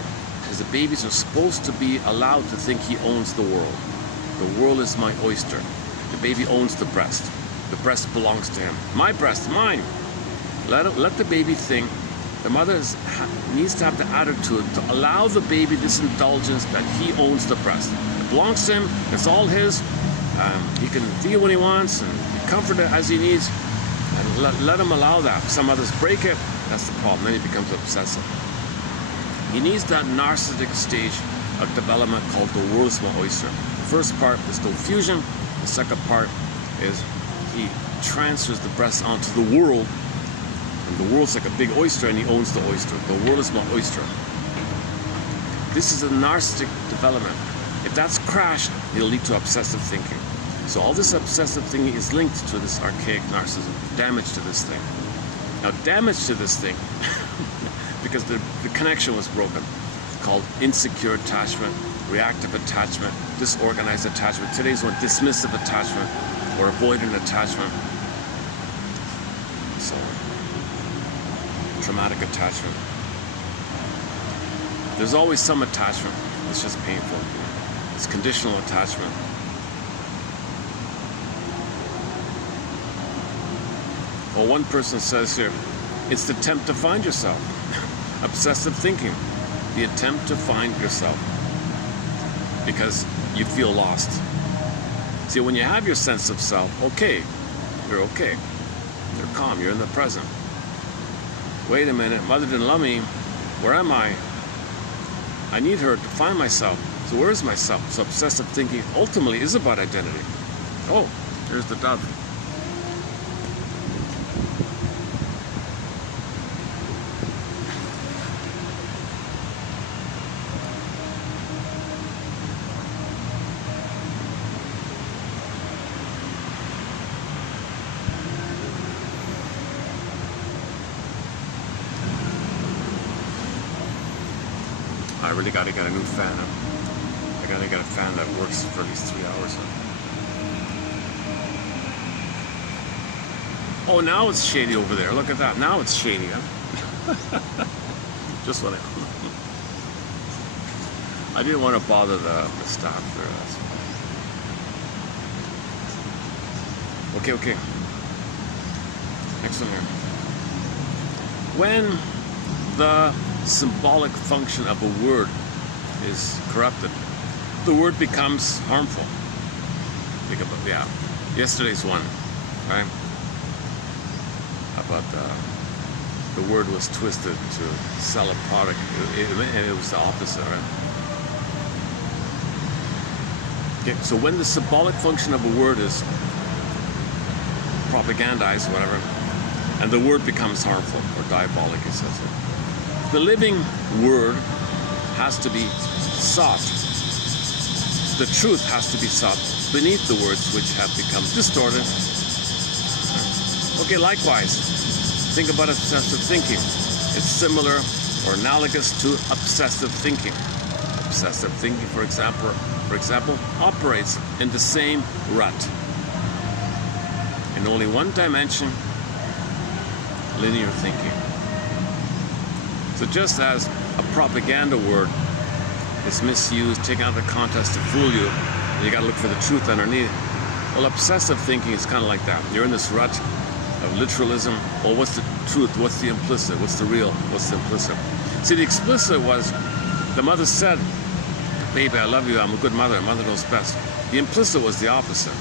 is the babies are supposed to be allowed to think he owns the world. The world is my oyster. The baby owns the breast. The breast belongs to him. My breast, mine. Let the baby think. The mother needs to have the attitude to allow the baby this indulgence that he owns the breast. It belongs to him. It's all his. He can feel when he wants and be comforted as he needs. And let him allow that. Some mothers break it. That's the problem. Then he becomes obsessive. He needs that narcissistic stage of development called the world is my oyster. The first part is still fusion. The second part is he transfers the breast onto the world. And the world's like a big oyster and he owns the oyster. The world is my oyster. This is a narcissistic development. If that's crashed, it'll lead to obsessive thinking. So all this obsessive thinking is linked to this archaic narcissism, damage to this thing. Now damage to this thing, because the connection was broken, called insecure attachment, reactive attachment, disorganized attachment. Today's one, dismissive attachment or avoidant attachment. So traumatic attachment. There's always some attachment. It's just painful. It's conditional attachment. Well, one person says here, it's the attempt to find yourself. Obsessive thinking, the attempt to find yourself because you feel lost. See, when you have your sense of self, okay, you're okay. You're calm, you're in the present. Wait a minute, mother didn't love me. Where am I? I need her to find myself. So where is myself? So obsessive thinking ultimately is about identity. Oh, there's the dove. I really gotta get a new fan. I gotta get a fan that works for at least 3 hours. Oh, now it's shady over there. Look at that. Now it's shady, huh? Just when I didn't want to bother the staff there. Okay. Next one here. When the symbolic function of a word is corrupted, the word becomes harmful. Think about, yeah, yesterday's one, right? About the word was twisted to sell a product, and it was the opposite, right? Okay, so when the symbolic function of a word is propagandized, whatever, and the word becomes harmful or diabolic, it says it. The living word has to be sought. The truth has to be sought beneath the words which have become distorted. Okay, likewise, think about obsessive thinking. It's similar or analogous to obsessive thinking. Obsessive thinking, for example, operates in the same rut. In only one dimension, linear thinking. So just as a propaganda word is misused, taken out of context to fool you, and you got to look for the truth underneath. Well, obsessive thinking is kind of like that. You're in this rut of literalism. Well, what's the truth? What's the implicit? What's the real? What's the implicit? See, the explicit was the mother said, "Baby, I love you. I'm a good mother. Mother knows best." The implicit was the opposite.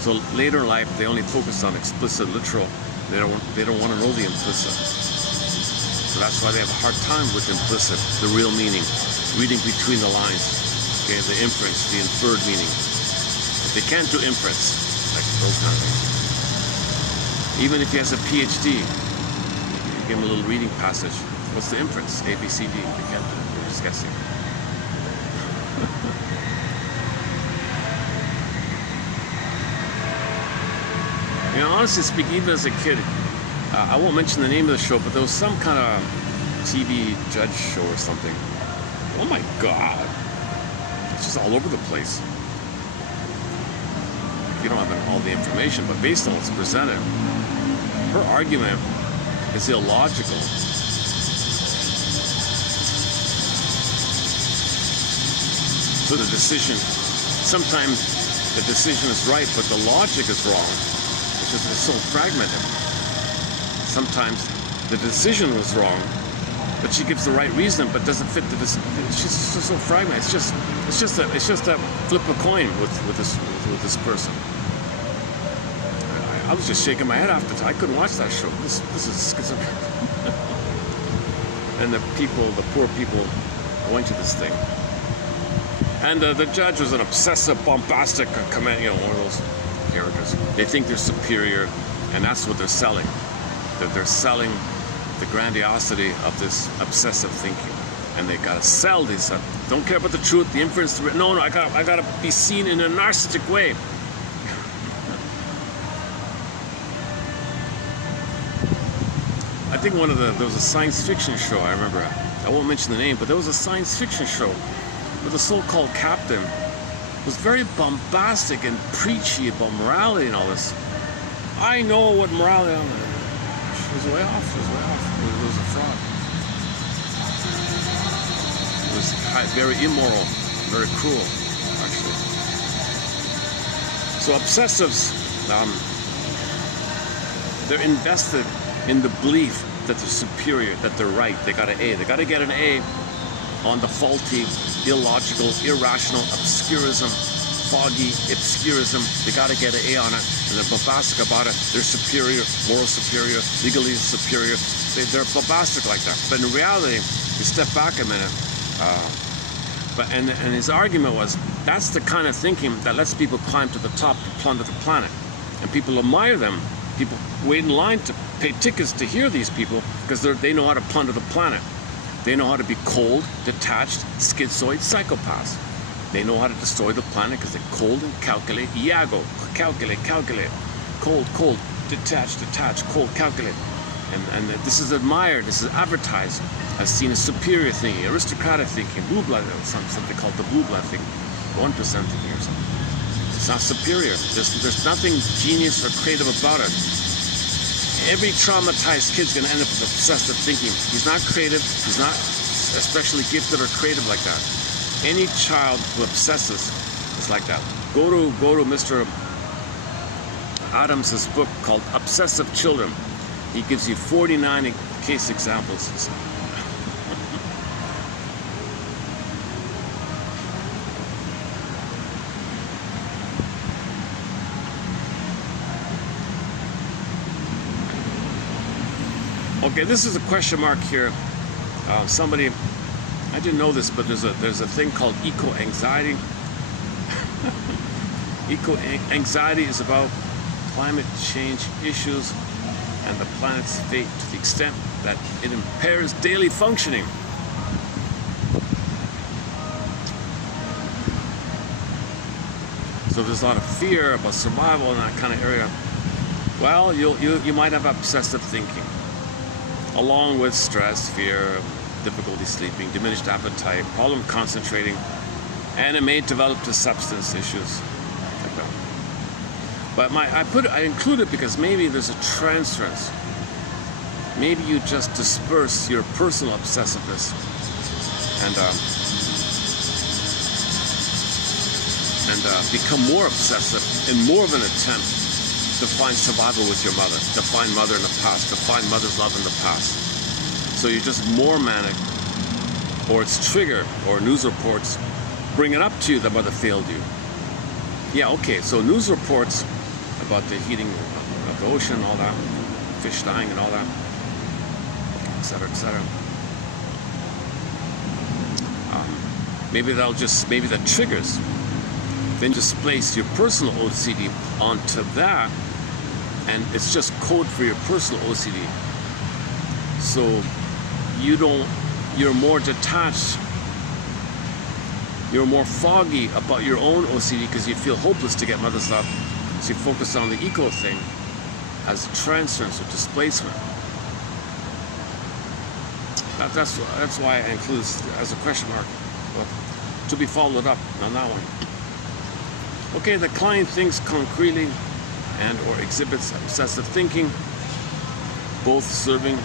So later in life, they only focus on explicit, literal. They don't want to know the implicit. So that's why they have a hard time with implicit, the real meaning, reading between the lines, okay, the inference, the inferred meaning. They can't do inference, like those kind of things. Even if he has a PhD, you give him a little reading passage. What's the inference? A, B, C, D. They can't do it. They're just guessing. You know, honestly speaking, even as a kid, I won't mention the name of the show, but there was some kind of TV judge show or something. Oh my God. It's just all over the place. You don't have all the information, but based on what's presented, her argument is illogical. So the decision, sometimes the decision is right, but the logic is wrong, because it's so fragmented. Sometimes the decision was wrong, but she gives the right reason, but doesn't fit the decision. She's just so fragmented. It's just that flip a coin with this person. I was just shaking my head after I couldn't watch that show. This is schizophrenic. And the poor people going to this thing. And the judge was an obsessive, bombastic, one of those characters. They think they're superior, and that's what they're selling. They're selling the grandiosity of this obsessive thinking, and they gotta sell this. Don't care about the truth, the inference. No, I gotta be seen in a narcissistic way. I think there was a science fiction show. I remember. I won't mention the name, but there was a science fiction show. But the so-called captain was very bombastic and preachy about morality and all this. I know what morality is. She was way off. It was a fraud. It was very immoral, very cruel, actually. So obsessives, they're invested in the belief that they're superior, that they're right. They got an A. They got to get an A on the faulty, illogical, irrational, obscurism, foggy obscurism. They got to get an A on it, and they're bombastic about it. They're superior, moral superior, legally superior. They're bombastic like that. But in reality, you step back a minute. And his argument was, that's the kind of thinking that lets people climb to the top to plunder the planet. And people admire them. People wait in line to pay tickets to hear these people because they know how to plunder the planet. They know how to be cold, detached, schizoid psychopaths. They know how to destroy the planet because they're cold and calculate. Iago, calculate. Cold, detached, cold, calculate. And this is admired, this is advertised as seen as superior thinking, aristocratic thinking, blue blood, something called the blue blood thinking, 1% thinking or something. It's not superior. There's nothing genius or creative about it. Every traumatized kid's going to end up with obsessive thinking. He's not creative. He's not especially gifted or creative like that. Any child who obsesses is like that. Go to Mr. Adams' book called Obsessive Children. He gives you 49 case examples. Okay, this is a question mark here. Somebody, I didn't know this, but there's a thing called eco-anxiety. Eco-anxiety is about climate change issues and the planet's fate to the extent that it impairs daily functioning. So there's a lot of fear about survival in that kind of area. Well, you might have obsessive thinking, along with stress, fear, difficulty sleeping, diminished appetite, problem concentrating, and it may develop to substance issues. But I include it because maybe there's a transference. Maybe you just disperse your personal obsessiveness and become more obsessive in more of an attempt to find survival with your mother, to find mother in the past, to find mother's love in the past. So you're just more manic, or it's triggered, or news reports bring it up to you that mother failed you. Yeah, okay, so news reports about the heating of the ocean, all that, fish dying and all that, etc., etc. Maybe that triggers, then displace your personal OCD onto that, and it's just code for your personal OCD. So you're more detached, you're more foggy about your own OCD because you feel hopeless to get mother's love. So you focus on the eco thing, as transference or displacement. That's why I include this as a question mark. Well, to be followed up on that one. Okay, the client thinks concretely and or exhibits obsessive thinking, both serving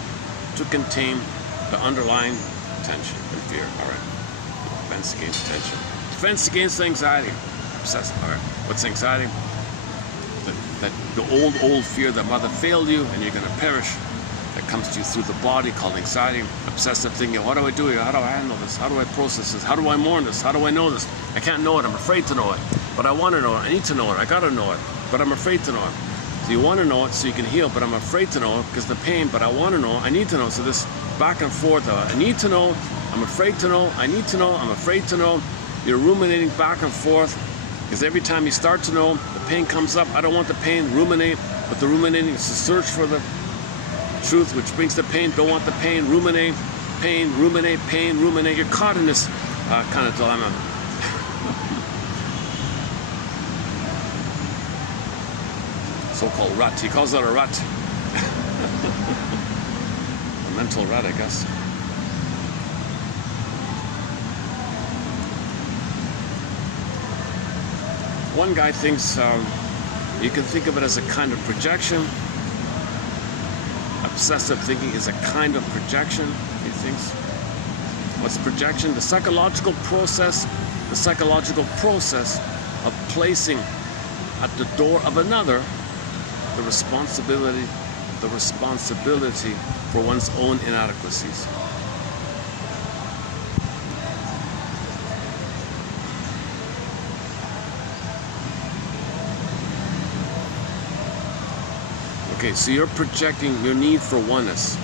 to contain the underlying tension and fear. All right. Defense against tension. Defense against anxiety. Obsessive. All right. What's anxiety? The old fear that mother failed you and you're going to perish. That comes to you through the body, called anxiety. Obsessive thinking. What do I do here? How do I handle this? How do I process this? How do I mourn this? How do I know this? I can't know it. I'm afraid to know it. But I want to know it. I need to know it. I got to know it. But I'm afraid to know it. So you want to know it so you can heal, but I'm afraid to know it because the pain, but I want to know, I need to know. So this back and forth, I need to know, I'm afraid to know, I need to know, I'm afraid to know. You're ruminating back and forth because every time you start to know, the pain comes up. I don't want the pain, ruminate, but the ruminating is the search for the truth, which brings the pain. Don't want the pain, ruminate, pain, ruminate, pain, ruminate. You're caught in this kind of dilemma. So-called rut. He calls it a rut. A mental rut, I guess. One guy thinks you can think of it as a kind of projection. Obsessive thinking is a kind of projection, he thinks. What's projection? The psychological process of placing at the door of another the responsibility for one's own inadequacies. Okay, so you're projecting your need for oneness,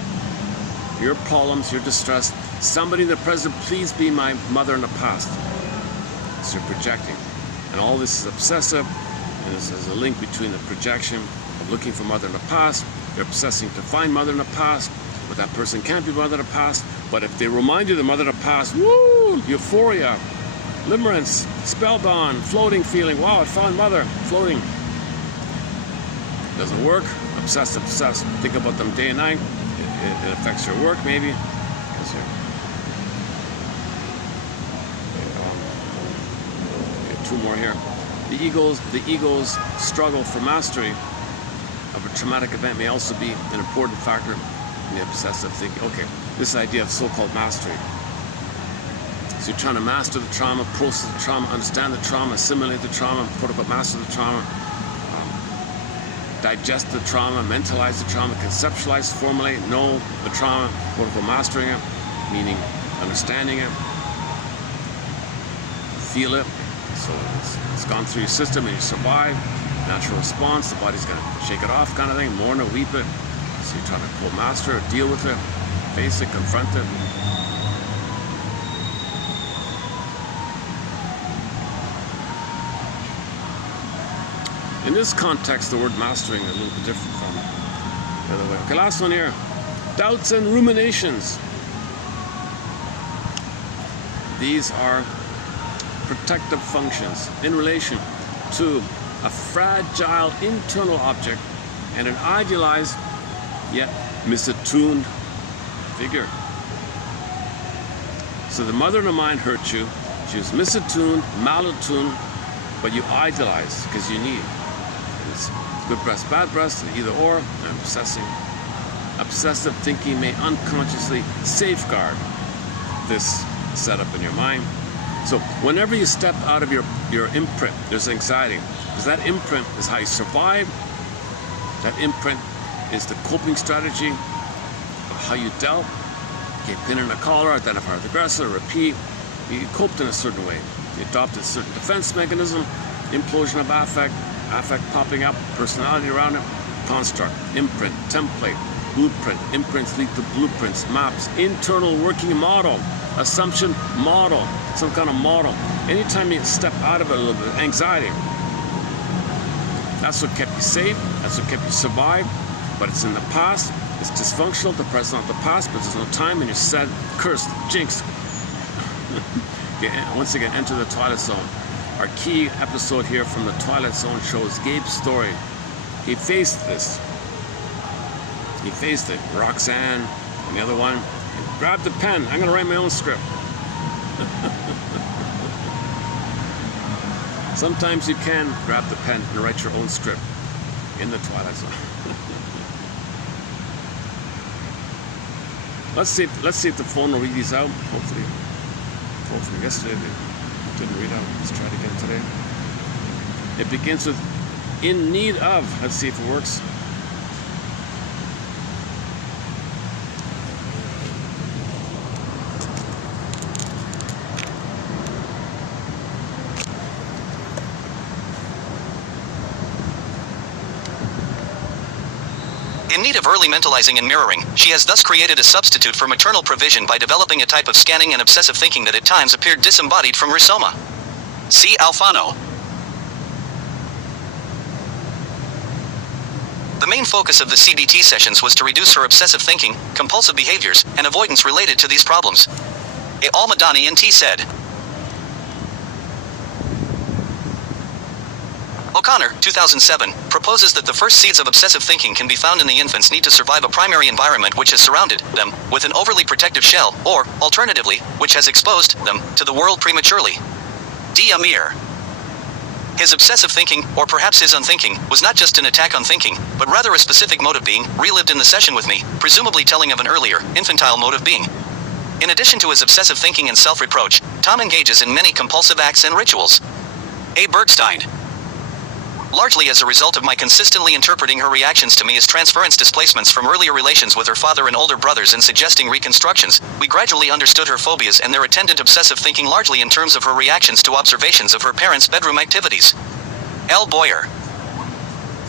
your problems, your distress. Somebody in the present, please be my mother in the past. So you're projecting. And all this is obsessive, and this is a link between the projection of looking for mother in the past. You're obsessing to find mother in the past, but that person can't be mother in the past. But if they remind you of the mother in the past, woo, euphoria, limerence, spellbound, floating feeling. Wow, I found mother, floating. Doesn't work. Obsessed. Think about them day and night. It affects your work, maybe. Okay, two more here. The ego's struggle for mastery of a traumatic event may also be an important factor in the obsessive thinking. Okay, this idea of so-called mastery. So you're trying to master the trauma, process the trauma, understand the trauma, assimilate the trauma, quote-unquote, master the trauma, digest the trauma, mentalize the trauma, conceptualize, formulate, know the trauma, quote-unquote, mastering it, meaning understanding it, feel it. So it's gone through your system and you survive. Natural response, the body's going to shake it off kind of thing, mourn it, weep it. So you're trying to quote master it, deal with it, face it, confront it. In this context, the word mastering is a little bit different from the other way. Okay, last one here. Doubts and ruminations. These are protective functions in relation to a fragile internal object and an idealized yet misattuned figure. So the mother in the mind hurt you. She was misattuned, malattuned, but you idolize because you need. It's good breast, bad breast, either or. And obsessive thinking may unconsciously safeguard this setup in your mind. So whenever you step out of your imprint, there's anxiety. Because that imprint is how you survive. That imprint is the coping strategy of how you dealt. Okay, pin in a collar, identify the aggressor, repeat. You coped in a certain way. You adopted a certain defense mechanism, implosion of affect popping up, personality around it, construct, imprint, template, blueprint. Imprints lead to blueprints, maps, internal working model, assumption model, some kind of model. Anytime you step out of it a little bit, anxiety. That's what kept you safe, that's what kept you survive, but it's in the past, it's dysfunctional, the present, not the past, but there's no time, and you're said, cursed, jinxed. Okay, once again, enter the Twilight Zone. Our key episode here from the Twilight Zone shows Gabe's story. He faced this. He faced it. Roxanne and the other one. Grab the pen. I'm going to write my own script. Sometimes you can grab the pen and write your own script in the Twilight Zone. Let's see if the phone will read these out. Hopefully yesterday they didn't read out. Let's try it again today. It begins with in need of. Let's see if it works. In need of early mentalizing and mirroring, she has thus created a substitute for maternal provision by developing a type of scanning and obsessive thinking that at times appeared disembodied from Risoma. See Alfano. The main focus of the CBT sessions was to reduce her obsessive thinking, compulsive behaviors, and avoidance related to these problems. A. Almadani and T. said. O'Connor, 2007, proposes that the first seeds of obsessive thinking can be found in the infants need to survive a primary environment which has surrounded them with an overly protective shell, or, alternatively, which has exposed them to the world prematurely. D. Amir. His obsessive thinking, or perhaps his unthinking, was not just an attack on thinking, but rather a specific mode of being, relived in the session with me, presumably telling of an earlier, infantile mode of being. In addition to his obsessive thinking and self-reproach, Tom engages in many compulsive acts and rituals. A. Bergstein. Largely as a result of my consistently interpreting her reactions to me as transference displacements from earlier relations with her father and older brothers and suggesting reconstructions, we gradually understood her phobias and their attendant obsessive thinking largely in terms of her reactions to observations of her parents' bedroom activities. L. Boyer.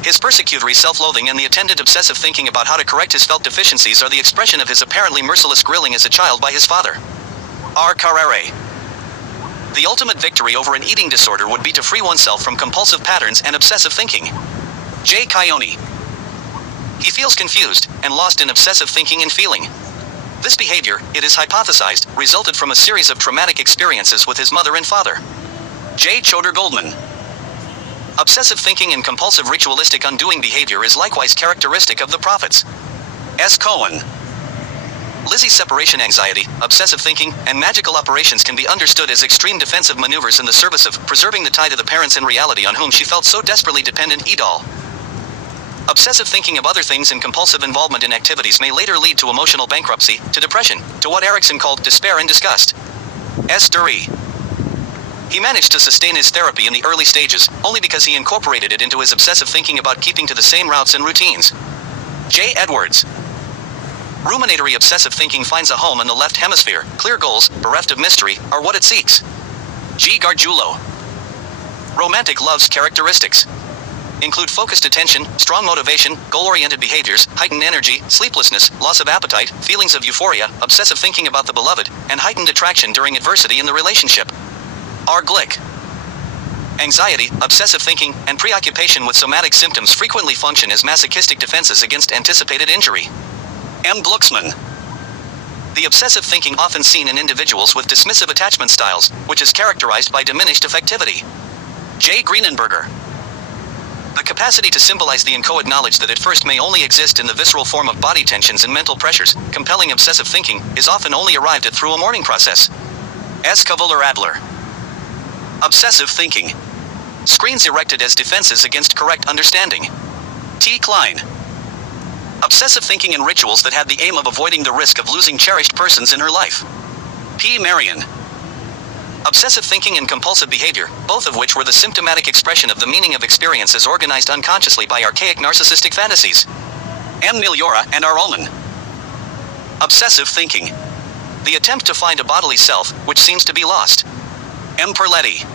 His persecutory self-loathing and the attendant obsessive thinking about how to correct his felt deficiencies are the expression of his apparently merciless grilling as a child by his father. R. Carrere. The ultimate victory over an eating disorder would be to free oneself from compulsive patterns and obsessive thinking. J. Coyone. He feels confused and lost in obsessive thinking and feeling. This behavior, it is hypothesized, resulted from a series of traumatic experiences with his mother and father. J. Choder Goldman. Obsessive thinking and compulsive ritualistic undoing behavior is likewise characteristic of the prophets. S. Cohen. Lizzie's separation anxiety, obsessive thinking, and magical operations can be understood as extreme defensive maneuvers in the service of preserving the tie to the parents in reality on whom she felt so desperately dependent. Edal. Obsessive thinking of other things and compulsive involvement in activities may later lead to emotional bankruptcy, to depression, to what Erickson called despair and disgust. S. Dury. He managed to sustain his therapy in the early stages, only because he incorporated it into his obsessive thinking about keeping to the same routes and routines. J. Edwards. Ruminatory obsessive thinking finds a home in the left hemisphere. Clear goals, bereft of mystery, are what it seeks. G. Gargiulo. Romantic love's characteristics include focused attention, strong motivation, goal-oriented behaviors, heightened energy, sleeplessness, loss of appetite, feelings of euphoria, obsessive thinking about the beloved, and heightened attraction during adversity in the relationship. R. Glick. Anxiety, obsessive thinking, and preoccupation with somatic symptoms frequently function as masochistic defenses against anticipated injury. M. Glucksmann. The obsessive thinking often seen in individuals with dismissive attachment styles, which is characterized by diminished effectivity. J. Greenenberger. The capacity to symbolize the inchoate knowledge that at first may only exist in the visceral form of body tensions and mental pressures, compelling obsessive thinking, is often only arrived at through a mourning process. S. Kavoler Adler. Obsessive thinking. Screens erected as defenses against correct understanding. T. Klein. Obsessive thinking and rituals that had the aim of avoiding the risk of losing cherished persons in her life. P. Marion. Obsessive thinking and compulsive behavior, both of which were the symptomatic expression of the meaning of experiences organized unconsciously by archaic narcissistic fantasies. M. Miliora and R. Ullman. Obsessive thinking. The attempt to find a bodily self, which seems to be lost. M. Perletti.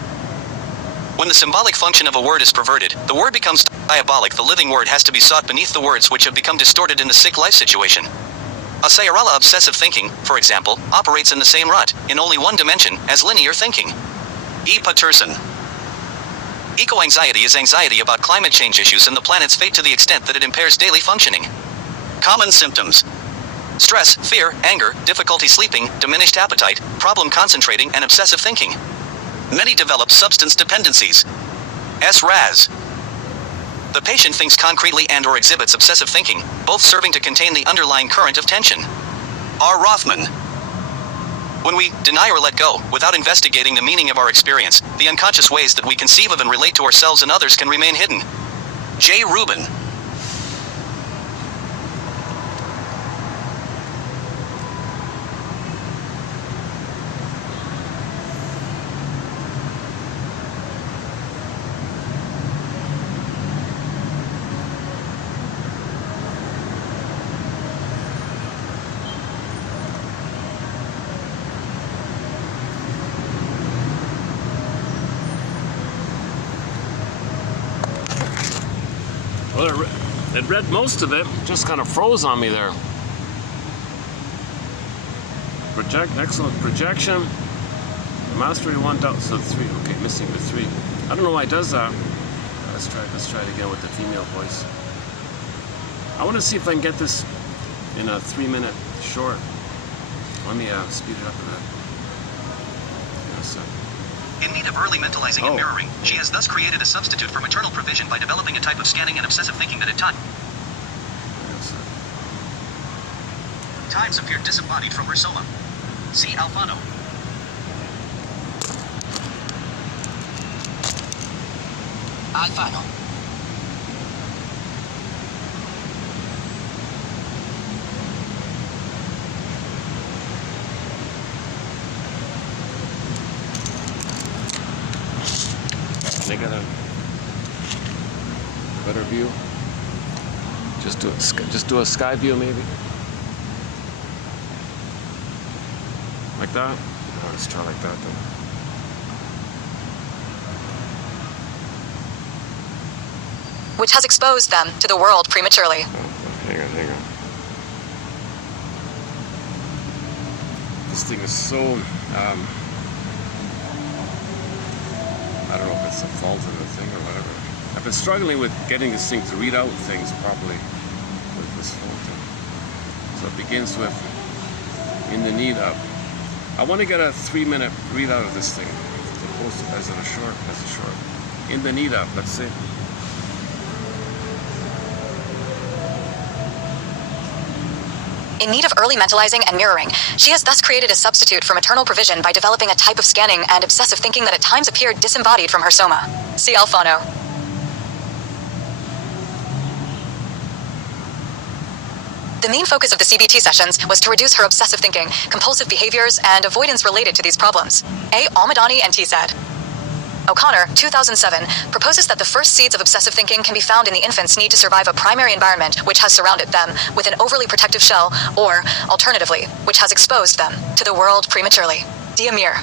When the symbolic function of a word is perverted, the word becomes diabolic. The living word has to be sought beneath the words which have become distorted in the sick life situation. A Sayarala obsessive thinking, for example, operates in the same rut, in only one dimension, as linear thinking. E. Patterson. Eco-anxiety is anxiety about climate change issues and the planet's fate to the extent that it impairs daily functioning. Common symptoms: stress, fear, anger, difficulty sleeping, diminished appetite, problem concentrating, and obsessive thinking. Many develop substance dependencies. S. Raz. The patient thinks concretely and/or exhibits obsessive thinking, both serving to contain the underlying current of tension. R. Rothman. When we deny or let go, without investigating the meaning of our experience, the unconscious ways that we conceive of and relate to ourselves and others can remain hidden. J. Rubin. Well, it read most of it, just kind of froze on me there. Excellent projection. Mastery 1 doubt, so 3. Okay, missing the 3. I don't know why it does that. Let's try it again with the female voice. I want to see if I can get this in a 3-minute short. Let me speed it up a bit. In need of early mentalizing and mirroring, she has thus created a substitute for maternal provision by developing a type of scanning and obsessive thinking that at times appeared disembodied from her soma. See Alfano. Alfano. They got a better view. Just do a sky view, maybe. Like that. Oh, let's try like that then. Which has exposed them to the world prematurely. Oh, hang on. This thing is so. I don't know if it's a fault in the thing or whatever. I've been struggling with getting this thing to read out things properly with this filter. So it begins with in the need of. I want to get a 3-minute readout of this thing. As a short. In the need of, let's see. In need of early mentalizing and mirroring, she has thus created a substitute for maternal provision by developing a type of scanning and obsessive thinking that at times appeared disembodied from her soma. See Alfano. The main focus of the CBT sessions was to reduce her obsessive thinking, compulsive behaviors, and avoidance related to these problems. A. Almadani and T. said. O'Connor, 2007, proposes that the first seeds of obsessive thinking can be found in the infant's need to survive a primary environment which has surrounded them with an overly protective shell, or, alternatively, which has exposed them to the world prematurely. D. Amir.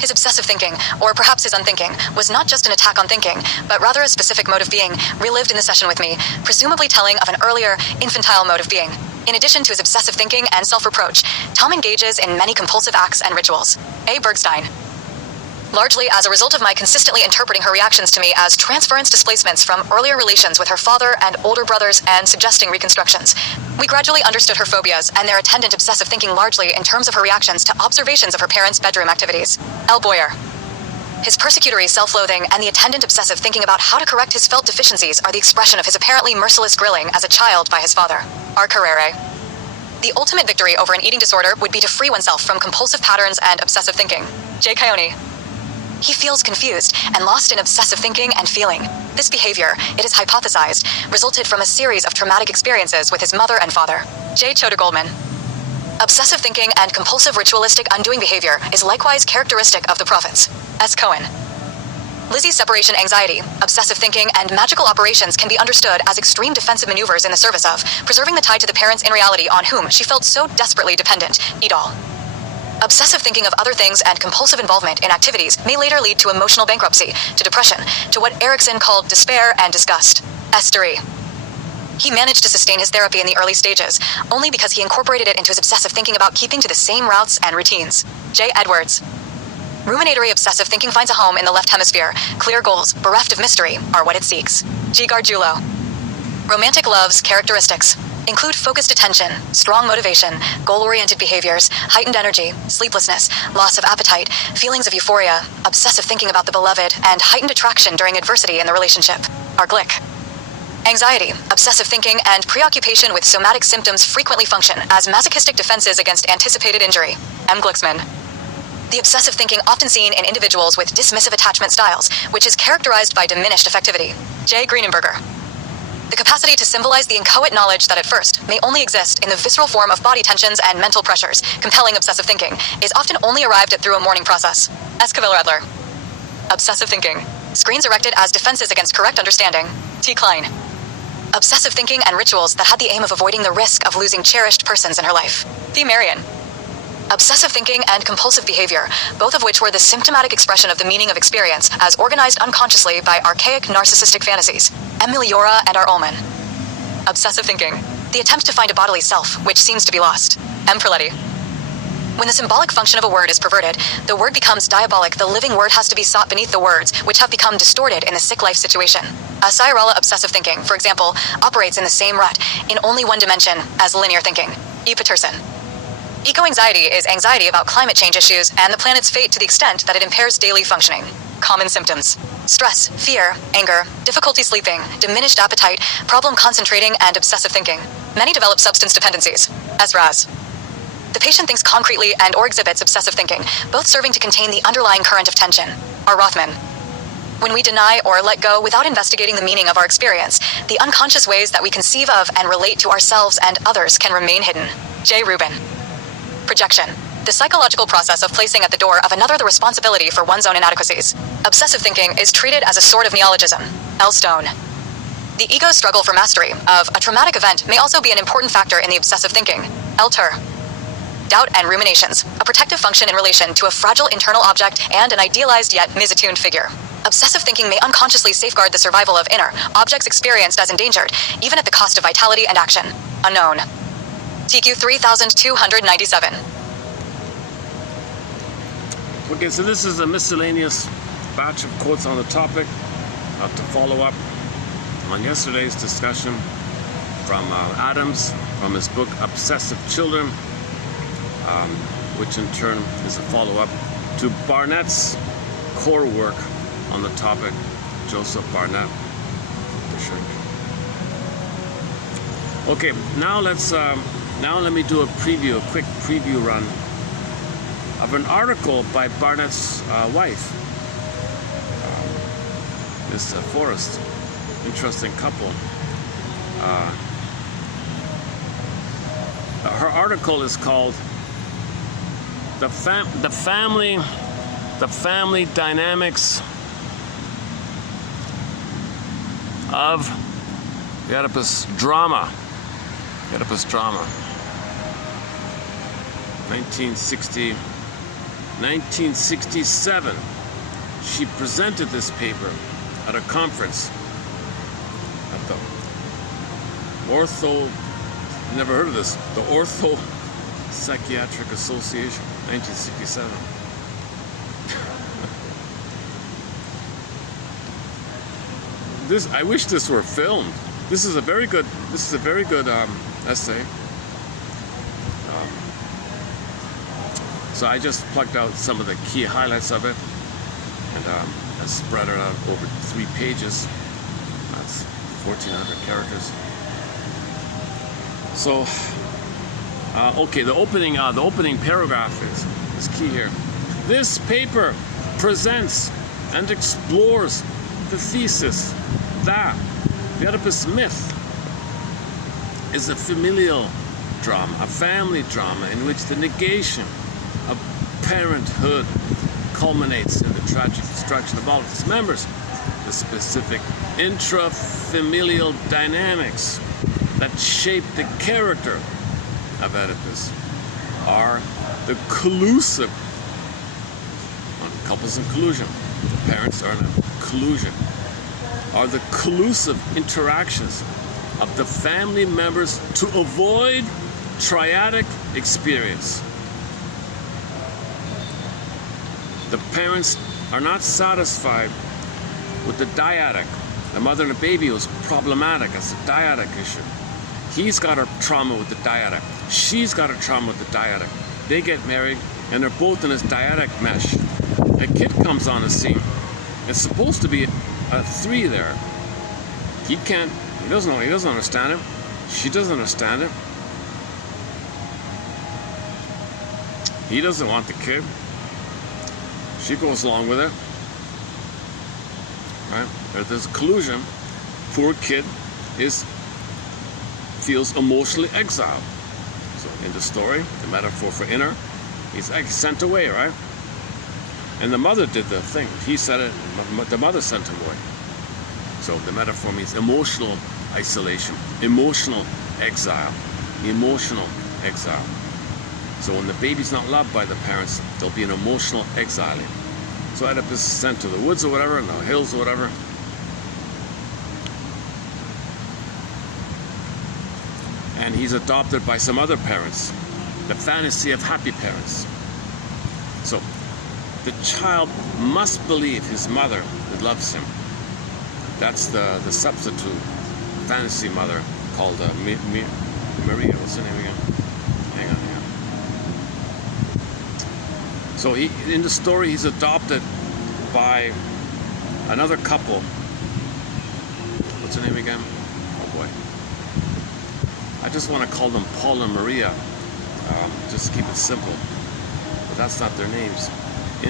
His obsessive thinking, or perhaps his unthinking, was not just an attack on thinking, but rather a specific mode of being, relived in the session with me, presumably telling of an earlier, infantile mode of being. In addition to his obsessive thinking and self-reproach, Tom engages in many compulsive acts and rituals. A. Bergstein. Largely as a result of my consistently interpreting her reactions to me as transference displacements from earlier relations with her father and older brothers and suggesting reconstructions, we gradually understood her phobias and their attendant obsessive thinking largely in terms of her reactions to observations of her parents' bedroom activities. L. Boyer. His persecutory self-loathing and the attendant obsessive thinking about how to correct his felt deficiencies are the expression of his apparently merciless grilling as a child by his father. R. Carrere. The ultimate victory over an eating disorder would be to free oneself from compulsive patterns and obsessive thinking. J. Coyone. He feels confused and lost in obsessive thinking and feeling. This behavior, it is hypothesized, resulted from a series of traumatic experiences with his mother and father. J. Choda Goldman. Obsessive thinking and compulsive ritualistic undoing behavior is likewise characteristic of the prophets. S. Cohen. Lizzie's separation anxiety, obsessive thinking, and magical operations can be understood as extreme defensive maneuvers in the service of preserving the tie to the parents in reality on whom she felt so desperately dependent. Edal. Obsessive thinking of other things and compulsive involvement in activities may later lead to emotional bankruptcy, to depression, to what Erickson called despair and disgust. Estery. He managed to sustain his therapy in the early stages, only because he incorporated it into his obsessive thinking about keeping to the same routes and routines. J. Edwards. Ruminatory obsessive thinking finds a home in the left hemisphere. Clear goals, bereft of mystery, are what it seeks. G. Gargiulo. Romantic love's characteristics include focused attention, strong motivation, goal-oriented behaviors, heightened energy, sleeplessness, loss of appetite, feelings of euphoria, obsessive thinking about the beloved, and heightened attraction during adversity in the relationship. R. Glick. Anxiety, obsessive thinking, and preoccupation with somatic symptoms frequently function as masochistic defenses against anticipated injury. M. Glicksman. The obsessive thinking often seen in individuals with dismissive attachment styles, which is characterized by diminished affectivity. J. Greenenberger. The capacity to symbolize the inchoate knowledge that at first may only exist in the visceral form of body tensions and mental pressures, compelling obsessive thinking, is often only arrived at through a mourning process. S. Cavell-Radler. Obsessive thinking. Screens erected as defenses against correct understanding. T. Klein. Obsessive thinking and rituals that had the aim of avoiding the risk of losing cherished persons in her life. V. Marion. Obsessive thinking and compulsive behavior, both of which were the symptomatic expression of the meaning of experience as organized unconsciously by archaic narcissistic fantasies. M. Miliora and R. Ullman. Obsessive thinking. The attempt to find a bodily self, which seems to be lost. M. Perletti. When the symbolic function of a word is perverted, the word becomes diabolic. The living word has to be sought beneath the words, which have become distorted in the sick life situation. A Sciarella obsessive thinking, for example, operates in the same rut, in only one dimension, as linear thinking. E. Peterson. Eco-anxiety is anxiety about climate change issues and the planet's fate to the extent that it impairs daily functioning. Common symptoms: stress, fear, anger, difficulty sleeping, diminished appetite, problem concentrating, and obsessive thinking. Many develop substance dependencies. S. Raz. The patient thinks concretely and or exhibits obsessive thinking, both serving to contain the underlying current of tension. R. Rothman. When we deny or let go without investigating the meaning of our experience, the unconscious ways that we conceive of and relate to ourselves and others can remain hidden. J. Rubin. Projection. The psychological process of placing at the door of another the responsibility for one's own inadequacies. Obsessive thinking is treated as a sort of neologism. L. Stone. The ego's struggle for mastery of a traumatic event may also be an important factor in the obsessive thinking. L. Tur. Doubt and ruminations, a protective function in relation to a fragile internal object and an idealized yet misattuned figure. Obsessive thinking may unconsciously safeguard the survival of inner objects experienced as endangered, even at the cost of vitality and action. Unknown. TQ 3297. Okay, so this is a miscellaneous batch of quotes on the topic to follow up on yesterday's discussion from Adams from his book Obsessive Children, which in turn is a follow-up to Barnett's core work on the topic, Joseph Barnett. Okay, now let me do a quick preview run of an article by Barnett's wife, Miss Forrest. Interesting couple. Her article is called "The Family Dynamics of Oedipus Drama." 1967. She presented this paper at a conference at the never heard of this, the Ortho Psychiatric Association, 1967. I wish this were filmed. This is a very good essay. So I just plucked out some of the key highlights of it and I spread it out over 3 pages. That's 1,400 characters. So, okay, the opening paragraph is key here. This paper presents and explores the thesis that the Oedipus myth is a familial drama, a family drama in which the negation of parenthood culminates in the tragic destruction of all of its members. The specific intrafamilial dynamics that shape the character of Oedipus are the collusive, couples in collusion, the parents are in a collusion, are the collusive interactions of the family members to avoid triadic experience. The parents are not satisfied with the dyadic. The mother and the baby was problematic. It's a dyadic issue. He's got a trauma with the dyadic. She's got a trauma with the dyadic. They get married and they're both in this dyadic mesh. A kid comes on the scene. It's supposed to be a 3 there. He doesn't know. He doesn't understand it. She doesn't understand it. He doesn't want the kid. She goes along with it. Right? There's a collusion. Poor kid feels emotionally exiled. So in the story, the metaphor for inner, he's sent away, right? And the mother did the thing. He said it, the mother sent him away. So the metaphor means emotional isolation, emotional exile, emotional exile. So when the baby's not loved by the parents, there'll be an emotional exiling. So Oedipus is sent to the woods or whatever, in the hills or whatever. And he's adopted by some other parents. The fantasy of happy parents. So the child must believe his mother that loves him. That's the substitute fantasy mother called Maria. What's her name again? Hang on. So in the story, he's adopted by another couple. What's her name again? Oh boy. I just want to call them Paul and Maria. Just to keep it simple. But that's not their names.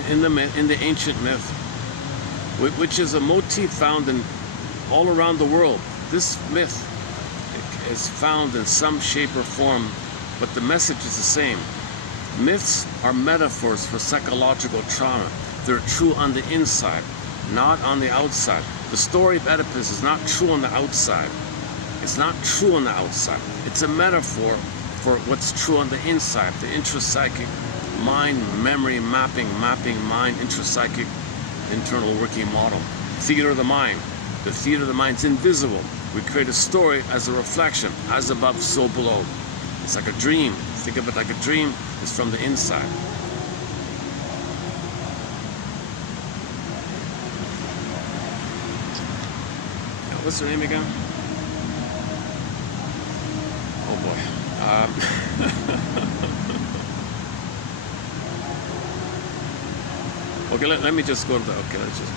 In the ancient myth, which is a motif found in all around the world. This myth is found in some shape or form, but the message is the same. Myths are metaphors for psychological trauma. They're true on the inside, not on the outside. The story of Oedipus is not true on the outside. It's not true on the outside. It's a metaphor for what's true on the inside, the intrapsychic mind, memory, mapping mind, intrapsychic, internal working model. Theater of the mind. The theater of the mind's invisible. We create a story as a reflection, as above, so below. It's like a dream. Think of it like a dream. It's from the inside. Now, what's her name again? Oh boy. Okay, let me just go to the, okay, let's just.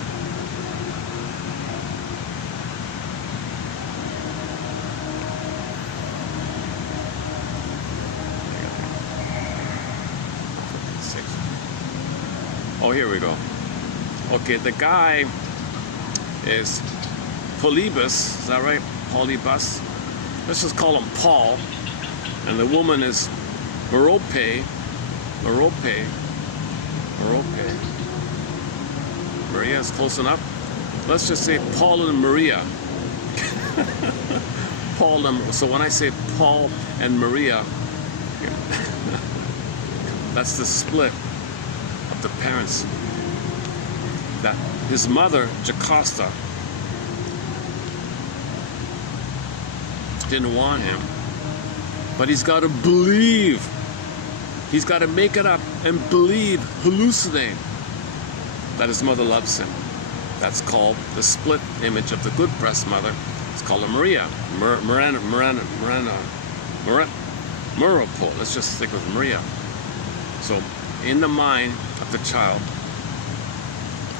Oh, here we go. Okay, the guy is Polybus, is that right? Polybus. Let's just call him Paul. And the woman is Merope. Maria is close enough. Let's just say Paul and Maria. Paul and, so when I say Paul and Maria, that's the split of the parents. That his mother, Jocasta, didn't want him, but he's got to believe. He's got to make it up and believe, hallucinate that his mother loves him. That's called the split image of the good breast mother. It's called a Maria. Meropo. Let's just stick with Maria. So, in the mind of the child,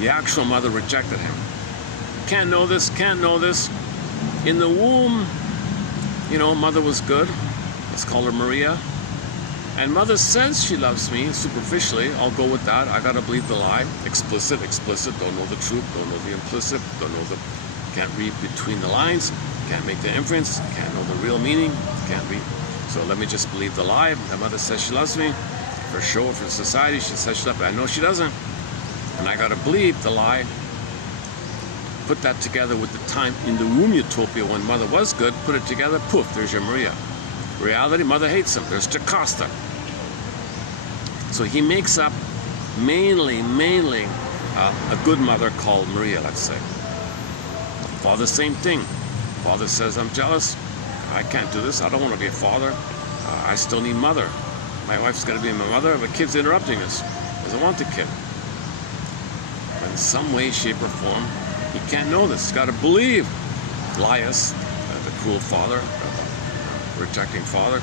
the actual mother rejected him. Can't know this. In the womb, mother was good. Let's call her Maria. And mother says she loves me superficially. I'll go with that. I gotta believe the lie. Explicit. Don't know the truth. Don't know the implicit. Can't read between the lines. Can't make the inference. Can't know the real meaning. Can't read. So let me just believe the lie. My mother says she loves me. For show, for society, she says she loves me. I know she doesn't. And I gotta believe the lie. Put that together with the time in the womb utopia when mother was good. Put it together. Poof, there's your Maria. Reality, mother hates him. There's Jocasta. So he makes up mainly a good mother called Maria, let's say. Father, same thing. Father says, I'm jealous. I can't do this. I don't want to be a father. I still need mother. My wife's got to be my mother. But kid's interrupting us. Doesn't want the kid. But in some way, shape, or form, he can't know this. He's got to believe. Laius, the cruel father, rejecting father.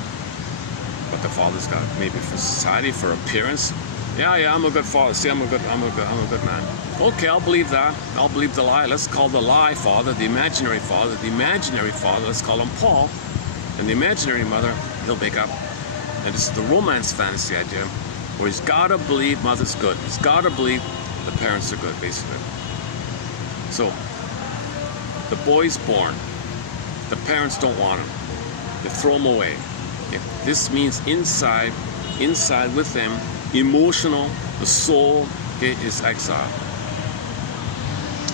But the father's got maybe for society, for appearance, Yeah, I'm a good father. See, I'm a good man. Okay, I'll believe that. I'll believe the lie. Let's call the lie father the imaginary father. The imaginary father, let's call him Paul. And the imaginary mother, he'll make up. And this is the romance fantasy idea, where he's got to believe mother's good. He's got to believe the parents are good, basically. So, the boy's born. The parents don't want him. They throw him away. Okay. This means inside with them, emotional, the soul, okay, is exile.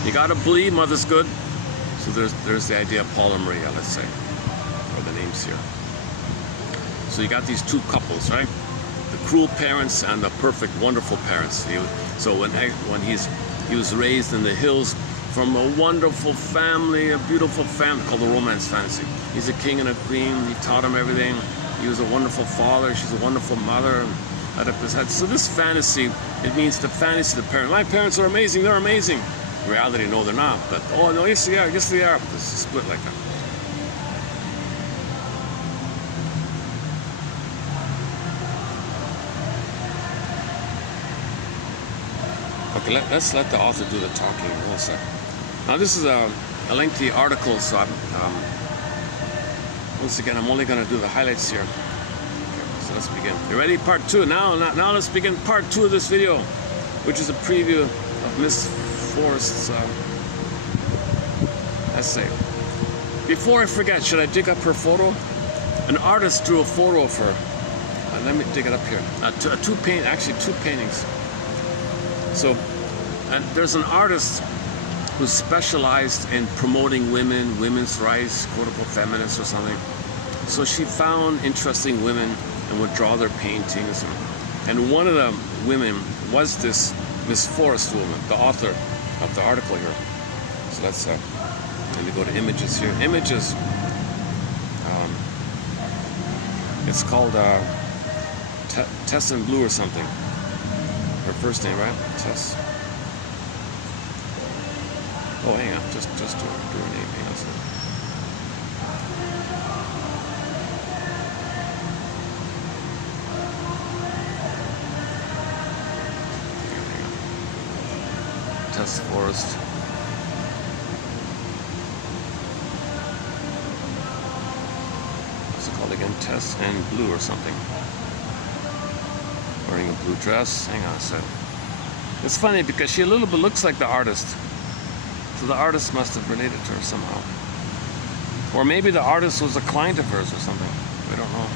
You got to believe mother's good. So there's the idea of Paul and Maria, let's say, or the names here. So you got these two couples, right? The cruel parents and the perfect, wonderful parents. So when he was raised in the hills from a wonderful family, a beautiful family called the romance fantasy. He's a king and a queen. He taught him everything. He was a wonderful father. She's a wonderful mother. So this fantasy, it means the fantasy of the parent. My parents are amazing. They're amazing. In reality, no, they're not. But oh no, yes they are. Yes they are. It's split like that. Okay, let's let the author do the talking. Hold a sec. Now this is a lengthy article, so once again I'm only going to do the highlights here. Okay, so let's begin. You ready? Part 2. Now let's begin part 2 of this video, which is a preview of Miss Forrest's essay. Before I forget, should I dig up her photo? An artist drew a photo of her. Let me dig it up here. Two paintings. So, and there's an artist who specialized in promoting women's rights, quote-unquote feminists or something. So she found interesting women and would draw their paintings. And one of the women was this Miss Forrest woman, the author of the article here. So let's let me go to images here. Images. It's called Tess in Blue or something. Her first name, right? Tess. Oh, hang on. Just do her name. Hang on a second. Hang on. Tess Forrest. What's it called again? Tess and Blue or something. Wearing a blue dress. Hang on a second. It's funny because she a little bit looks like the artist. So the artist must have related to her somehow. Or maybe the artist was a client of hers or something. We don't know.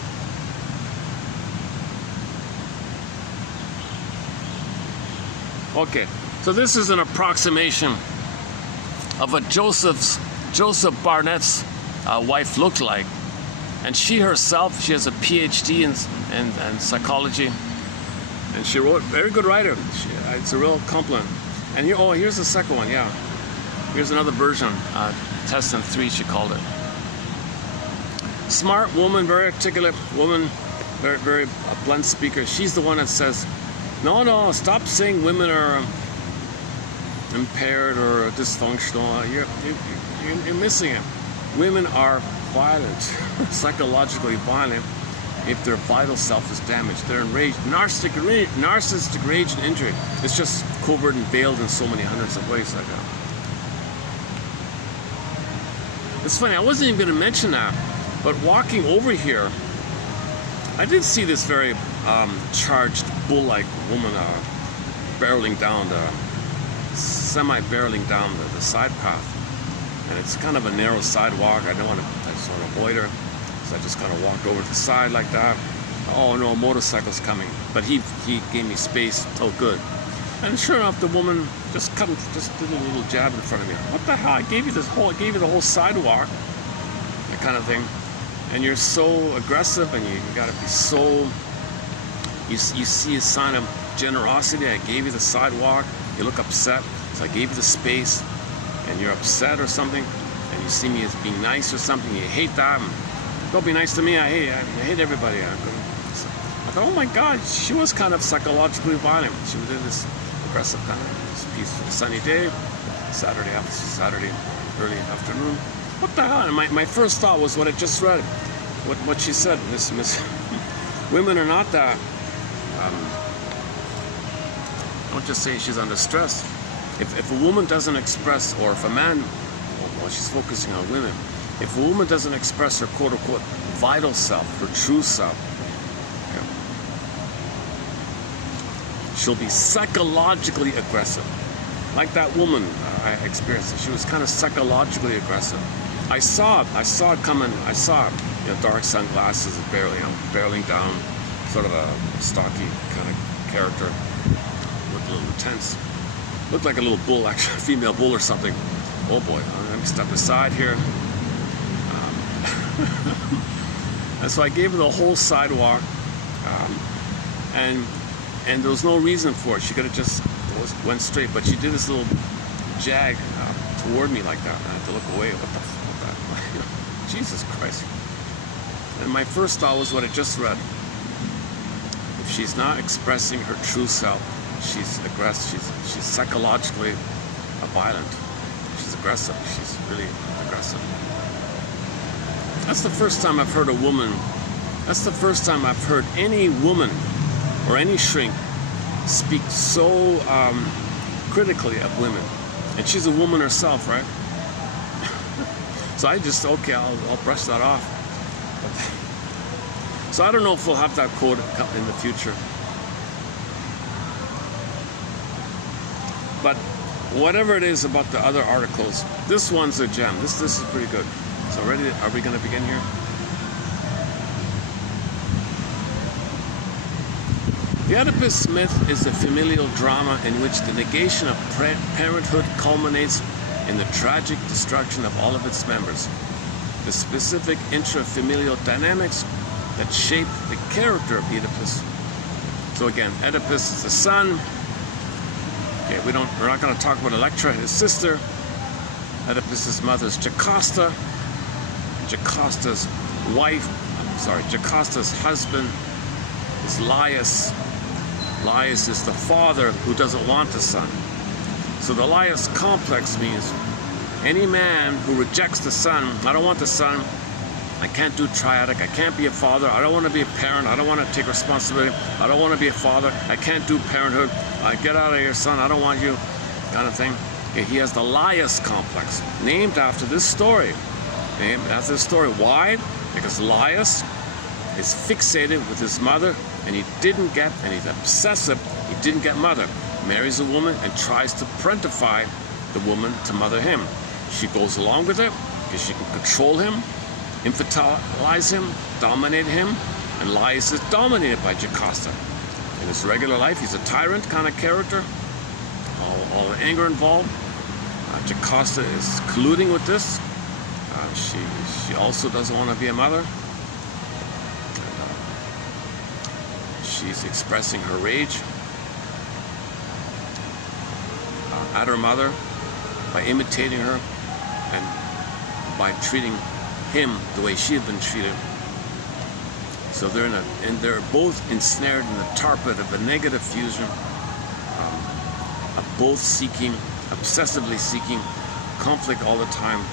Okay, so this is an approximation of what Joseph Barnett's wife looked like. And she herself, she has a PhD in psychology. And she wrote, very good writer. It's a real compliment. And here, here's the second one, yeah. Here's another version, Test in 3, she called it. Smart woman, very articulate woman, very, very blunt speaker. She's the one that says, no, stop saying women are impaired or dysfunctional. You're missing it. Women are violent, psychologically violent. If their vital self is damaged, they're enraged. Narcissistic rage and injury. It's just covered and veiled in so many hundreds of ways like that. It's funny, I wasn't even going to mention that, but walking over here, I did see this very charged, bull-like woman barreling down semi-barreling down the side path. And it's kind of a narrow sidewalk. I don't want to sort of avoid her. So I just kind of walked over to the side like that. Oh no, a motorcycle's coming. But he gave me space. Oh good. And sure enough, the woman just did a little jab in front of me. What the hell? I gave you the whole sidewalk. That kind of thing. And you're so aggressive, and you gotta be so. You see a sign of generosity. I gave you the sidewalk. You look upset, so I gave you the space, and you're upset or something, and you see me as being nice or something. You hate that. Don't be nice to me. I hate everybody. I thought, oh my God, she was kind of psychologically violent. She was in this aggressive kind of peaceful, sunny day, Saturday early afternoon. What the hell? And my first thought was what I just read, what she said. Miss women are not that Don't just say she's under stress. If a woman doesn't express, or if a man, well, she's focusing on women, if a woman doesn't express her quote-unquote vital self, her true self, okay, she'll be psychologically aggressive. Like that woman I experienced it. She was kind of psychologically aggressive. I saw it coming. I saw, dark sunglasses, barreling down, sort of a stocky kind of character, looked a little intense. Looked like a little bull, actually, a female bull or something. Oh boy, let me step aside here. And so I gave her the whole sidewalk, and there was no reason for it. She could have just went straight, but she did this little jag toward me like that. I had to look away. What the fuck? Jesus Christ. And my first thought was what I just read. If she's not expressing her true self, she's aggressive. She's psychologically violent. She's aggressive. She's really aggressive. That's the first time I've heard a woman. That's the first time I've heard any woman or any shrink speak so critically of women. And she's a woman herself, right? So I just, okay, I'll brush that off. So I don't know if we'll have that quote in the future. But whatever it is about the other articles, this one's a gem. This is pretty good. So are we going to begin here? The Oedipus myth is a familial drama in which the negation of parenthood culminates in the tragic destruction of all of its members. The specific intrafamilial dynamics that shape the character of Oedipus. So again, Oedipus is the son. Okay, we're not going to talk about Electra, his sister. Oedipus's mother is Jocasta. Jocasta's Jocasta's husband is Laius. Laius is the father who doesn't want a son. So the Laius complex means any man who rejects the son, I don't want the son, I can't do triadic, I can't be a father, I don't want to be a parent, I don't want to take responsibility, I don't want to be a father, I can't do parenthood, get out of here, son, I don't want you, kind of thing. Okay, he has the Laius complex, named after this story. Named after this story. Why? Because Laius is fixated with his mother, and he's obsessive, he didn't get mother. Marries a woman and tries to parentify the woman to mother him. She goes along with it because she can control him, infantilize him, dominate him, and Laius is dominated by Jocasta. In his regular life, he's a tyrant kind of character, all the anger involved. Jocasta is colluding with this. She also doesn't want to be a mother. She's expressing her rage at her mother by imitating her and by treating him the way she had been treated. So they're both ensnared in the tar pit of a negative fusion, of both obsessively seeking conflict all the time,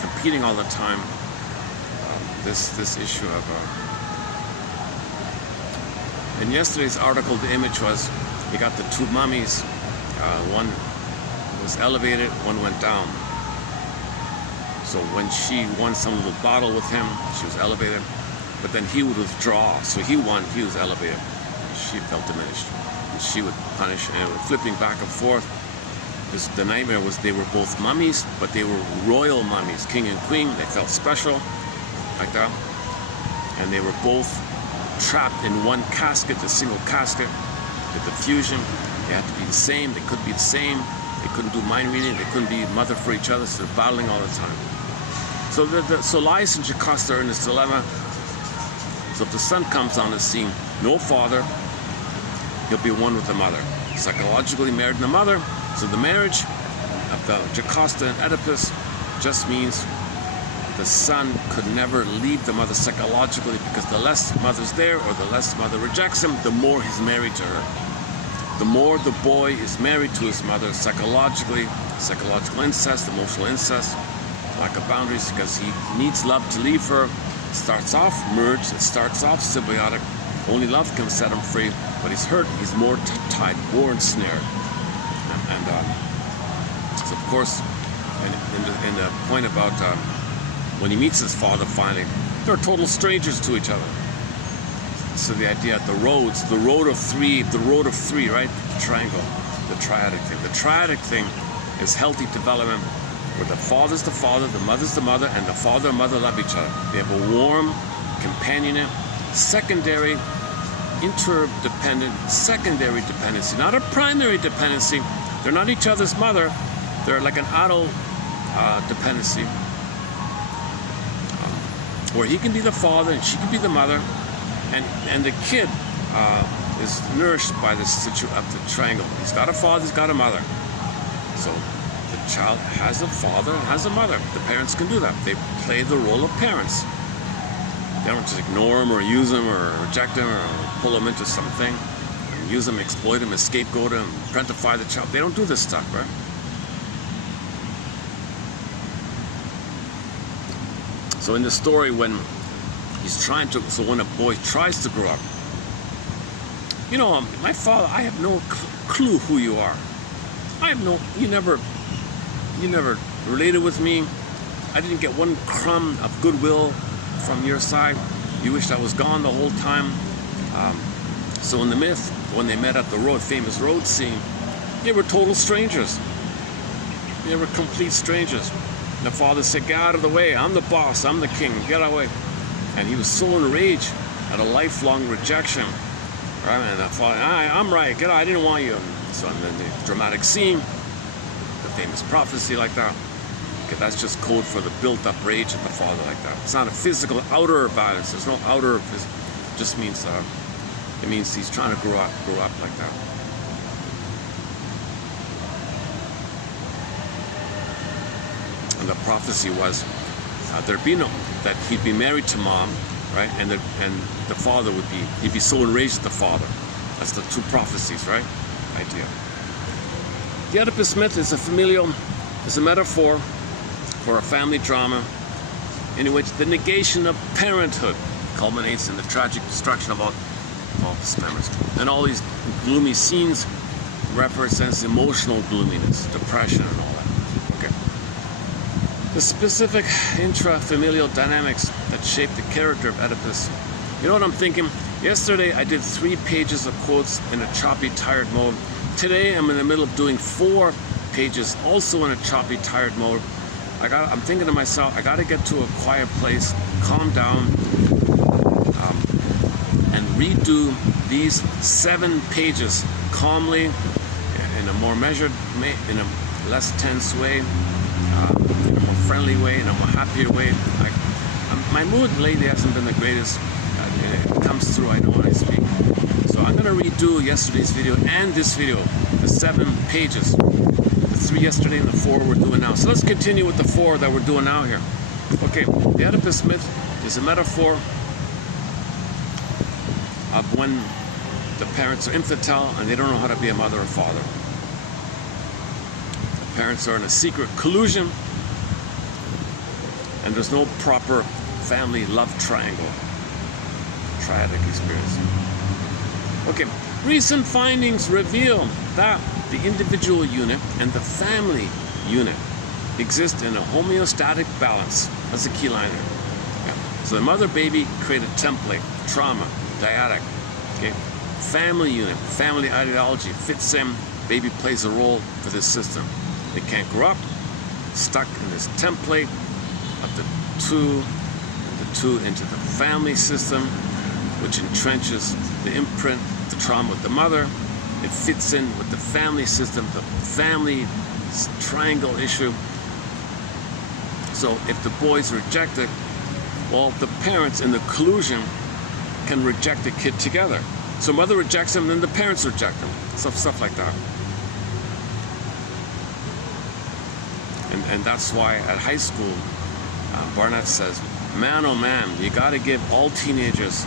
competing all the time. This issue of in yesterday's article, the image was you got the two mummies. One was elevated, one went down. So when she won some little battle with him, she was elevated, but then he would withdraw. So he won, he was elevated. She felt diminished. And she would punish, and flipping back and forth. The nightmare was they were both mummies, but they were royal mummies, king and queen. They felt special, like that. And they were both trapped in one casket, a single casket, with the fusion. They had to be the same, they couldn't be the same, they couldn't do mind reading, they couldn't be mother for each other, so they're battling all the time. So Laius and Jocasta are in this dilemma. So if the son comes on the scene, no father, he'll be one with the mother. Psychologically married to the mother, so the marriage of the Jocasta and Oedipus just means the son could never leave the mother psychologically, because the less mother's there or the less mother rejects him, the more he's married to her. The more the boy is married to his mother psychologically, psychological incest, emotional incest, lack of boundaries, because he needs love to leave her. It starts off merged, it starts off symbiotic, Only love can set him free, but he's hurt, he's more tied, more ensnared. And so of course, in the point about when he meets his father finally, they're total strangers to each other. So the idea at the road of three, right? The triangle, the triadic thing. The triadic thing is healthy development where the father's the father, the mother's the mother, and the father and mother love each other. They have a warm, companionate, secondary, interdependent, secondary dependency, not a primary dependency. They're not each other's mother. They're like an auto dependency, where he can be the father and she can be the mother, and the kid is nourished by this situation of the triangle. He's got a father, he's got a mother. So the child has a father and has a mother. The parents can do that. They play the role of parents. They don't just ignore him or use him or reject him or pull him into something, and use him, exploit him, scapegoat him, parentify the child. They don't do this stuff, right? So in the story, when a boy tries to grow up, you know, my father, I have no clue who you are. You never related with me. I didn't get one crumb of goodwill from your side. You wished I was gone the whole time. So in the myth, when they met at the famous road scene, they were total strangers. They were complete strangers. And the father said, "Get out of the way. I'm the boss. I'm the king. Get away." And he was so enraged at a lifelong rejection. Right? And the father, "I'm right. Get out. I didn't want you." So and then the dramatic scene, the famous prophecy like that. Okay, that's just code for the built-up rage of the father like that. It's not a physical outer violence. There's no outer. It just means it means he's trying to grow up like that. And the prophecy was that he'd be married to mom, right? And the father he'd be so enraged at the father. That's the two prophecies, right? Idea. The Oedipus myth is a metaphor for a family drama in which the negation of parenthood culminates in the tragic destruction of all members. And all these gloomy scenes represents emotional gloominess, depression, and all that. Okay. The specific intra-familial dynamics that shape the character of Oedipus. You know what I'm thinking? Yesterday I did 3 pages of quotes in a choppy, tired mode. Today I'm in the middle of doing 4 pages, also in a choppy, tired mode. I'm thinking to myself, I got to get to a quiet place, calm down, and redo these 7 pages calmly, in a more measured, in a less tense way, in a more friendly way, in a more happier way. My mood lately hasn't been the greatest. It comes through, I know, when I speak. So I'm going to redo yesterday's video and this video, the 7 pages. The 3 yesterday and the 4 we're doing now. So let's continue with the 4 that we're doing now here. Okay, the Oedipus myth is a metaphor of when the parents are infantile and they don't know how to be a mother or father. The parents are in a secret collusion and there's no proper family love triangle. Triadic experience. Okay, recent findings reveal that the individual unit and the family unit exist in a homeostatic balance. That's the key line there. Yeah. So the mother-baby create a template, trauma, dyadic. Okay, family unit, family ideology fits in. Baby plays a role for this system. They can't grow up, stuck in this template of the two into the family system, which entrenches the imprint, the trauma with the mother. It fits in with the family system, the family triangle issue. So if the boy's rejected, well, the parents in the collusion can reject the kid together. So mother rejects him, then the parents reject him. Stuff like that. And that's why at high school, Barnett says, man, oh man, you got to give all teenagers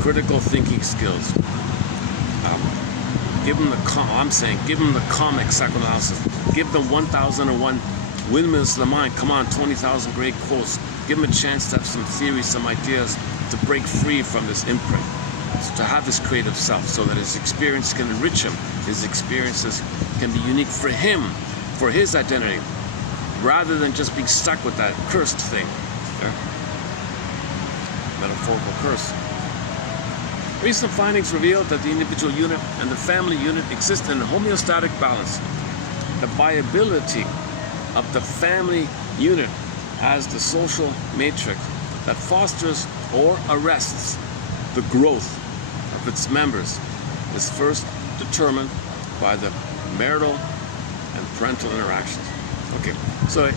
critical thinking skills. Give them the comic psychoanalysis. Give them 1001 Windmills to the mind. Come on, 20,000 great quotes. Give them a chance to have some theories, some ideas to break free from this imprint. to have his creative self, so that his experience can enrich him. His experiences can be unique for him, for his identity, rather than just being stuck with that cursed thing. Okay? Metaphorical curse. Recent findings revealed that the individual unit and the family unit exist in homeostatic balance. The viability of the family unit as the social matrix that fosters or arrests the growth of its members is first determined by the marital and parental interactions. Okay, so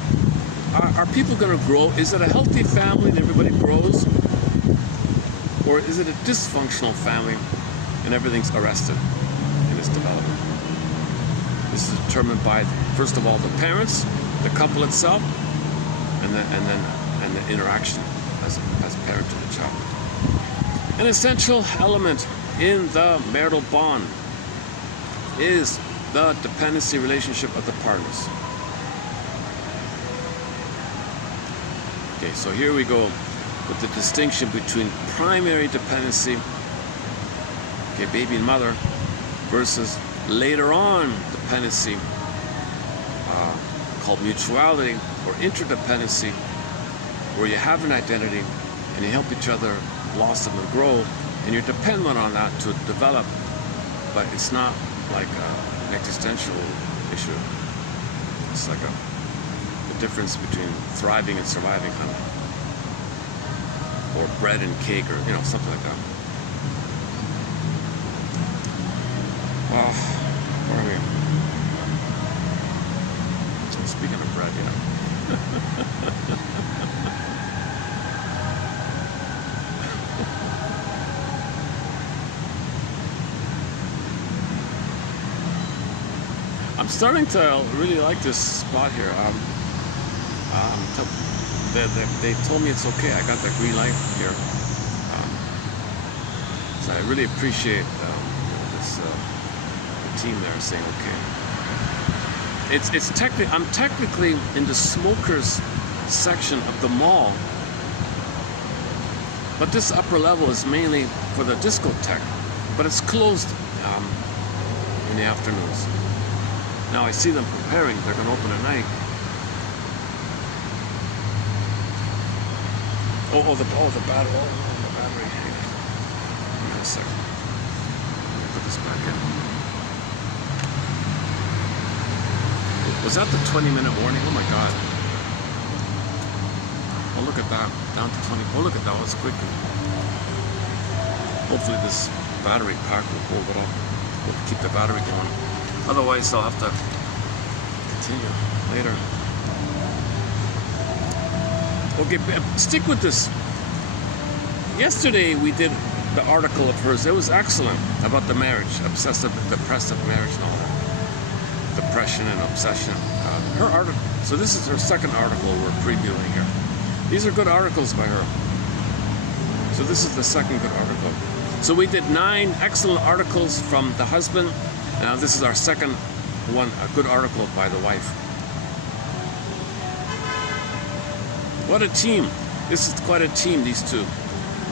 are people going to grow? Is it a healthy family and everybody grows? Or is it a dysfunctional family and everything's arrested in its development? This is determined by, first of all, the parents, the couple itself, and the interaction as parent to the child. An essential element in the marital bond is the dependency relationship of the partners. Okay, so here we go with the distinction between primary dependency, okay, baby and mother, versus later on dependency, called mutuality or interdependency, where you have an identity and you help each other blossom and grow, and you're dependent on that to develop, but it's not like an existential issue. It's like the difference between thriving and surviving, kind of. Or bread and cake, or something like that. Where are we? Speaking of bread, I'm starting to really like this spot here. They told me it's okay. I got that green light here, so I really appreciate the team there saying okay. I'm technically in the smokers section of the mall, but this upper level is mainly for the discotheque, but it's closed in the afternoons. Now I see them preparing. They're going to open at night. The battery. The battery. Give me a second. Let me put this back in. Was that the 20-minute warning? Oh my God. Oh, look at that. Down to 20. Oh, look at that. That's quick. Hopefully this battery pack will hold it up. We'll keep the battery going. Otherwise, I'll have to continue later. Okay, stick with this. Yesterday we did the article of hers. It was excellent about the marriage, obsessive, depressive marriage, and all that. Depression and obsession. Her article. So this is her second article we're previewing here. These are good articles by her. So this is the second good article. So we did 9 excellent articles from the husband. Now this is our second one, a good article by the wife. What a team. This is quite a team, these two.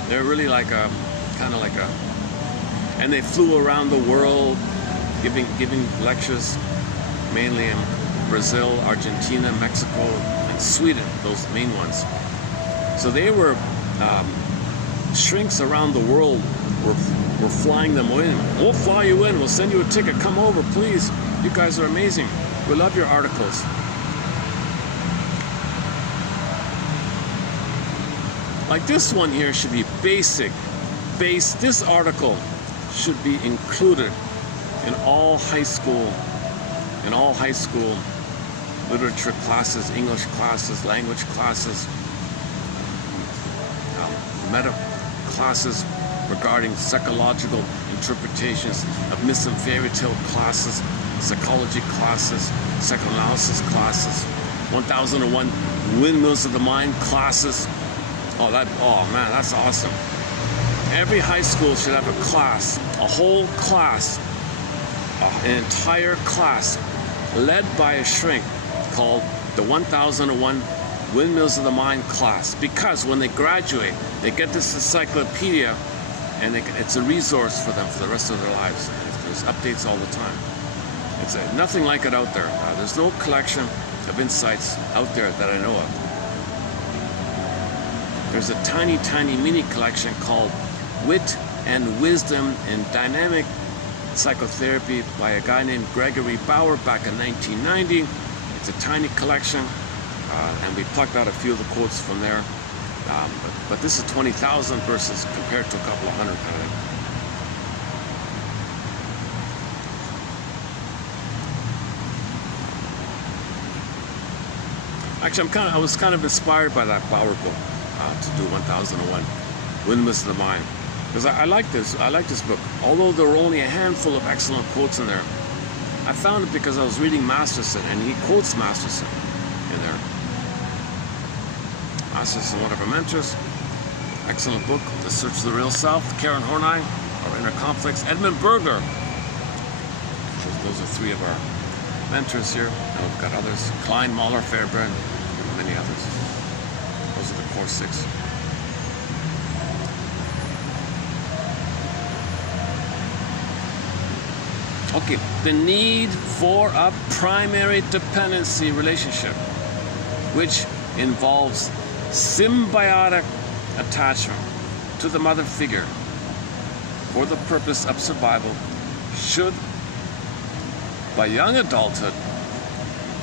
They're really like kind of like and they flew around the world giving lectures, mainly in Brazil, Argentina, Mexico, and Sweden, those main ones. So they were, shrinks around the world were flying them in. We'll fly you in, we'll send you a ticket, come over, please. You guys are amazing. We love your articles. Like this one here should be basic. This article should be included in all high school literature classes, English classes, language classes, meta classes regarding psychological interpretations of myths and fairy tale classes, psychology classes, psychoanalysis classes, 1001 Windmills of the Mind classes. Oh man, that's awesome. Every high school should have a class, a whole class, an entire class led by a shrink called the 1001 Windmills of the Mind class. Because when they graduate, they get this encyclopedia and it's a resource for them for the rest of their lives. There's updates all the time. It's nothing like it out there. There's no collection of insights out there that I know of. There's a tiny, tiny mini collection called Wit and Wisdom in Dynamic Psychotherapy by a guy named Gregory Bauer back in 1990. It's a tiny collection, and we plucked out a few of the quotes from there. But this is 20,000 versus compared to a couple of hundred kind of thing. Actually, I was kind of inspired by that Bauer book to do 1001 Windmills of the Mind, because I like this book. Although there were only a handful of excellent quotes in there, I found it because I was reading Masterson, and he quotes Masterson in there. Masterson, one of our mentors. Excellent book, The Search for the Real Self. Karen Horney, Our Inner Conflicts. Edmund Berger. Those are three of our mentors here. Now we've got others. Klein, Mahler, Fairbairn, and many others. Those are the core six. Okay, the need for a primary dependency relationship, which involves symbiotic attachment to the mother figure for the purpose of survival, should by young adulthood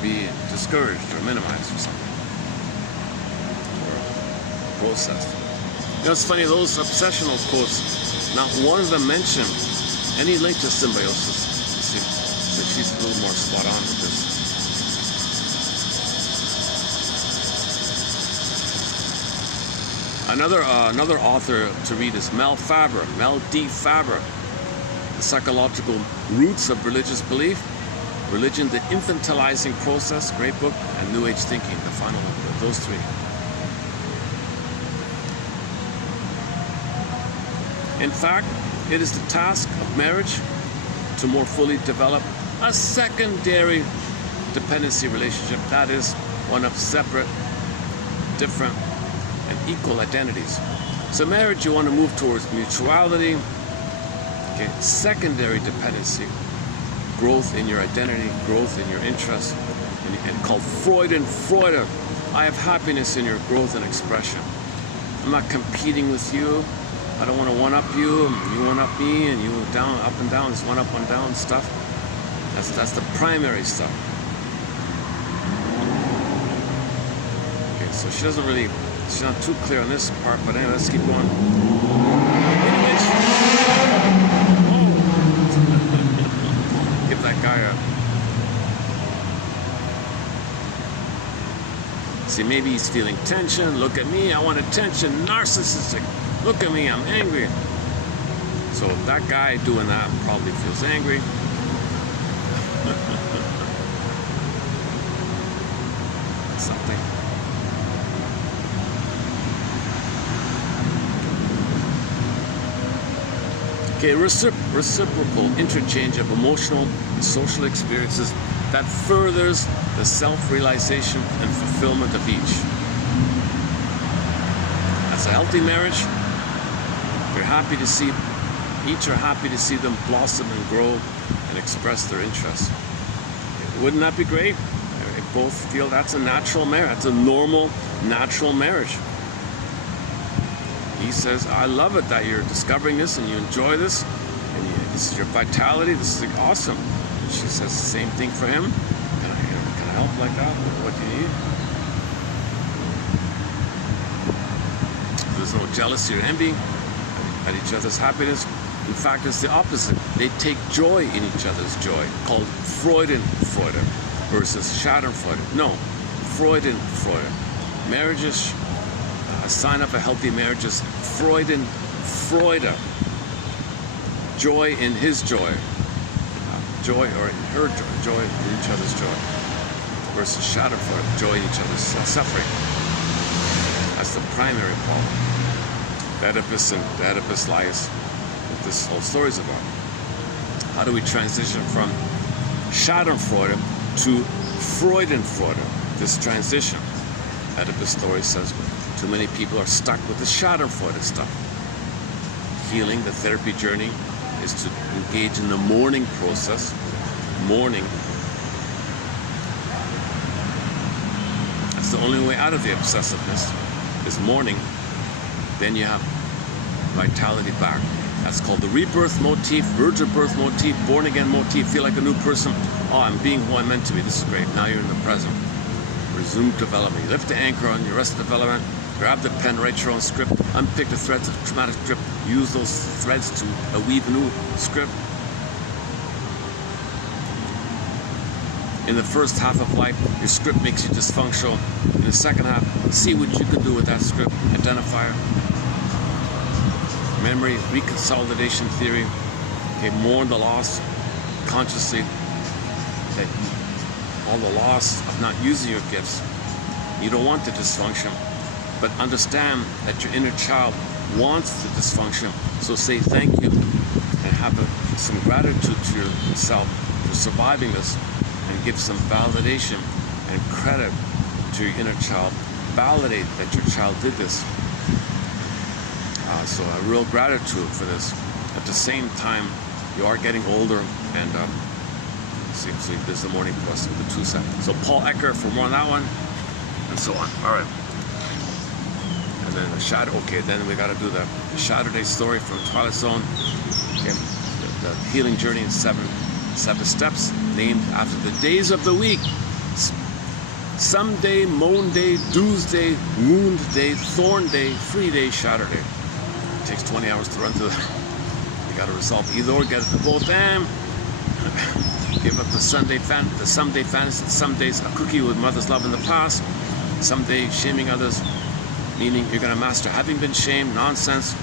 be discouraged or minimized or something, or processed. You know, it's funny, those obsessional quotes, not one of them mention any link to symbiosis. You see, so she's a little more spot on with this. Another author to read is Mel D. Faber, The Psychological Roots of Religious Belief, Religion, the Infantilizing Process, great book, and New Age Thinking, the final of those three. In fact, it is the task of marriage to more fully develop a secondary dependency relationship, that is, one of separate, different, and equal identities. So marriage, you want to move towards mutuality, okay, secondary dependency, growth in your identity, growth in your interests, and called Freudian. I have happiness in your growth and expression. I'm not competing with you. I don't want to one-up you, and you one-up me, and you down, up and down, this one-up, one-down stuff. That's the primary stuff. Okay, so she's not too clear on this part, but anyway, let's keep going. Give that guy a... See, maybe he's feeling tension. Look at me, I want attention. Narcissistic. Look at me, I'm angry. So that guy doing that probably feels angry. That's something. Okay, reciprocal interchange of emotional and social experiences that furthers the self-realization and fulfillment of each. That's a healthy marriage. You're happy to see, each are happy to see them blossom and grow and express their interests. Wouldn't that be great? They both feel that's a natural marriage. That's a normal, natural marriage. He says, I love it that you're discovering this and you enjoy this, and this is your vitality, this is awesome. And she says the same thing for him. Can I help like that? What do you need? There's no jealousy or envy at each other's happiness. In fact, it's the opposite. They take joy in each other's joy, called Freude versus Schadenfreude. No, Freude. Marriages, a sign of a healthy marriage is Freude. Joy in his joy. Joy or in her joy in each other's joy. Versus Schadenfreude, joy in each other's suffering. That's the primary problem. Oedipus and the Oedipus lies, what this whole story is about. How do we transition from Schadenfreude to Freudenfreude? This transition. Oedipus story says too many people are stuck with the Schadenfreude stuff. healing, the therapy journey, is to engage in the mourning process. Mourning. That's the only way out of the obsessiveness, is mourning. Then you have vitality back. That's called the rebirth motif, virgin birth motif, born again motif. Feel like a new person. Oh, I'm being who I'm meant to be. This is great. Now you're in the present. Resume development. You lift the anchor on your rest of development. Grab the pen, write your own script. Unpick the threads of traumatic script. Use those threads to weave a new script. In the first half of life, your script makes you dysfunctional. In the second half, see what you can do with that script. Identifier. Memory, reconsolidation theory. Okay, mourn the loss consciously, that all the loss of not using your gifts. You don't want the dysfunction, but understand that your inner child wants the dysfunction. So say thank you and have some gratitude to yourself for surviving this, and give some validation and credit to your inner child. Validate that your child did this. So a real gratitude for this. At the same time, you are getting older, and see, there's the morning plus the 2 seconds. So Paul Ecker for more on that one, and so on. All right. And then the shadow. Okay, then we got to do the Shadow Day story from Twilight Zone. Okay, the healing journey in seven steps, named after the days of the week. Someday, moan day, doomsday, wound day, thorn day, free day, shadow day. It takes 20 hours to run through that. You got to resolve either or, get it to both and give up the someday fantasy. Some days a cookie with mother's love in the past. Someday shaming others, meaning you're going to master having been shamed. Nonsense.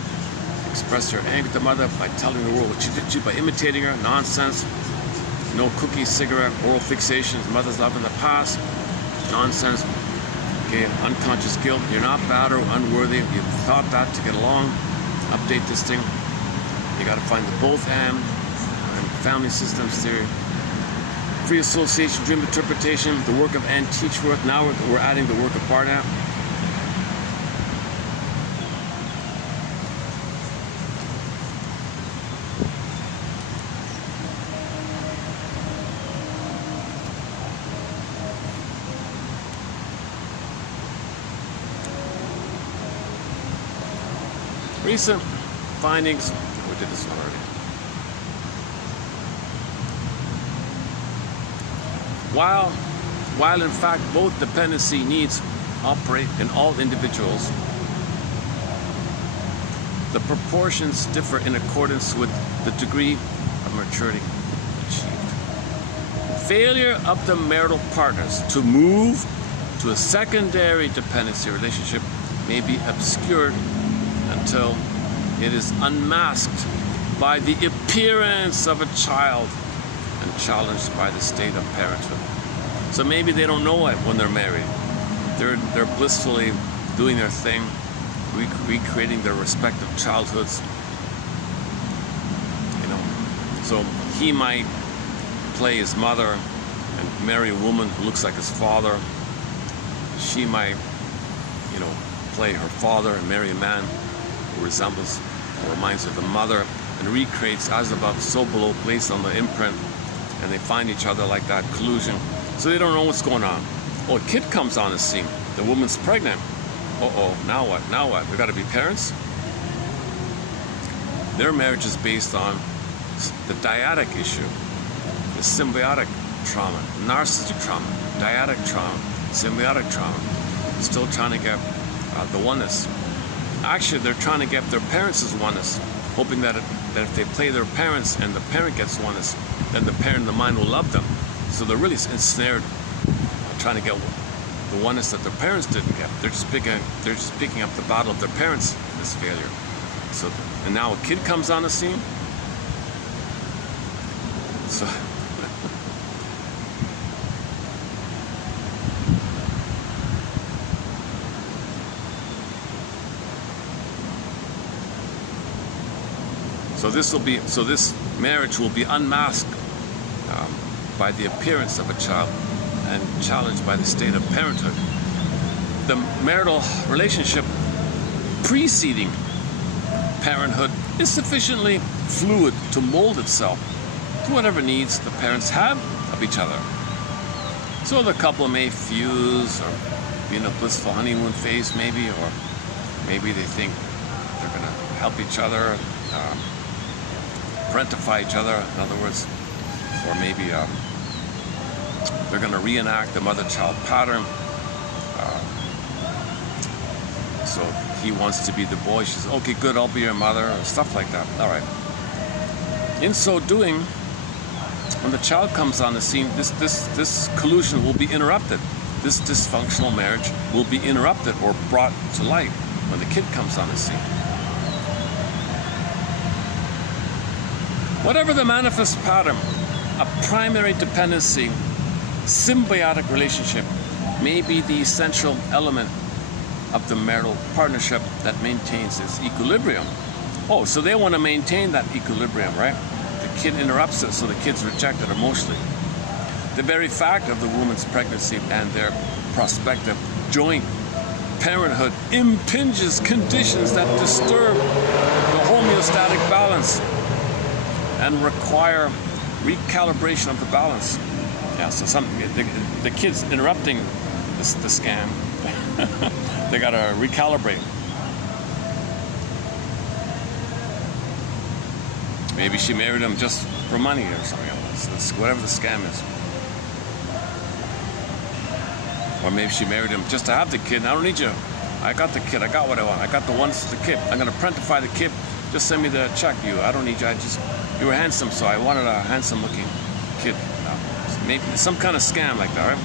Express your anger to mother by telling the world what she did to you, by imitating her. Nonsense. No cookie, cigarette, oral fixations, mother's love in the past. Nonsense. Okay, unconscious guilt. You're not bad or unworthy. You've thought that to get along. Update this thing. You got to find the both and family systems theory. Free association, dream interpretation, the work of Ann Teachworth. Now we're adding the work of Barnett. Recent findings. We did this one already. While in fact both dependency needs operate in all individuals, the proportions differ in accordance with the degree of maturity achieved. Failure of the marital partners to move to a secondary dependency relationship may be obscured until it is unmasked by the appearance of a child and challenged by the state of parenthood. So maybe they don't know it when they're married. They're blissfully doing their thing, recreating their respective childhoods. You know, so he might play his mother and marry a woman who looks like his father. She might, you know, play her father and marry a man who resembles or reminds her of the mother, and recreates as above, so below, based on the imprint, and they find each other like that, collusion. So they don't know what's going on. Oh, a kid comes on the scene. The woman's pregnant. Uh-oh, now what? Now what? We got to be parents? Their marriage is based on the dyadic issue, the symbiotic trauma, narcissistic trauma, dyadic trauma, symbiotic trauma. Still trying to get the oneness. Actually, they're trying to get their parents as oneness, hoping that if they play their parents and the parent gets oneness, then the parent in the mind will love them. So they're really ensnared, trying to get the oneness that their parents didn't get. They're just picking up the battle of their parents' this failure. So, and now a kid comes on the scene. So. So this marriage will be unmasked by the appearance of a child and challenged by the state of parenthood. The marital relationship preceding parenthood is sufficiently fluid to mold itself to whatever needs the parents have of each other. So the couple may fuse or be in a blissful honeymoon phase maybe, or maybe they think they're going to help each other, parentify each other, in other words, or maybe they're going to reenact the mother-child pattern. So he wants to be the boy, she says, okay, good, I'll be your mother, or stuff like that. All right. In so doing, when the child comes on the scene, this collusion will be interrupted. This dysfunctional marriage will be interrupted or brought to light when the kid comes on the scene. Whatever the manifest pattern, a primary dependency, symbiotic relationship may be the essential element of the marital partnership that maintains its equilibrium. Oh, so they want to maintain that equilibrium, right? The kid interrupts it, so the kid's rejected emotionally. The very fact of the woman's pregnancy and their prospective joint parenthood impinges conditions that disturb the homeostatic balance and require recalibration of the balance. Yeah, so the kid's interrupting the scam. They gotta recalibrate. Maybe she married him just for money or something else. It's whatever the scam is. Or maybe she married him just to have the kid. I don't need you. I got the kid. I got what I want. I got the ones for the kid. I'm gonna parentify the kid. Just send me the check. I don't need you. You were handsome, so I wanted a handsome-looking kid. Maybe some kind of scam like that, right?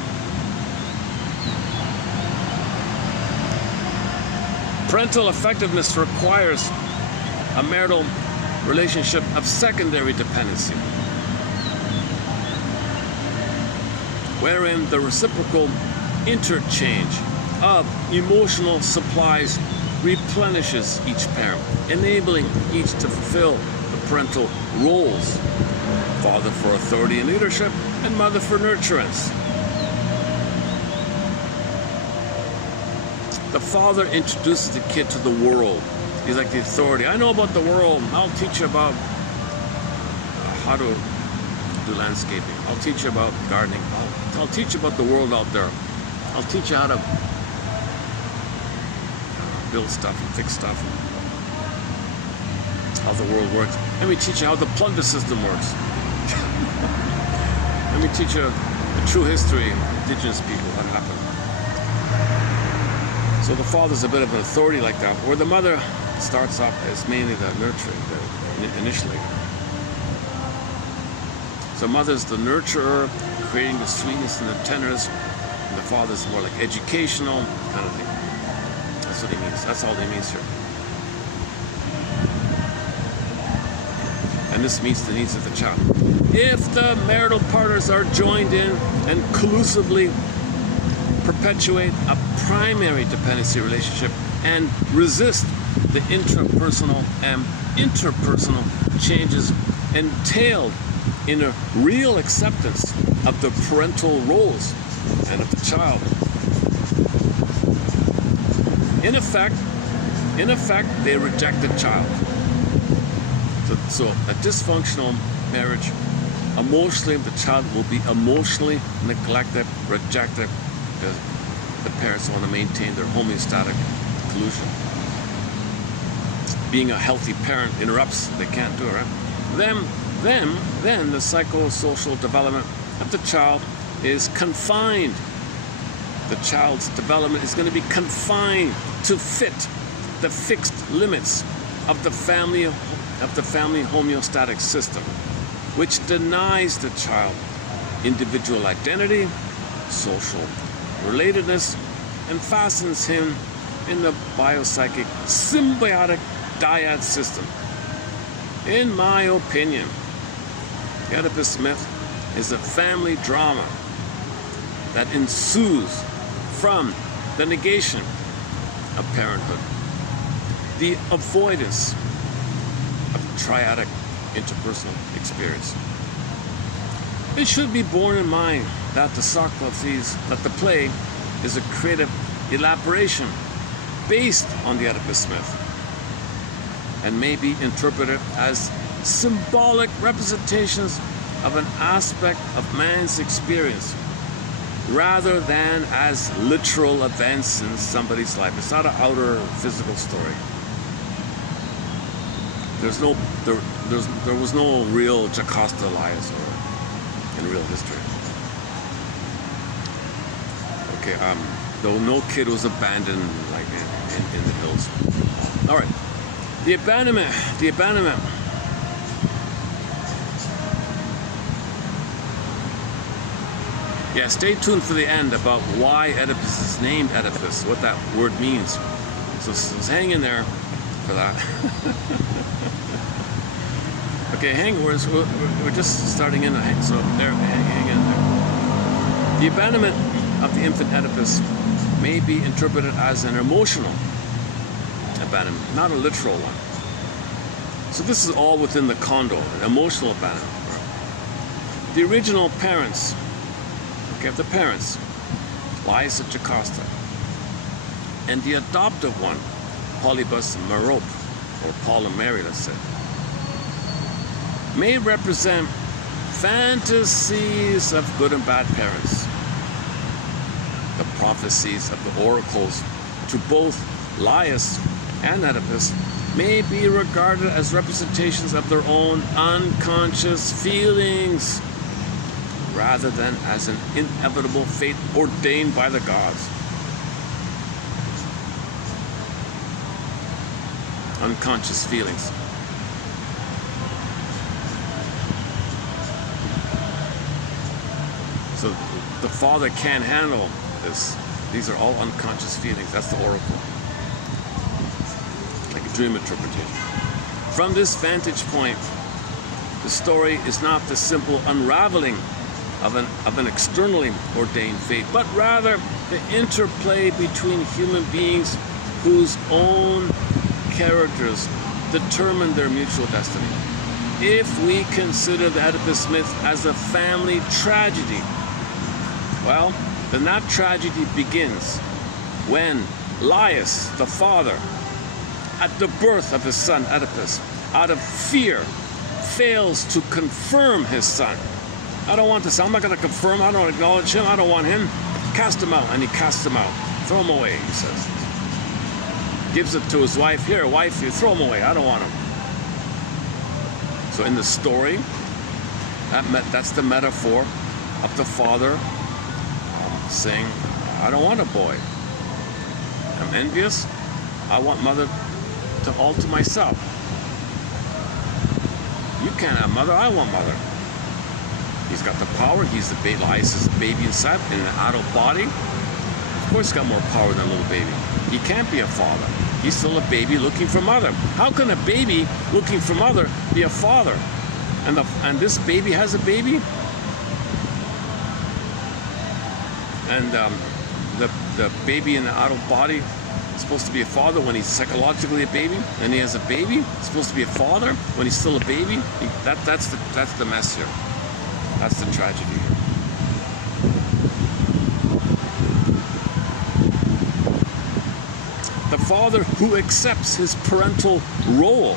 Parental effectiveness requires a marital relationship of secondary dependency, wherein the reciprocal interchange of emotional supplies replenishes each parent, enabling each to fulfill the parental roles: father for authority and leadership, and mother for nurturance. The father introduces the kid to the world. He's like the authority. I know about the world. I'll teach you about how to do landscaping. I'll teach you about gardening. I'll teach you about the world out there. I'll teach you how to build stuff and fix stuff, how the world works. Let me teach you how the plunder system works. Let me teach you the true history of indigenous people, what happened. So the father's a bit of an authority like that, where the mother starts off as mainly the nurturing, initially. So mother's the nurturer, creating the sweetness and the tenderness, and the father's more like educational kind of thing. That's what he means. That's all he means here. And this meets the needs of the child. If the marital partners are joined in and collusively perpetuate a primary dependency relationship and resist the intrapersonal and interpersonal changes entailed in a real acceptance of the parental roles and of the child. In effect, they reject the child. So a dysfunctional marriage, emotionally, the child will be emotionally neglected, rejected, because the parents want to maintain their homeostatic collusion. Being a healthy parent interrupts, they can't do it, right? Then the psychosocial development of the child is confined. The child's development is going to be confined to fit the fixed limits of the family homeostatic system, which denies the child individual identity, social relatedness, and fastens him in the biopsychic symbiotic dyad system. In my opinion, Oedipus Smith is a family drama that ensues from the negation of parenthood, the avoidance of triadic interpersonal experience. It should be borne in mind that the play is a creative elaboration based on the Oedipus Smith. and may be interpreted as symbolic representations of an aspect of man's experience rather than as literal events in somebody's life. It's not an outer physical story. There was no real Jocasta Elias in real history. Okay, no kid was abandoned like in the hills. All right, the abandonment. Yeah, stay tuned for the end about why Oedipus is named Oedipus, what that word means. So hang in there for that. Okay, we're just starting in, so there, hang in there. The abandonment of the infant Oedipus may be interpreted as an emotional abandonment, not a literal one. So this is all within the condo, an emotional abandonment. The original parents, the parents, Laius and Jocasta, and the adoptive one, Polybus and Merope, or Paul and Mary, let's say, may represent fantasies of good and bad parents. The prophecies of the oracles to both Laius and Oedipus may be regarded as representations of their own unconscious feelings, rather than as an inevitable fate ordained by the gods. Unconscious feelings. So the father can't handle this. These are all unconscious feelings. That's the oracle. Like a dream interpretation. From this vantage point, the story is not the simple unraveling of an externally ordained fate, but rather the interplay between human beings whose own characters determine their mutual destiny. If we consider the Oedipus myth as a family tragedy, well, then that tragedy begins when Laius, the father, at the birth of his son Oedipus, out of fear, fails to confirm his son. I don't want this. I'm not going to confirm. I don't acknowledge him. I don't want him. Cast him out. And he casts him out. Throw him away, he says. Gives it to his wife. Here, wife, you throw him away. I don't want him. So in the story, that's the metaphor of the father saying, I don't want a boy. I'm envious. I want mother to all to myself. You can't have mother. I want mother. He's got the power. He's the baby. Laius is a baby inside in an adult body. Of course, he's got more power than a little baby. He can't be a father. He's still a baby looking for mother. How can a baby looking for mother be a father? And this baby has a baby. And the baby in the adult body is supposed to be a father when he's psychologically a baby, and he has a baby. He's supposed to be a father when he's still a baby. That's the mess here. That's the tragedy here. The father who accepts his parental role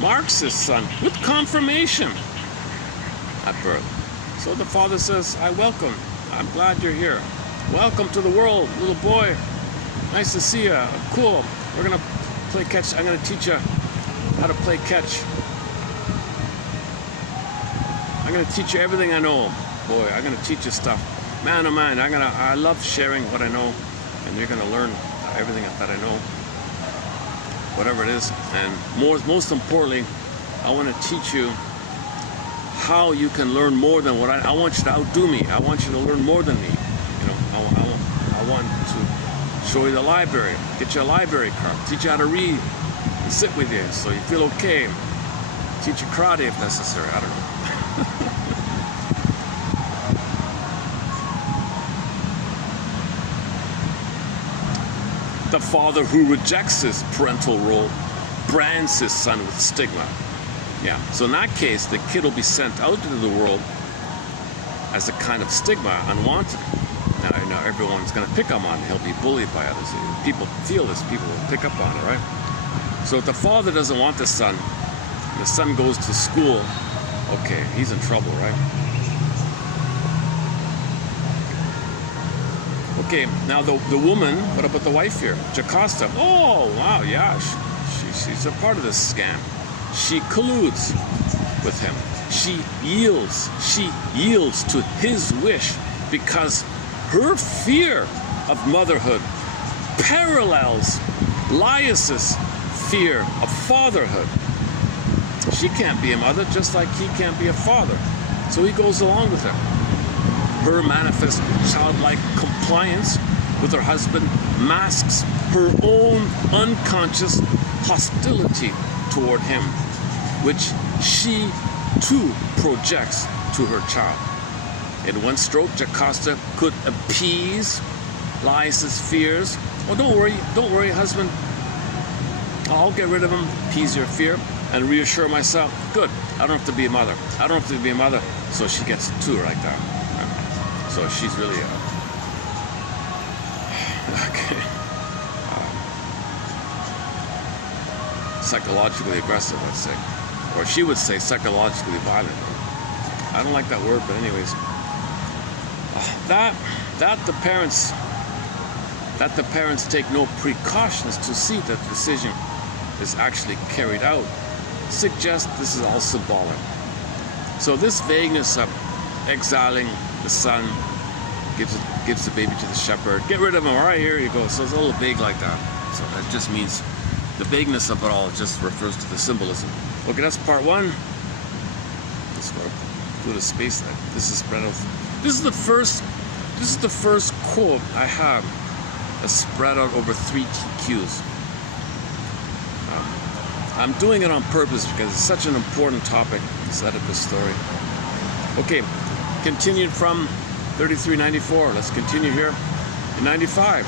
marks his son with confirmation at birth. So the father says, I welcome. I'm glad you're here. Welcome to the world, little boy. Nice to see you. Cool. We're going to play catch. I'm going to teach you how to play catch. I'm going to teach you everything I know. Boy, I'm going to teach you stuff. Man, oh man, I love sharing what I know, and you're going to learn everything that I know, whatever it is. And most importantly, I want to teach you how you can learn more than what I want you to outdo me. I want you to learn more than me. You know, I want to show you the library, get you a library card, teach you how to read, and sit with you so you feel okay. Teach you karate if necessary. I don't know. The father who rejects his parental role brands his son with stigma. Yeah, so in that case, the kid will be sent out into the world as a kind of stigma, unwanted. Now everyone's going to pick him on him. He'll be bullied by others. People feel this. People will pick up on it, right? So if the father doesn't want the son goes to school, okay, he's in trouble, right? Okay, now the woman, what about the wife here? Jocasta. Oh, wow, yeah, she's a part of this scam. She colludes with him. She yields to his wish because her fear of motherhood parallels Laius's fear of fatherhood. She can't be a mother just like he can't be a father. So he goes along with her. Her manifest childlike compliance with her husband masks her own unconscious hostility toward him, which she too projects to her child. In one stroke, Jocasta could appease Laius's fears. Oh, don't worry, husband. I'll get rid of him, appease your fear, and reassure myself. Good, I don't have to be a mother. So she gets two right there. So she's really psychologically aggressive, let's say. Or she would say psychologically violent. I don't like that word, but anyways. That the parents take no precautions to see that the decision is actually carried out suggests this is all symbolic. So this vagueness of exiling the son, gives the baby to the shepherd, get rid of him, all right, here you go. So it's a little vague like that. So that just means the vagueness of it all just refers to the symbolism. Okay, that's part one. Let's go to space. This is spread out. This is the first quote I have that's spread out over 3 TQs. I'm doing it on purpose because it's such an important topic, this Oedipus story. Okay, continued from 3394. Let's continue here in 95.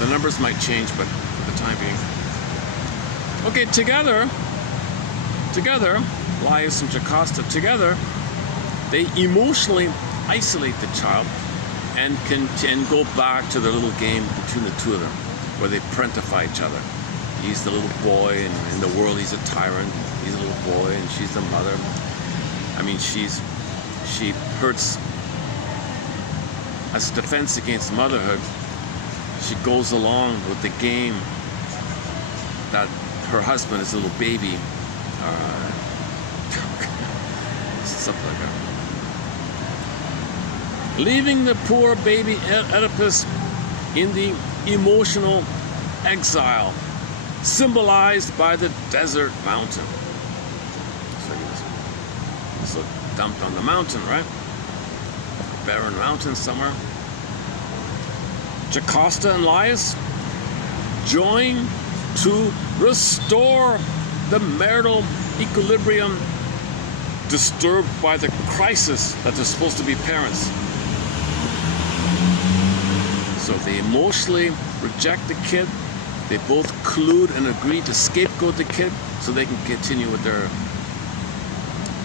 The numbers might change, but for the time being. Okay, together, Laius and Jocasta, together, they emotionally isolate the child and go back to their little game between the two of them, where they parentify each other. He's the little boy, and in the world he's a tyrant. He's a little boy, and she's the mother. I mean, she hurts as a defense against motherhood. She goes along with the game that her husband is a little baby, something like that. Leaving the poor baby Oedipus in the emotional exile, symbolized by the desert mountain. So dumped on the mountain, right? A barren mountain somewhere. Jocasta and Laius join to restore the marital equilibrium disturbed by the crisis that they're supposed to be parents. So they emotionally reject the kid. They both collude and agree to scapegoat the kid so they can continue with their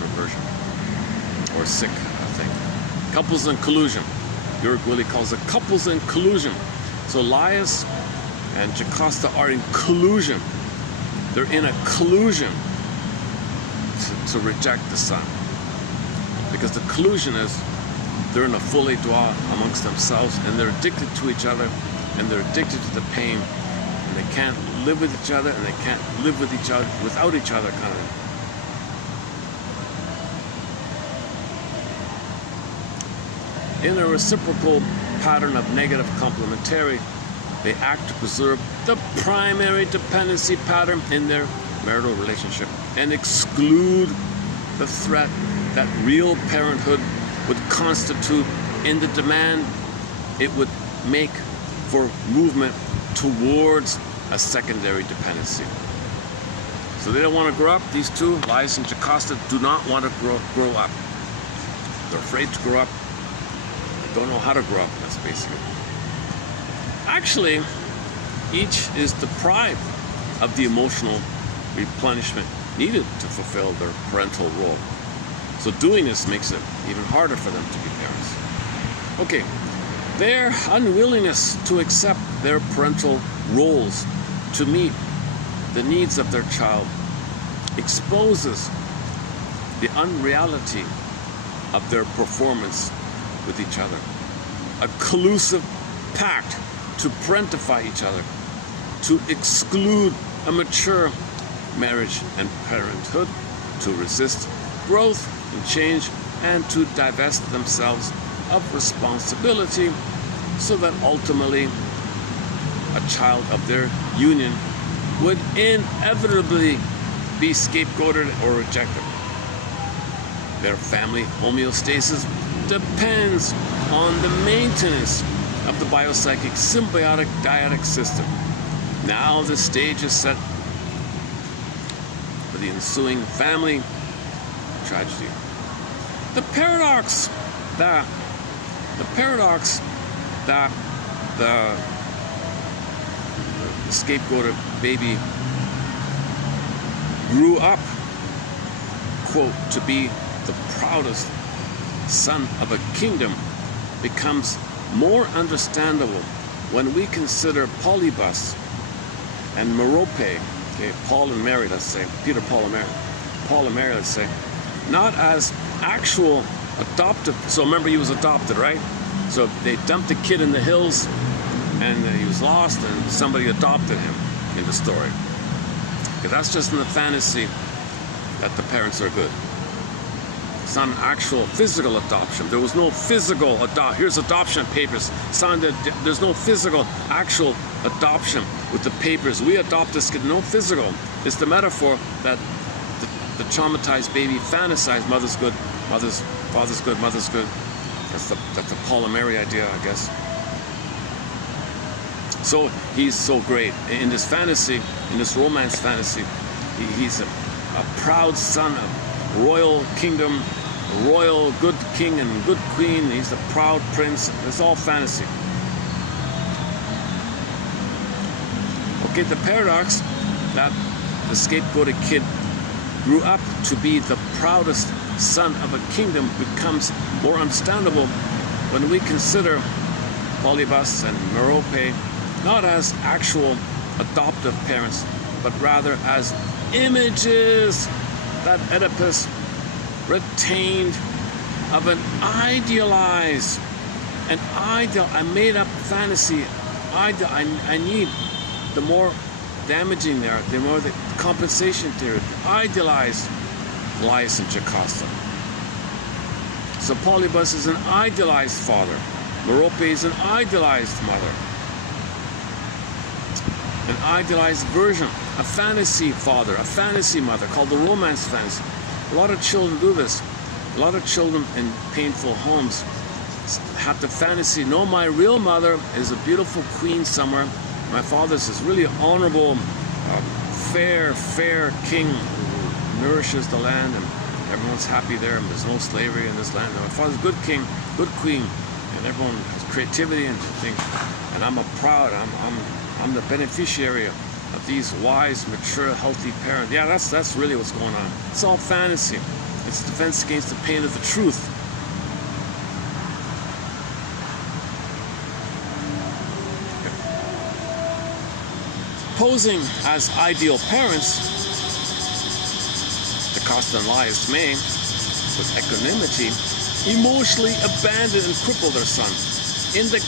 reversion. Or sick, I think. Couples in collusion. Jörg Willi calls it couples in collusion. So Laius and Jocasta are in collusion. They're in a collusion to reject the son. Because the collusion is they're in a folie droit amongst themselves, and they're addicted to each other, and they're addicted to the pain, and they can't live with each other, and they can't live with each other without each other, kind of. In a reciprocal pattern of negative complementary, they act to preserve the primary dependency pattern in their marital relationship and exclude the threat that real parenthood would constitute in the demand it would make for movement towards a secondary dependency. So they don't want to grow up. These two, Laius and Jocasta, do not want to grow up. They're afraid to grow up. They don't know how to grow up. That's basically it. Actually, each is deprived of the emotional replenishment needed to fulfill their parental role. So doing this makes it even harder for them to be parents. Okay, their unwillingness to accept their parental roles, to meet the needs of their child, exposes the unreality of their performance with each other. A collusive pact to parentify each other, to exclude a mature marriage and parenthood, to resist growth and change, and to divest themselves of responsibility, so that ultimately a child of their union would inevitably be scapegoated or rejected. Their family homeostasis depends on the maintenance of the biopsychic symbiotic dyadic system. Now the stage is set for the ensuing family tragedy. The paradox that the scapegoated baby grew up, quote, to be the proudest son of a kingdom becomes more understandable when we consider Polybus and Merope, okay, Paul and Mary, let's say, Peter, Paul and Mary, let's say, not as actual adoptive. So remember, he was adopted, right? So they dumped the kid in the hills and he was lost and somebody adopted him in the story. Because that's just in the fantasy that the parents are good. It's not an actual physical adoption. There was no physical here's adoption papers signed. There's no physical actual adoption with the papers. We adopt this kid. No physical. It's the metaphor that the traumatized baby fantasized mother's good, father's good, mother's good. That's the Paul and Mary idea, I guess. So he's so great in this fantasy, in this romance fantasy. He's a proud son of royal kingdom, royal good king and good queen. He's the proud prince. It's all fantasy. Okay, the paradox that the scapegoated kid grew up to be the proudest son of a kingdom becomes more understandable when we consider Polybus and Merope not as actual adoptive parents, but rather as images that Oedipus retained of an idealized, a made-up fantasy. I need the more damaging there, the more the compensation theory, idealized Laius and Jocasta. So Polybus is an idealized father. Merope is an idealized mother. An idealized version, a fantasy father, a fantasy mother, called the romance fantasy. A lot of children do this. A lot of children in painful homes have the fantasy, no, my real mother is a beautiful queen somewhere. My father's this really honorable, fair king who nourishes the land and everyone's happy there and there's no slavery in this land. And my father's a good king, good queen, and everyone has creativity and things. And I'm I'm the beneficiary of these wise, mature, healthy parents. Yeah, that's really what's going on. It's all fantasy. It's defense against the pain of the truth. Posing as ideal parents, Jocasta and Laius may, with equanimity, emotionally abandon and cripple their son in the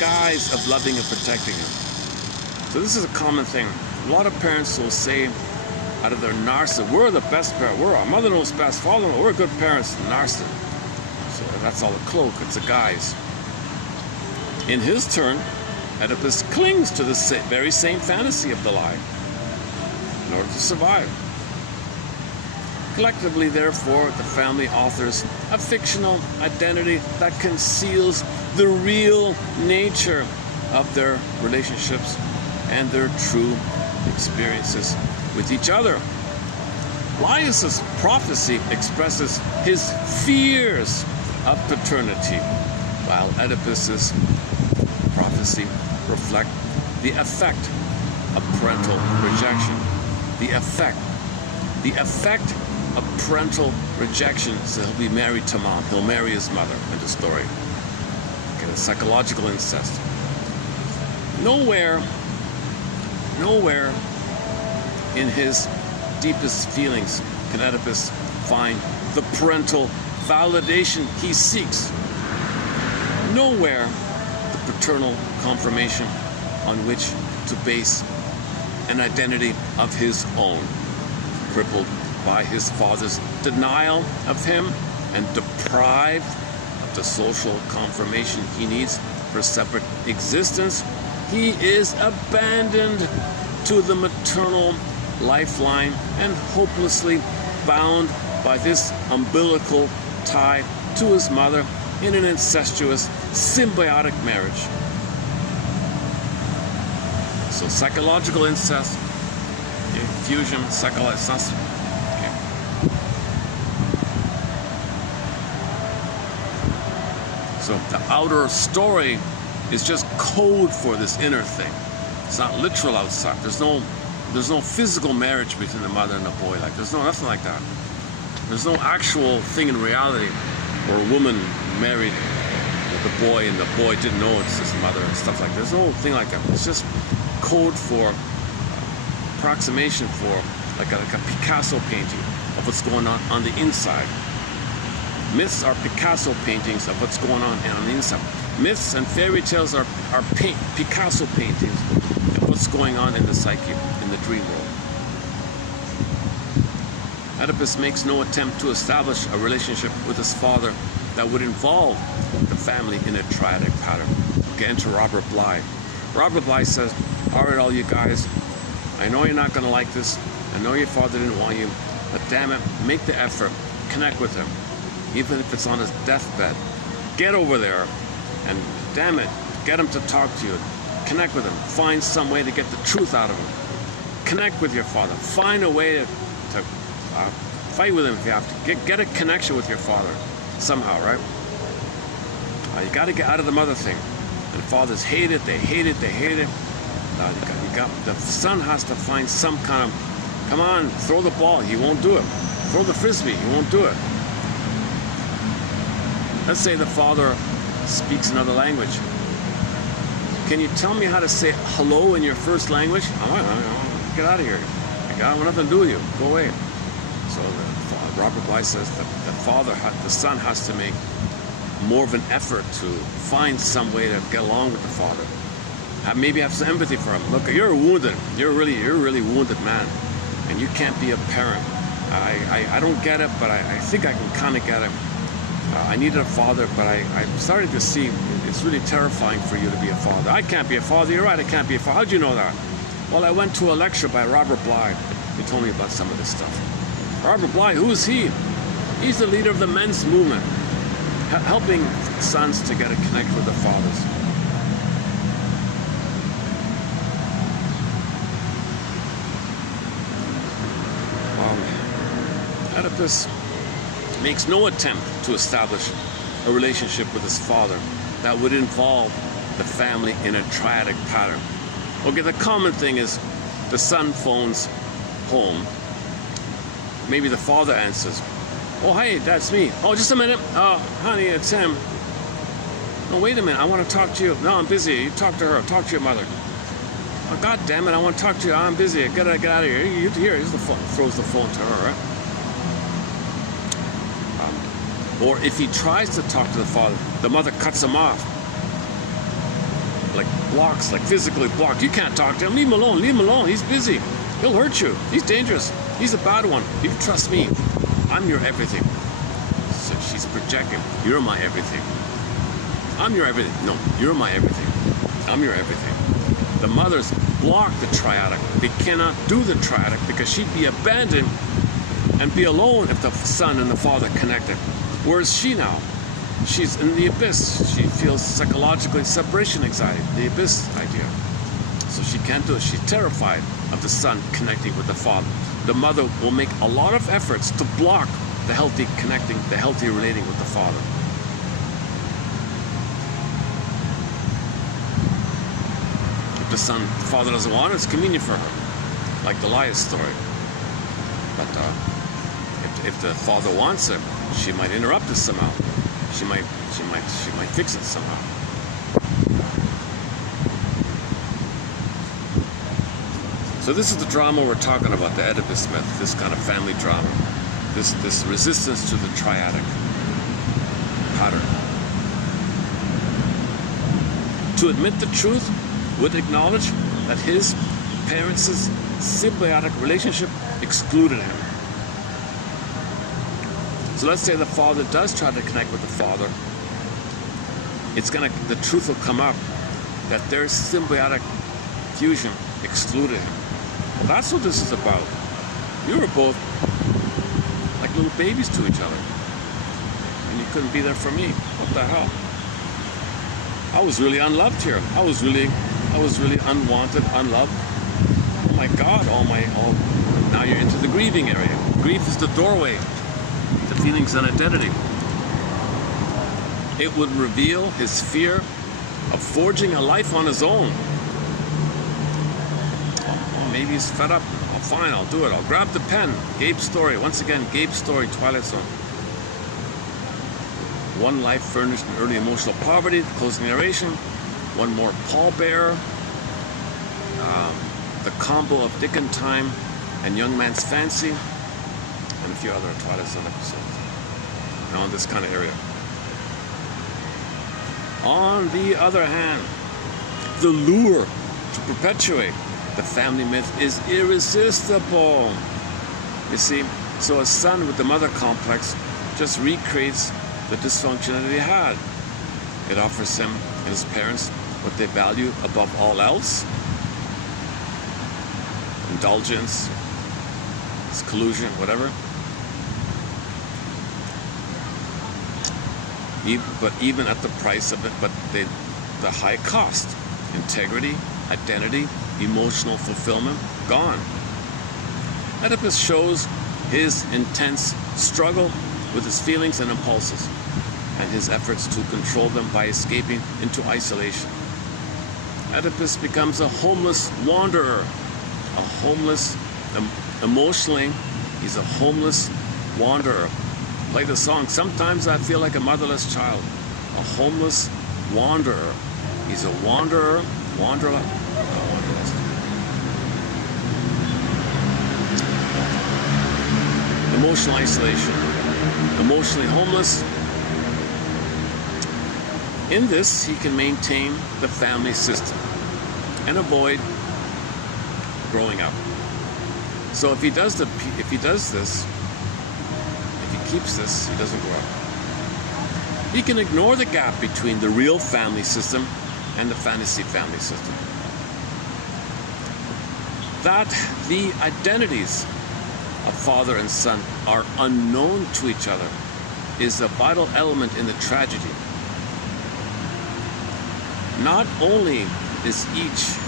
guise of loving and protecting him. So this is a common thing. A lot of parents will say out of their narcissism, we're the best parent, our mother knows best, father knows, we're good parents, narcissism. So that's all a cloak, it's a guise. In his turn, Oedipus clings to the very same fantasy of the lie in order to survive. Collectively, therefore, the family authors a fictional identity that conceals the real nature of their relationships and their true experiences with each other. Laius's prophecy expresses his fears of paternity, while Oedipus's prophecy reflect the effect of parental rejection. The effect of parental rejection is that he'll be married to mom. He'll marry his mother in the story. Okay, psychological incest. Nowhere in his deepest feelings can Oedipus find the parental validation he seeks. Nowhere the paternal confirmation on which to base an identity of his own. Crippled by his father's denial of him and deprived of the social confirmation he needs for separate existence, he is abandoned to the maternal lifeline and hopelessly bound by this umbilical tie to his mother in an incestuous, symbiotic marriage. So psychological incest, fusion, psychological. Okay. So the outer story is just code for this inner thing. It's not literal outside. There's no physical marriage between the mother and the boy. Like there's nothing like that. There's no actual thing in reality where a woman married the boy and the boy didn't know it's his mother and stuff like that. There's no thing like that. It's just code for approximation for like a Picasso painting of what's going on the inside. Myths are Picasso paintings of what's going on the inside. Myths and fairy tales are Picasso paintings of what's going on in the psyche, in the dream world. Oedipus makes no attempt to establish a relationship with his father that would involve the family in a triadic pattern. Get into Robert Bly. Robert Bly says, all right, all you guys, I know you're not going to like this. I know your father didn't want you, but damn it, make the effort. Connect with him. Even if it's on his deathbed. Get over there and damn it, get him to talk to you. Connect with him. Find some way to get the truth out of him. Connect with your father. Find a way to fight with him if you have to. Get a connection with your father somehow, right? You got to get out of the mother thing. And fathers hate it. They hate it. They hate it. The son has to find some kind of, come on, throw the ball. He won't do it. Throw the frisbee. He won't do it. Let's say the father speaks another language. Can you tell me how to say hello in your first language? Get out of here. I want nothing to do with you. Go away. So Robert Bly says that the son has to make more of an effort to find some way to get along with the father. Maybe have some empathy for him. Look, you're wounded. You're a really wounded man, and you can't be a parent. I don't get it, but I think I can kind of get it. I needed a father, but I'm starting to see it's really terrifying for you to be a father. I can't be a father. You're right, I can't be a father. How'd you know that? Well, I went to a lecture by Robert Bly. He told me about some of this stuff. Robert Bly, who is he? He's the leader of the men's movement, helping sons to get a connect with their fathers. Oedipus makes no attempt to establish a relationship with his father that would involve the family in a triadic pattern. Okay, the common thing is the son phones home. Maybe the father answers, oh, hey, that's me. Oh, just a minute. Oh, honey, it's him. No, wait a minute. I want to talk to you. No, I'm busy. You talk to her. Talk to your mother. Oh, God damn it. I want to talk to you. I'm busy. Get out of here. Here's the phone. Throws the phone to her, right? Or if he tries to talk to the father, the mother cuts him off. Like blocks, like physically blocked. You can't talk to him. Leave him alone. Leave him alone. He's busy. He'll hurt you. He's dangerous. He's a bad one. You trust me. I'm your everything. So she's projecting. You're my everything. I'm your everything. No, you're my everything. I'm your everything. The mothers block the triadic. They cannot do the triadic because she'd be abandoned and be alone if the son and the father connected. Where is she now? She's in the abyss. She feels psychologically separation anxiety, the abyss idea. So she can't do it. She's terrified of the son connecting with the father. The mother will make a lot of efforts to block the healthy connecting, the healthy relating with the father. If the father doesn't want it, it's convenient for her, like the Elias story. But if the father wants it, she might interrupt this somehow. She might fix it somehow. So this is the drama we're talking about, the Oedipus myth, this kind of family drama, this resistance to the triadic pattern. To admit the truth would acknowledge that his parents' symbiotic relationship excluded him. So let's say the father does try to connect with the father. The truth will come up that their symbiotic fusion excluded him. Well, that's what this is about. You were both like little babies to each other, and you couldn't be there for me. What the hell? I was really unloved here. I was really unwanted, unloved. Oh my God! Now you're into the grieving area. Grief is the doorway to feelings and identity. It would reveal his fear of forging a life on his own. Maybe he's fed up. Oh, fine, I'll do it. I'll grab the pen. Gabe's story. Once again, Gabe's story, Twilight Zone. One life furnished in early emotional poverty, the closing narration. One more pallbearer. The combo of Dick and Time and Young Man's Fancy. And a few other Twilight Zone episodes. Now in this kind of area. On the other hand, the lure to perpetuate the family myth is irresistible. You see, so a son with the mother complex just recreates the dysfunction that he had. It offers him and his parents what they value above all else: indulgence, collusion, whatever. But even at the price of it, the high cost: integrity, identity, emotional fulfillment, gone. Oedipus shows his intense struggle with his feelings and impulses, and his efforts to control them by escaping into isolation. Oedipus becomes a homeless wanderer, emotionally, he's a homeless wanderer. Play the song, "Sometimes I Feel Like a Motherless Child." A homeless wanderer. He's a wanderer, emotional isolation, emotionally homeless. In this, he can maintain the family system and avoid growing up. So if he does this, keeps this, he doesn't grow up. He can ignore the gap between the real family system and the fantasy family system. That the identities of father and son are unknown to each other is a vital element in the tragedy. Not only is each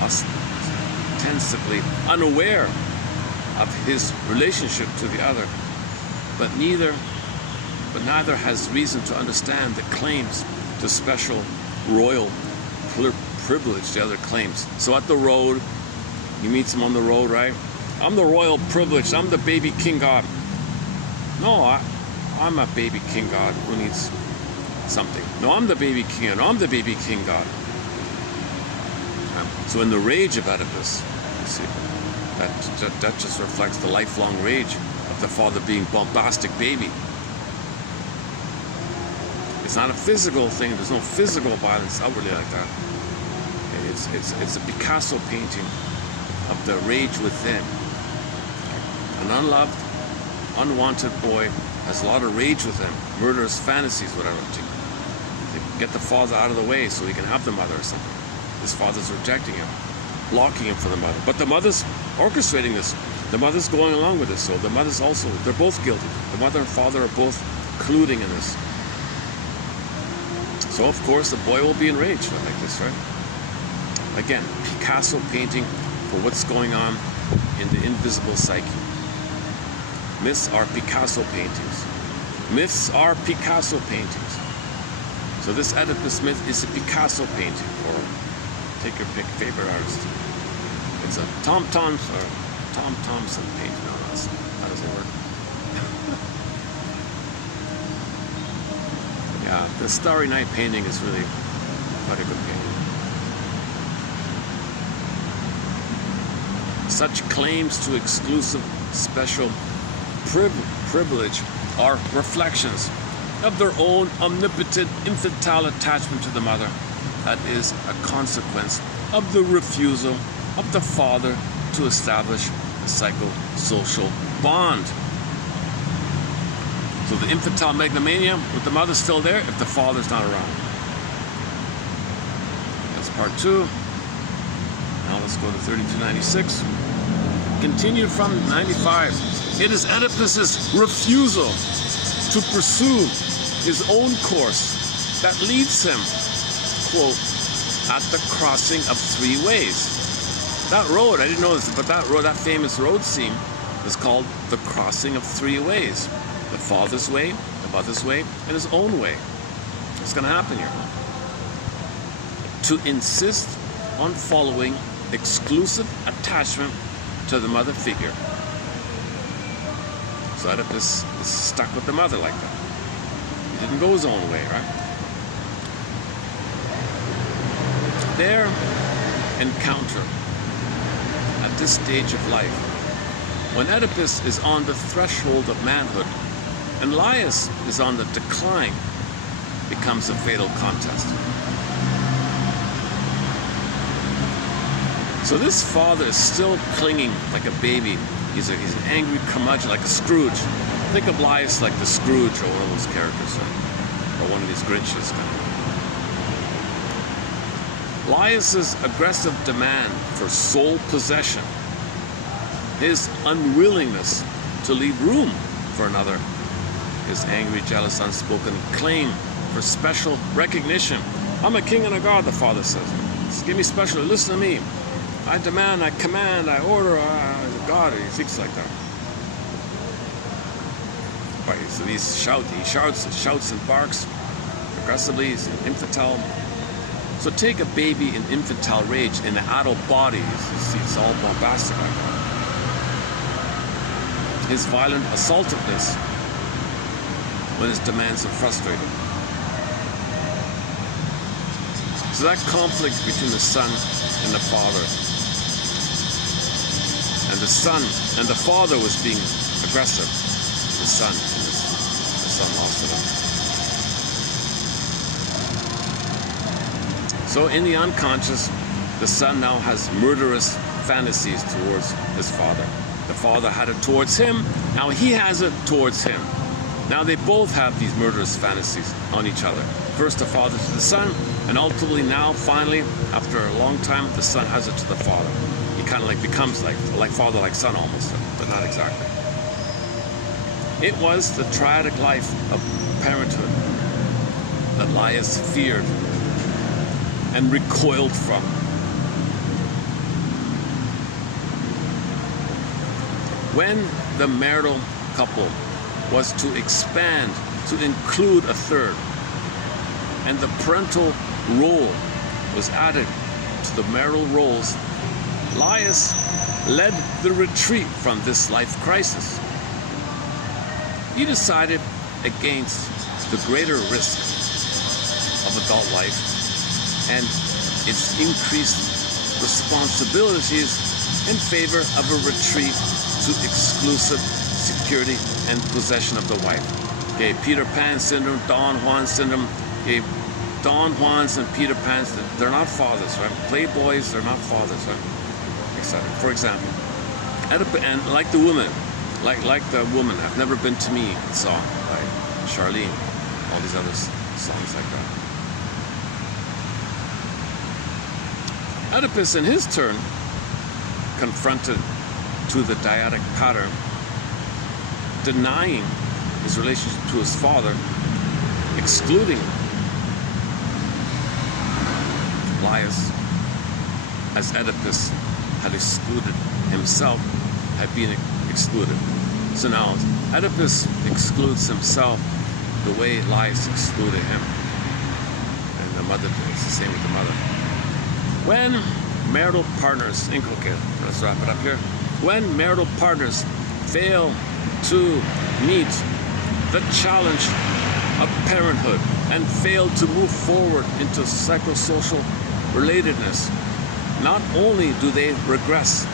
ostensibly unaware of his relationship to the other, but neither has reason to understand the claims to special royal privilege the other claims. So at the road, he meets him on the road, right? "I'm the royal privileged, I'm the baby king god." No, I'm a baby king god who needs something. No, I'm the baby king, no, I'm the baby king god. So in the rage of Oedipus, you see, that just reflects the lifelong rage of the father being bombastic baby. It's not a physical thing. There's no physical violence outwardly like that. It's a Picasso painting of the rage within. An unloved, unwanted boy has a lot of rage within, murderous fantasies, whatever, to get the father out of the way so he can have the mother or something. His father's rejecting him, blocking him for the mother. But the mother's orchestrating this. The mother's going along with this. So the mother's also, they're both guilty. The mother and father are both colluding in this. So of course the boy will be enraged like this, right? Again, Picasso painting for what's going on in the invisible psyche. Myths are Picasso paintings. Myths are Picasso paintings. So this Oedipus myth is a Picasso painting, or take your pick, favorite artist. It's a Tom Thompson painting. No, that doesn't work. Yeah, the Starry Night painting is really quite a good painting. Such claims to exclusive special privilege are reflections of their own omnipotent infantile attachment to the mother. That is a consequence of the refusal of the father to establish a psychosocial bond. So the infantile megalomania with the mother still there if the father's not around. That's part 2. Now let's go to 3296. Continued from 95. It is Oedipus's refusal to pursue his own course that leads him, quote, at the crossing of 3 ways. That road, I didn't know this, but that road, that famous road scene is called the crossing of 3 ways. The father's way, the mother's way, and his own way. What's going to happen here? To insist on following exclusive attachment to the mother figure. So Oedipus is stuck with the mother like that. He didn't go his own way, right? Their encounter at this stage of life, when Oedipus is on the threshold of manhood and Laius is on the decline, becomes a fatal contest. So this father is still clinging like a baby. He's an angry curmudgeon, like a Scrooge. Think of Laius like the Scrooge or one of those characters, right? Or one of these Grinches. Laius's aggressive demand for sole possession, his unwillingness to leave room for another, his angry, jealous, unspoken claim for special recognition. I'm a king and a god, the father says. Just give me special, listen to me. I demand, I command, I order, God, he thinks like that. Right, so he shouts and barks aggressively, he's infantile. So take a baby in infantile rage in an adult body, you see it's all bombastic like that. His violent assaultiveness when his demands are frustrated. So that conflict between the son and the father, and the son and the father was being aggressive, the son lost it. So in the unconscious, the son now has murderous fantasies towards his father. The father had it towards him, now he has it towards him. Now they both have these murderous fantasies on each other. First the father to the son, and ultimately now, finally, after a long time, the son has it to the father. He kind of like becomes like father, like son almost, but not exactly. It was the triadic life of parenthood that Laius feared and recoiled from. When the marital couple was to expand to include a third, and the parental role was added to the marital roles, Laius led the retreat from this life crisis. He decided against the greater risk of adult life and its increased responsibilities in favor of a retreat to exclusive security and possession of the wife. Okay, Peter Pan syndrome, Don Juan syndrome. Okay, Don Juans and Peter Pans, they're not fathers, right? Playboys, they're not fathers, right? Etc. For example, and like the woman, like the woman, I've Never Been to Me song by Charlene, all these other songs like that. Oedipus, in his turn, confronted to the dyadic pattern, denying his relationship to his father, excluding Laius, as Oedipus had excluded himself, had been excluded. So now Oedipus excludes himself the way Laius excluded him. And the mother, it's the same with the mother. When marital partners, okay, let's wrap it up here. When marital partners fail to meet the challenge of parenthood and fail to move forward into psychosocial relatedness, not only do they regress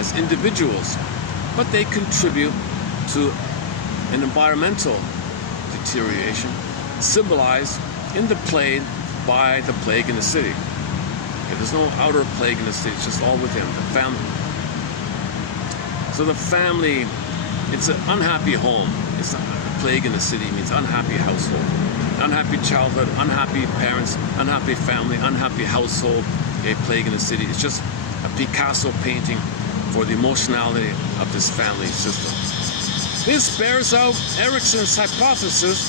as individuals, but they contribute to an environmental deterioration symbolized in the plague by the plague in the city. Okay, there's no outer plague in the city, it's just all within the family. So the family, it's an unhappy home. It's a plague in the city means unhappy household, unhappy childhood, unhappy parents, unhappy family, unhappy household. A plague in the city. It's just a Picasso painting for the emotionality of this family system. This bears out Erikson's hypothesis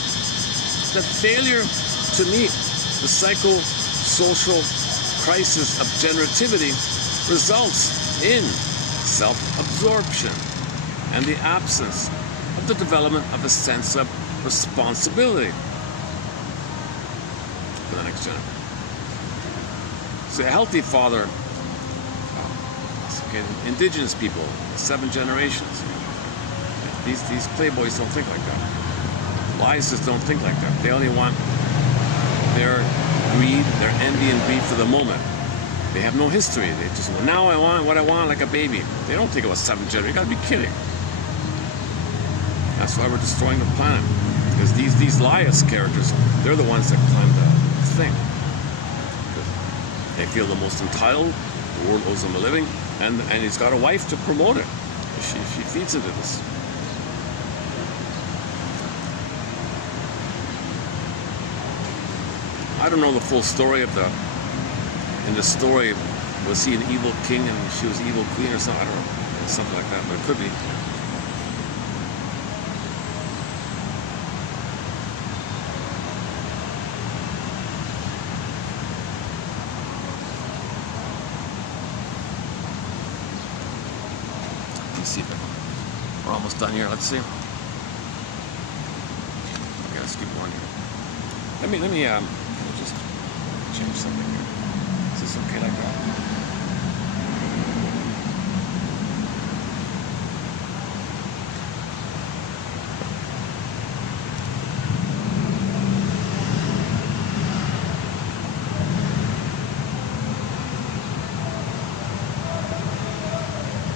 that failure to meet the psychosocial crisis of generativity results in self-absorption and the absence of the development of a sense of responsibility for the next generation. So a healthy father, indigenous people, 7 generations. These playboys don't think like that. Liars don't think like that. They only want their greed, their envy and greed for the moment. They have no history. They just, now I want what I want like a baby. They don't think about 7 generations. You gotta be kidding. That's why we're destroying the planet. Because these Lias characters, they're the ones that climb the thing. They feel the most entitled, the world owes them a living, and he's got a wife to promote it. She feeds into this. I don't know the full story of in the story, was he an evil king and she was an evil queen or something? I don't know, something like that, but it could be. See if we're almost done here. Let's see. Okay, let's keep going here. Let me just change something here. Is this okay like that?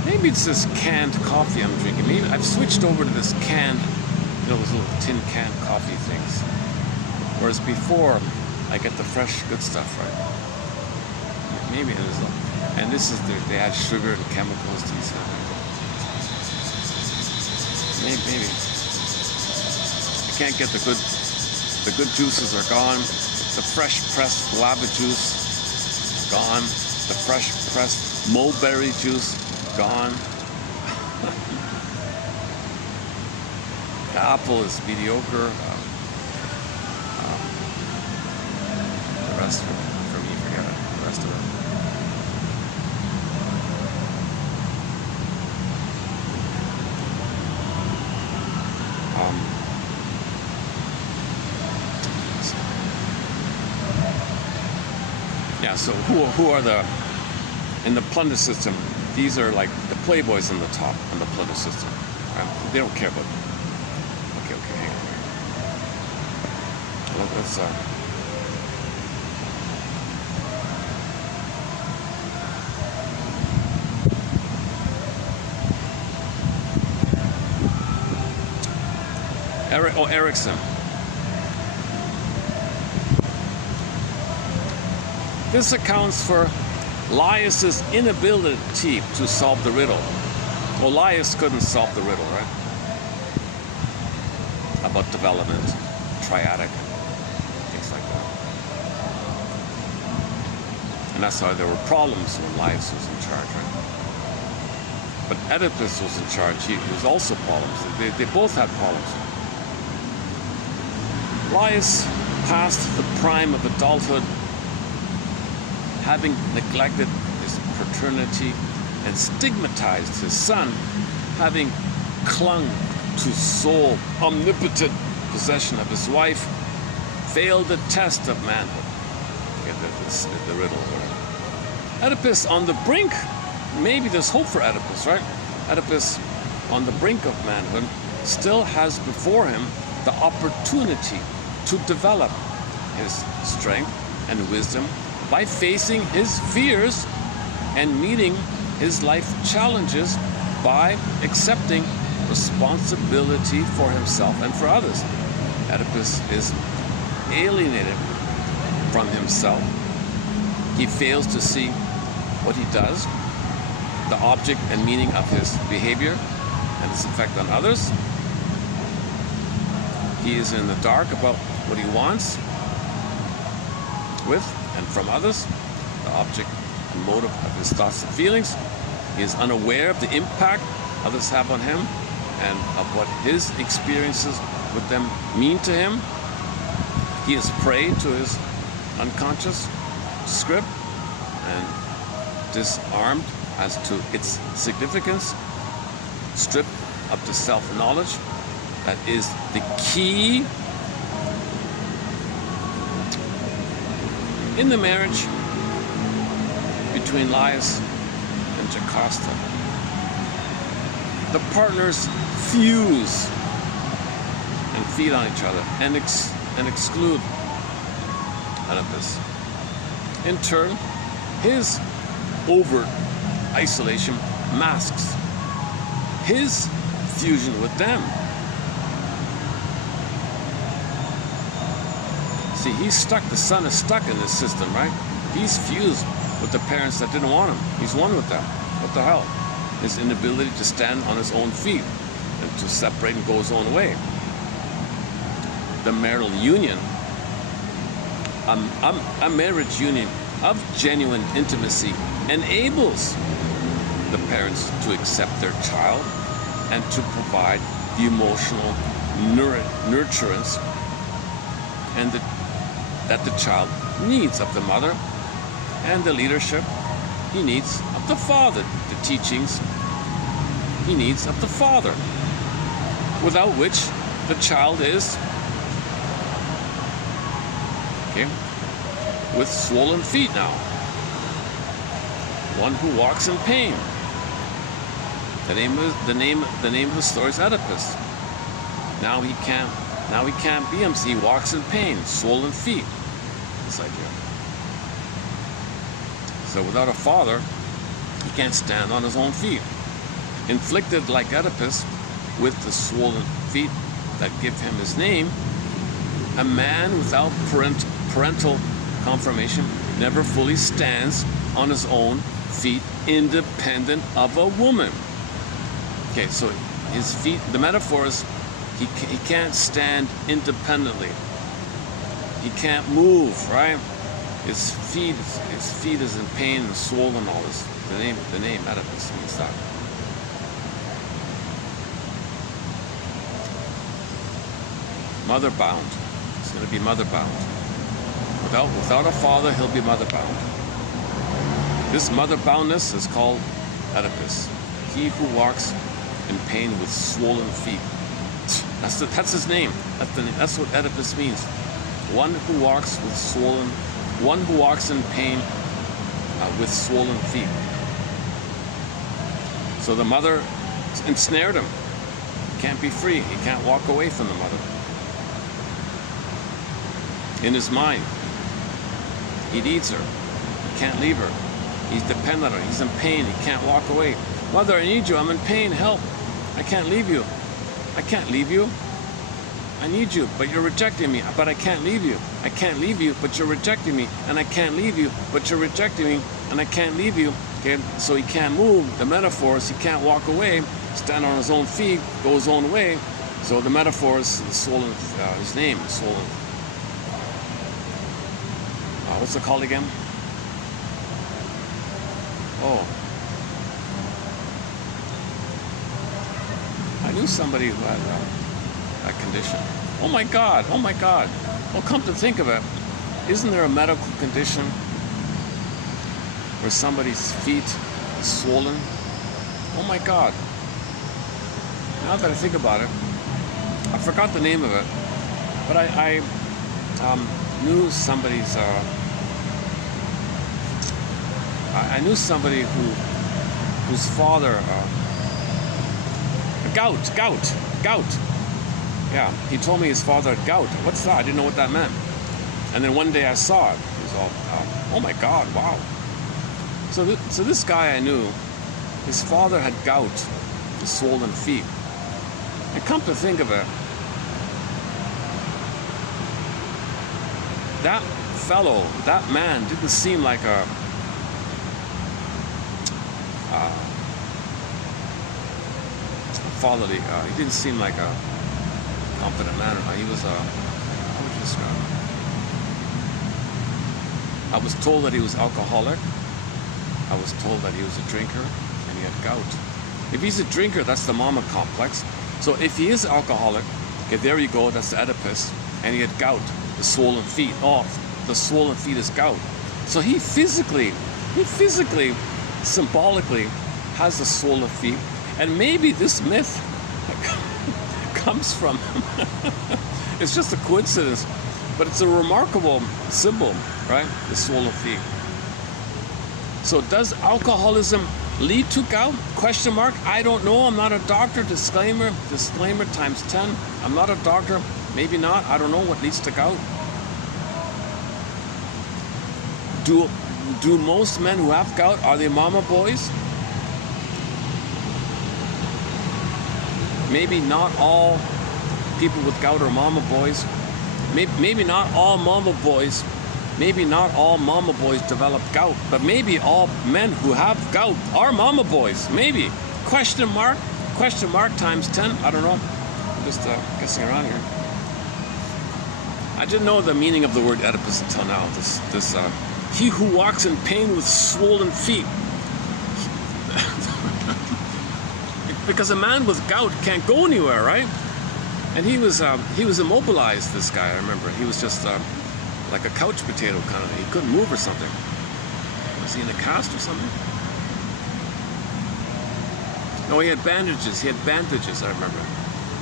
Maybe it's this canned coffee I'm drinking. Maybe I've switched over to this canned, those little tin canned coffee things. Whereas before, I get the fresh, good stuff, right? Maybe it is. And this is they add sugar and chemicals to these things. Maybe. I can't get the good juices are gone. The fresh pressed guava juice, gone. The fresh pressed mulberry juice, gone. The apple is mediocre. The rest for me, forget it. The rest of it. Yeah. So who are in the plunder system? These are like the playboys on the top on the plunder system. They don't care about. Okay, hang on. Let's Erikson. This accounts for Lias's inability to solve the riddle. Well, Lias couldn't solve the riddle, right? About development, triadic, things like that. And that's why there were problems when Lias was in charge, right? But Oedipus was in charge. He was also problems. They both had problems. Lias passed the prime of adulthood, having neglected his paternity and stigmatized his son, having clung to sole omnipotent possession of his wife, failed the test of manhood. The riddle. Oedipus on the brink, maybe there's hope for Oedipus, right? Oedipus on the brink of manhood still has before him the opportunity to develop his strength and wisdom by facing his fears and meeting his life challenges by accepting responsibility for himself and for others. Oedipus is alienated from himself. He fails to see what he does, the object and meaning of his behavior and its effect on others. He is in the dark about what he wants with and from others, the object and motive of his thoughts and feelings. He is unaware of the impact others have on him and of what his experiences with them mean to him. He is prey to his unconscious script and disarmed as to its significance, stripped of the self-knowledge that is the key in the marriage between Laius and Jocasta. The partners fuse and feed on each other and exclude Oedipus. In turn, his overt isolation masks his fusion with them. See, the son is stuck in this system, right? He's fused with the parents that didn't want him. He's one with them. What the hell? His inability to stand on his own feet and to separate and go his own way. The marital union, a marriage union of genuine intimacy, enables the parents to accept their child and to provide the emotional nurturance and that the child needs of the mother, and the leadership he needs of the father, the teachings he needs of the father, without which the child is with swollen feet now. One who walks in pain. The name of the story is Oedipus. Now he can't be him. He walks in pain, swollen feet. This idea. So without a father, he can't stand on his own feet. Inflicted like Oedipus with the swollen feet that give him his name, a man without parental confirmation never fully stands on his own feet independent of a woman. Okay, so his feet, the metaphor is he can't stand independently. He can't move, right? His feet is in pain and swollen, all this. The name Oedipus means that. Mother bound. He's going to be mother bound. Without a father, he'll be mother bound. This mother boundness is called Oedipus. He who walks in pain with swollen feet. That's his name. That's what Oedipus means. One who walks in pain with swollen feet. So the mother ensnared him. He can't be free. He can't walk away from the mother. In his mind, he needs her. He can't leave her. He's dependent on her. He's in pain. He can't walk away. Mother, I need you. I'm in pain. Help. I can't leave you. I can't leave you. I need you, but you're rejecting me. But I can't leave you. I can't leave you, but you're rejecting me. And I can't leave you, but you're rejecting me. And I can't leave you. Okay, so he can't move. The metaphor is he can't walk away, stand on his own feet, go his own way. So the metaphor is swollen. His name is swollen. What's it called again? Oh. I knew somebody who had that condition. Oh my God, oh my God. Well, come to think of it, isn't there a medical condition where somebody's feet is swollen? Oh my God. Now that I think about it, I forgot the name of it, but I knew somebody's, I knew somebody whose father, gout. Yeah, he told me his father had gout. What's that? I didn't know what that meant. And then one day I saw it. It was all, oh my God, wow. So this guy I knew, his father had gout, the swollen feet. And come to think of it, that fellow, that man didn't seem like a fatherly, he didn't seem like a competent man. He was how would you describe him? I was told that he was alcoholic. I was told that he was a drinker and he had gout. If he's a drinker, that's the mama complex. So if he is alcoholic, okay, there you go, that's the Oedipus, and he had gout, the swollen feet. Oh, the swollen feet is gout. So he physically, symbolically has the swollen feet. And maybe this myth comes from him. It's just a coincidence, but it's a remarkable symbol, right? The swollen feet. So does alcoholism lead to gout? Question mark. I don't know. I'm not a doctor. Disclaimer times 10. I'm not a doctor. Maybe not. I don't know what leads to gout. Do most men who have gout, are they mama boys? Maybe not all people with gout are mama boys. Maybe not all mama boys. Maybe not all mama boys develop gout, but maybe all men who have gout are mama boys. Maybe. Question mark times 10. I don't know. I'm just guessing around here. I didn't know the meaning of the word Oedipus until now. He who walks in pain with swollen feet. Because a man with gout can't go anywhere, right? And he was immobilized, this guy, I remember. He was just like a couch potato kind of. He couldn't move or something. Was he in a cast or something? No, he had bandages. He had bandages, I remember.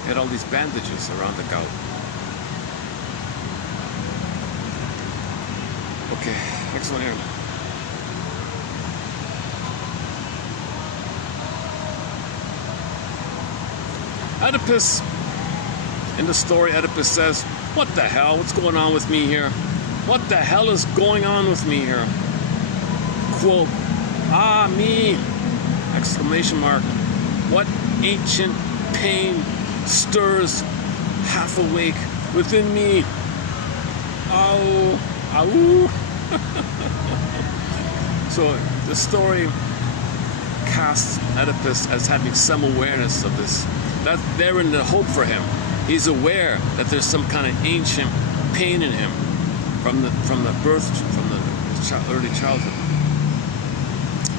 He had all these bandages around the gout. Okay, next one here. Oedipus, in the story, Oedipus says, what the hell? What's going on with me here? What the hell is going on with me here? Quote, ah, me! Exclamation mark. What ancient pain stirs half awake within me? Ow, ow. So the story casts Oedipus as having some awareness of this. That they're in the hope for him. He's aware that there's some kind of ancient pain in him from the birth, from the early childhood.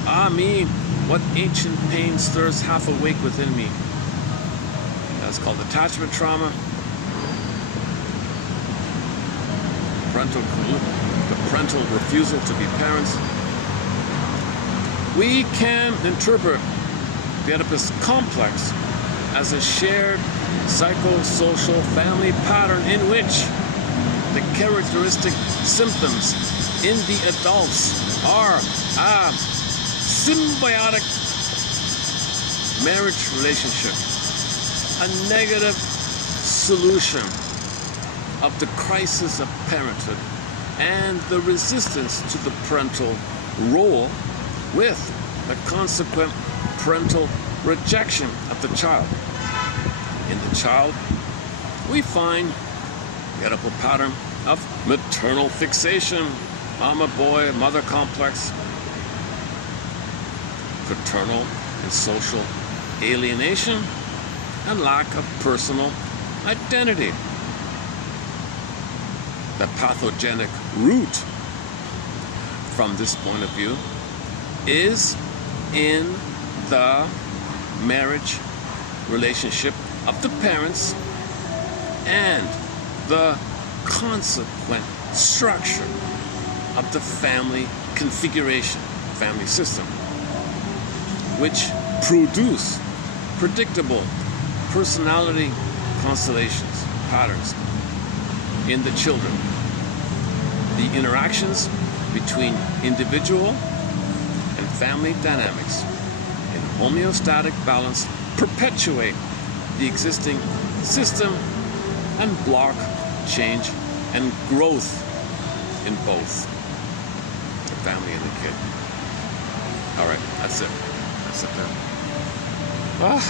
Ah, me, what ancient pain stirs half awake within me? That's called attachment trauma. The parental refusal to be parents. We can interpret the Oedipus complex as a shared psychosocial family pattern in which the characteristic symptoms in the adults are a symbiotic marriage relationship, a negative solution of the crisis of parenthood, and the resistance to the parental role with the consequent parental rejection of the child. In the child, we find the Oedipal pattern of maternal fixation, mama boy, mother complex, paternal and social alienation, and lack of personal identity. The pathogenic root from this point of view is in the marriage relationship of the parents and the consequent structure of the family configuration, family system, which produce predictable personality constellations, patterns in the children. The interactions between individual and family dynamics in homeostatic balance perpetuate the existing system and block change and growth in both the family and the kid. All right, that's it. Sit there. Ah.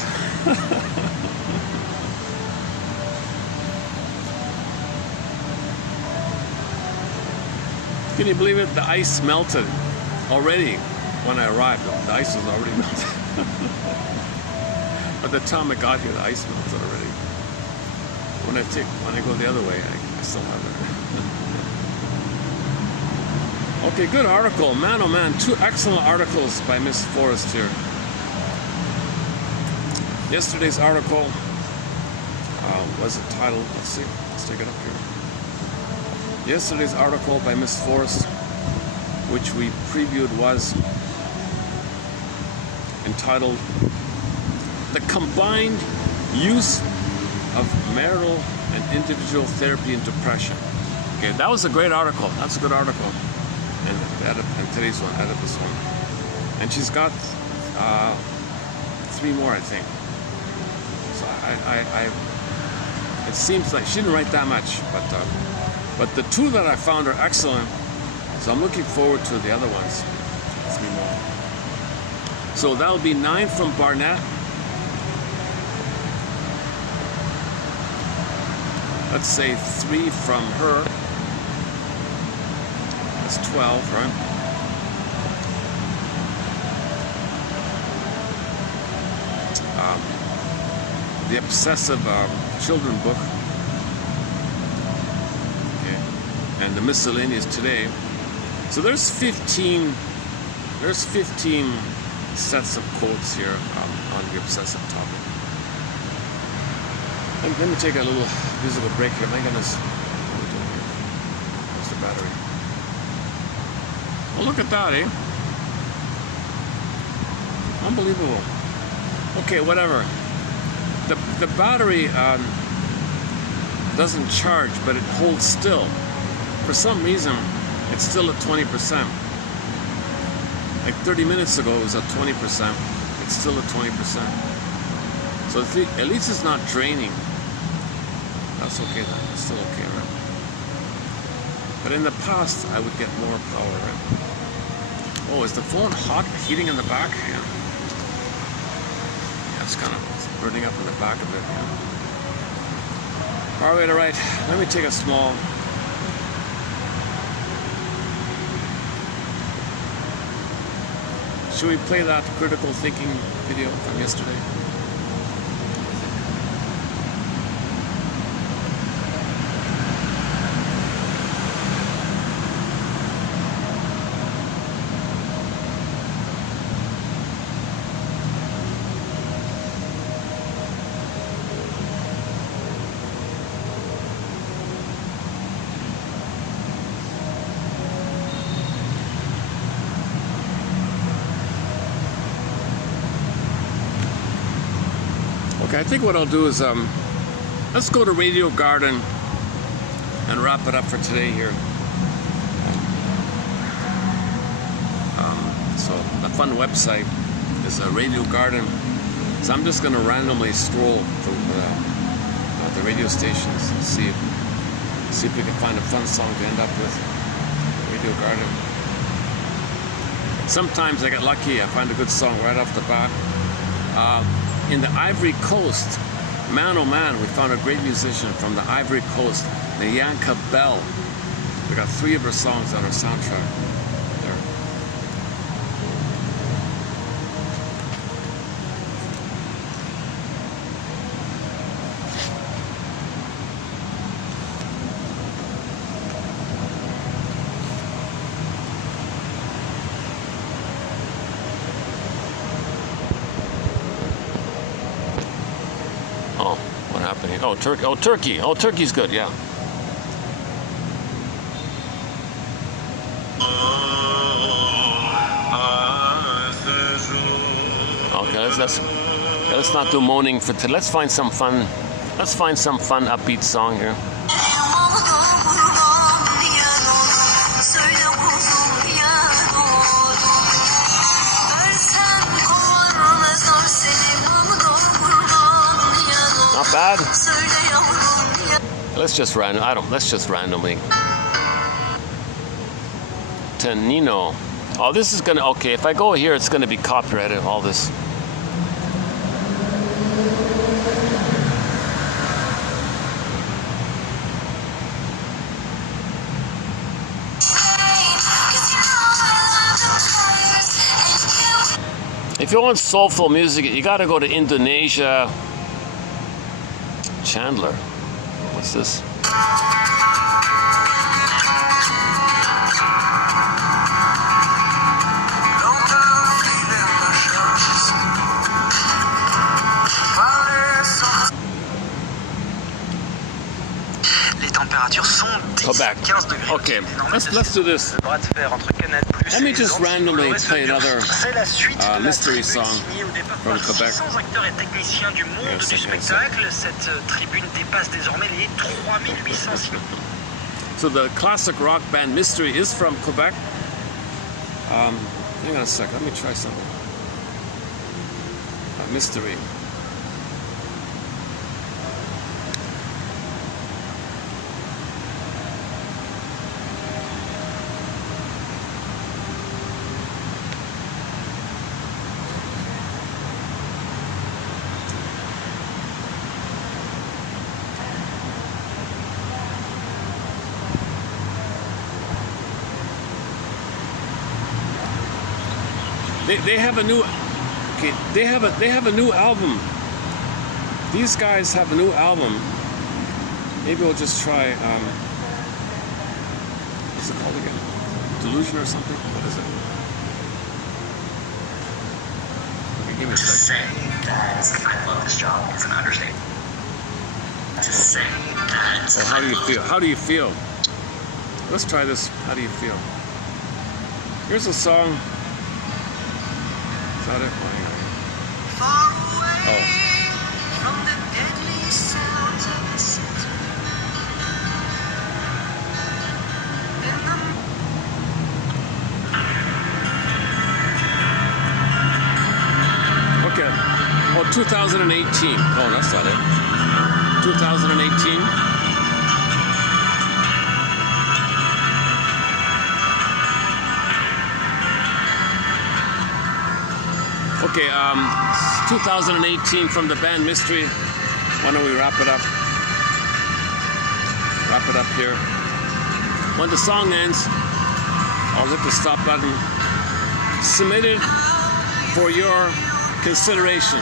Can you believe it? The ice melted already when I arrived. The ice was already melted. By the time I got here, the ice melted already. When I go the other way, I still have it. Okay, good article. Man, oh man, 2 excellent articles by Miss Forrest here. Yesterday's article was titled, let's see, let's take it up here. Yesterday's article by Miss Forrest, which we previewed, was entitled The Combined Use of Marital and Individual Therapy in Depression. Okay, that was a great article. That's a good article. And today's one, edit this one. And she's got 3 more, I think. So it seems like she didn't write that much, but the 2 that I found are excellent. So I'm looking forward to the other ones. 3 more. So that'll be 9 from Barnett. Let's say 3 from her. That's 12, right? The Obsessive Children book. Okay. And the Miscellaneous today. So there's 15 sets of quotes here on the obsessive topic. And let me take a little musical break here. My goodness. What are we doing here? Where's the battery? Well, look at that, eh? Unbelievable. Okay, whatever. The battery doesn't charge, but it holds still. For some reason, it's still at 20%. Like 30 minutes ago, it was at 20%. It's still at 20%. So at least it's not draining. That's okay then. It's still okay, right? But in the past, I would get more power, right? Oh, is the phone hot, heating in the back? Yeah. It's kind of burning up in the back a bit. Yeah. All right. Let me take a small. Should we play that critical thinking video from yesterday? Okay, I think what I'll do is let's go to Radio Garden and wrap it up for today here. So the fun website is Radio Garden. So I'm just going to randomly stroll through the radio stations and see if we can find a fun song to end up with. Radio Garden. Sometimes I get lucky. I find a good song right off the bat. In the Ivory Coast, man oh man, we found a great musician from the Ivory Coast, Nyanka Bell. We got 3 of her songs on our soundtrack there. Oh, what happened here? Oh, Turkey. Oh, Turkey. Oh, Turkey's good, yeah. Okay, let's not do moaning for today. Let's find some fun. Let's find some fun upbeat song here. Not bad. Let's just randomly. Tenino. Oh, this is gonna, okay, if I go here, it's gonna be copyrighted, all this. If you want soulful music, you gotta go to Indonesia. Chandler. What's this? Les températures sont 10-15 degrés. Okay, let's do this. Le bras de fer entre Canal+, Let me et just les randomly Antilles play Colorées another c'est la suite de la mystery tribune song signée au départ from par Quebec. 600 acteurs et techniciens du monde du spectacle. Cette tribune dépasse désormais les 3800 signaux. So the classic rock band Mystery is from Quebec. Hang on a sec, let me try something. Mystery. They have a new, okay, they have a new album. These guys have a new album. Maybe we'll just try what's it called again? Delusion or something? What is it? Okay, give me a To sec. say that I love this job is an understatement. To say that Well, how do you feel? How do you feel? Let's try this. How do you feel? Here's a song. Is that it? Oh, hang on. Far away Oh. from the deadly sounds of the city. In the Okay. Oh, 2018. Oh, that's not it. 2018. Okay, 2018 from the band Mystery. Why don't we wrap it up? Wrap it up here. When the song ends, I'll hit the stop button. Submitted for your consideration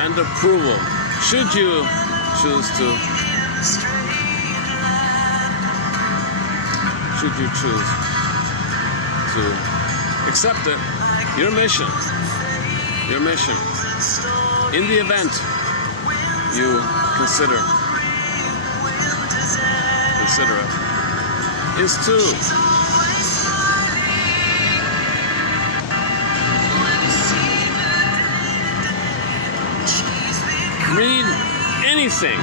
and approval, should you choose to accept it. Your mission in the event you consider it is to read anything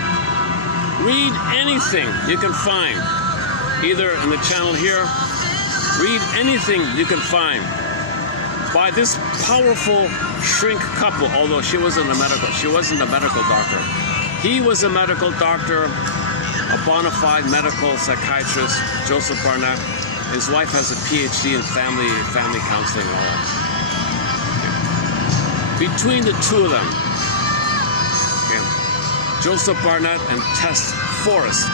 you can find, either in the channel here. Read anything you can find by this powerful shrink couple, although she wasn't a medical doctor. He was a medical doctor, a bona fide medical psychiatrist, Joseph Barnett. His wife has a PhD in family counseling and all that. Okay. Between the two of them, okay, Joseph Barnett and Tess Forrest,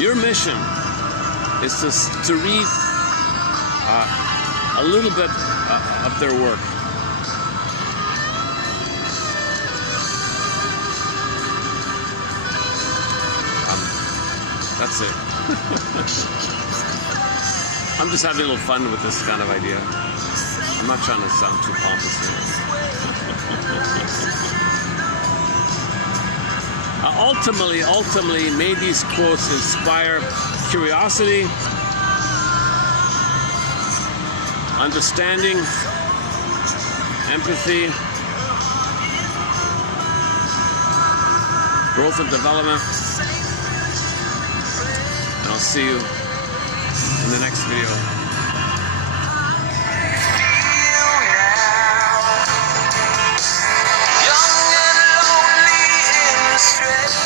your mission is to read a little bit of their work. That's it. I'm just having a little fun with this kind of idea. I'm not trying to sound too pompous here. Ultimately, may these quotes inspire curiosity, understanding, empathy, growth and development. And I'll see you in the next video. young and lonely in the street.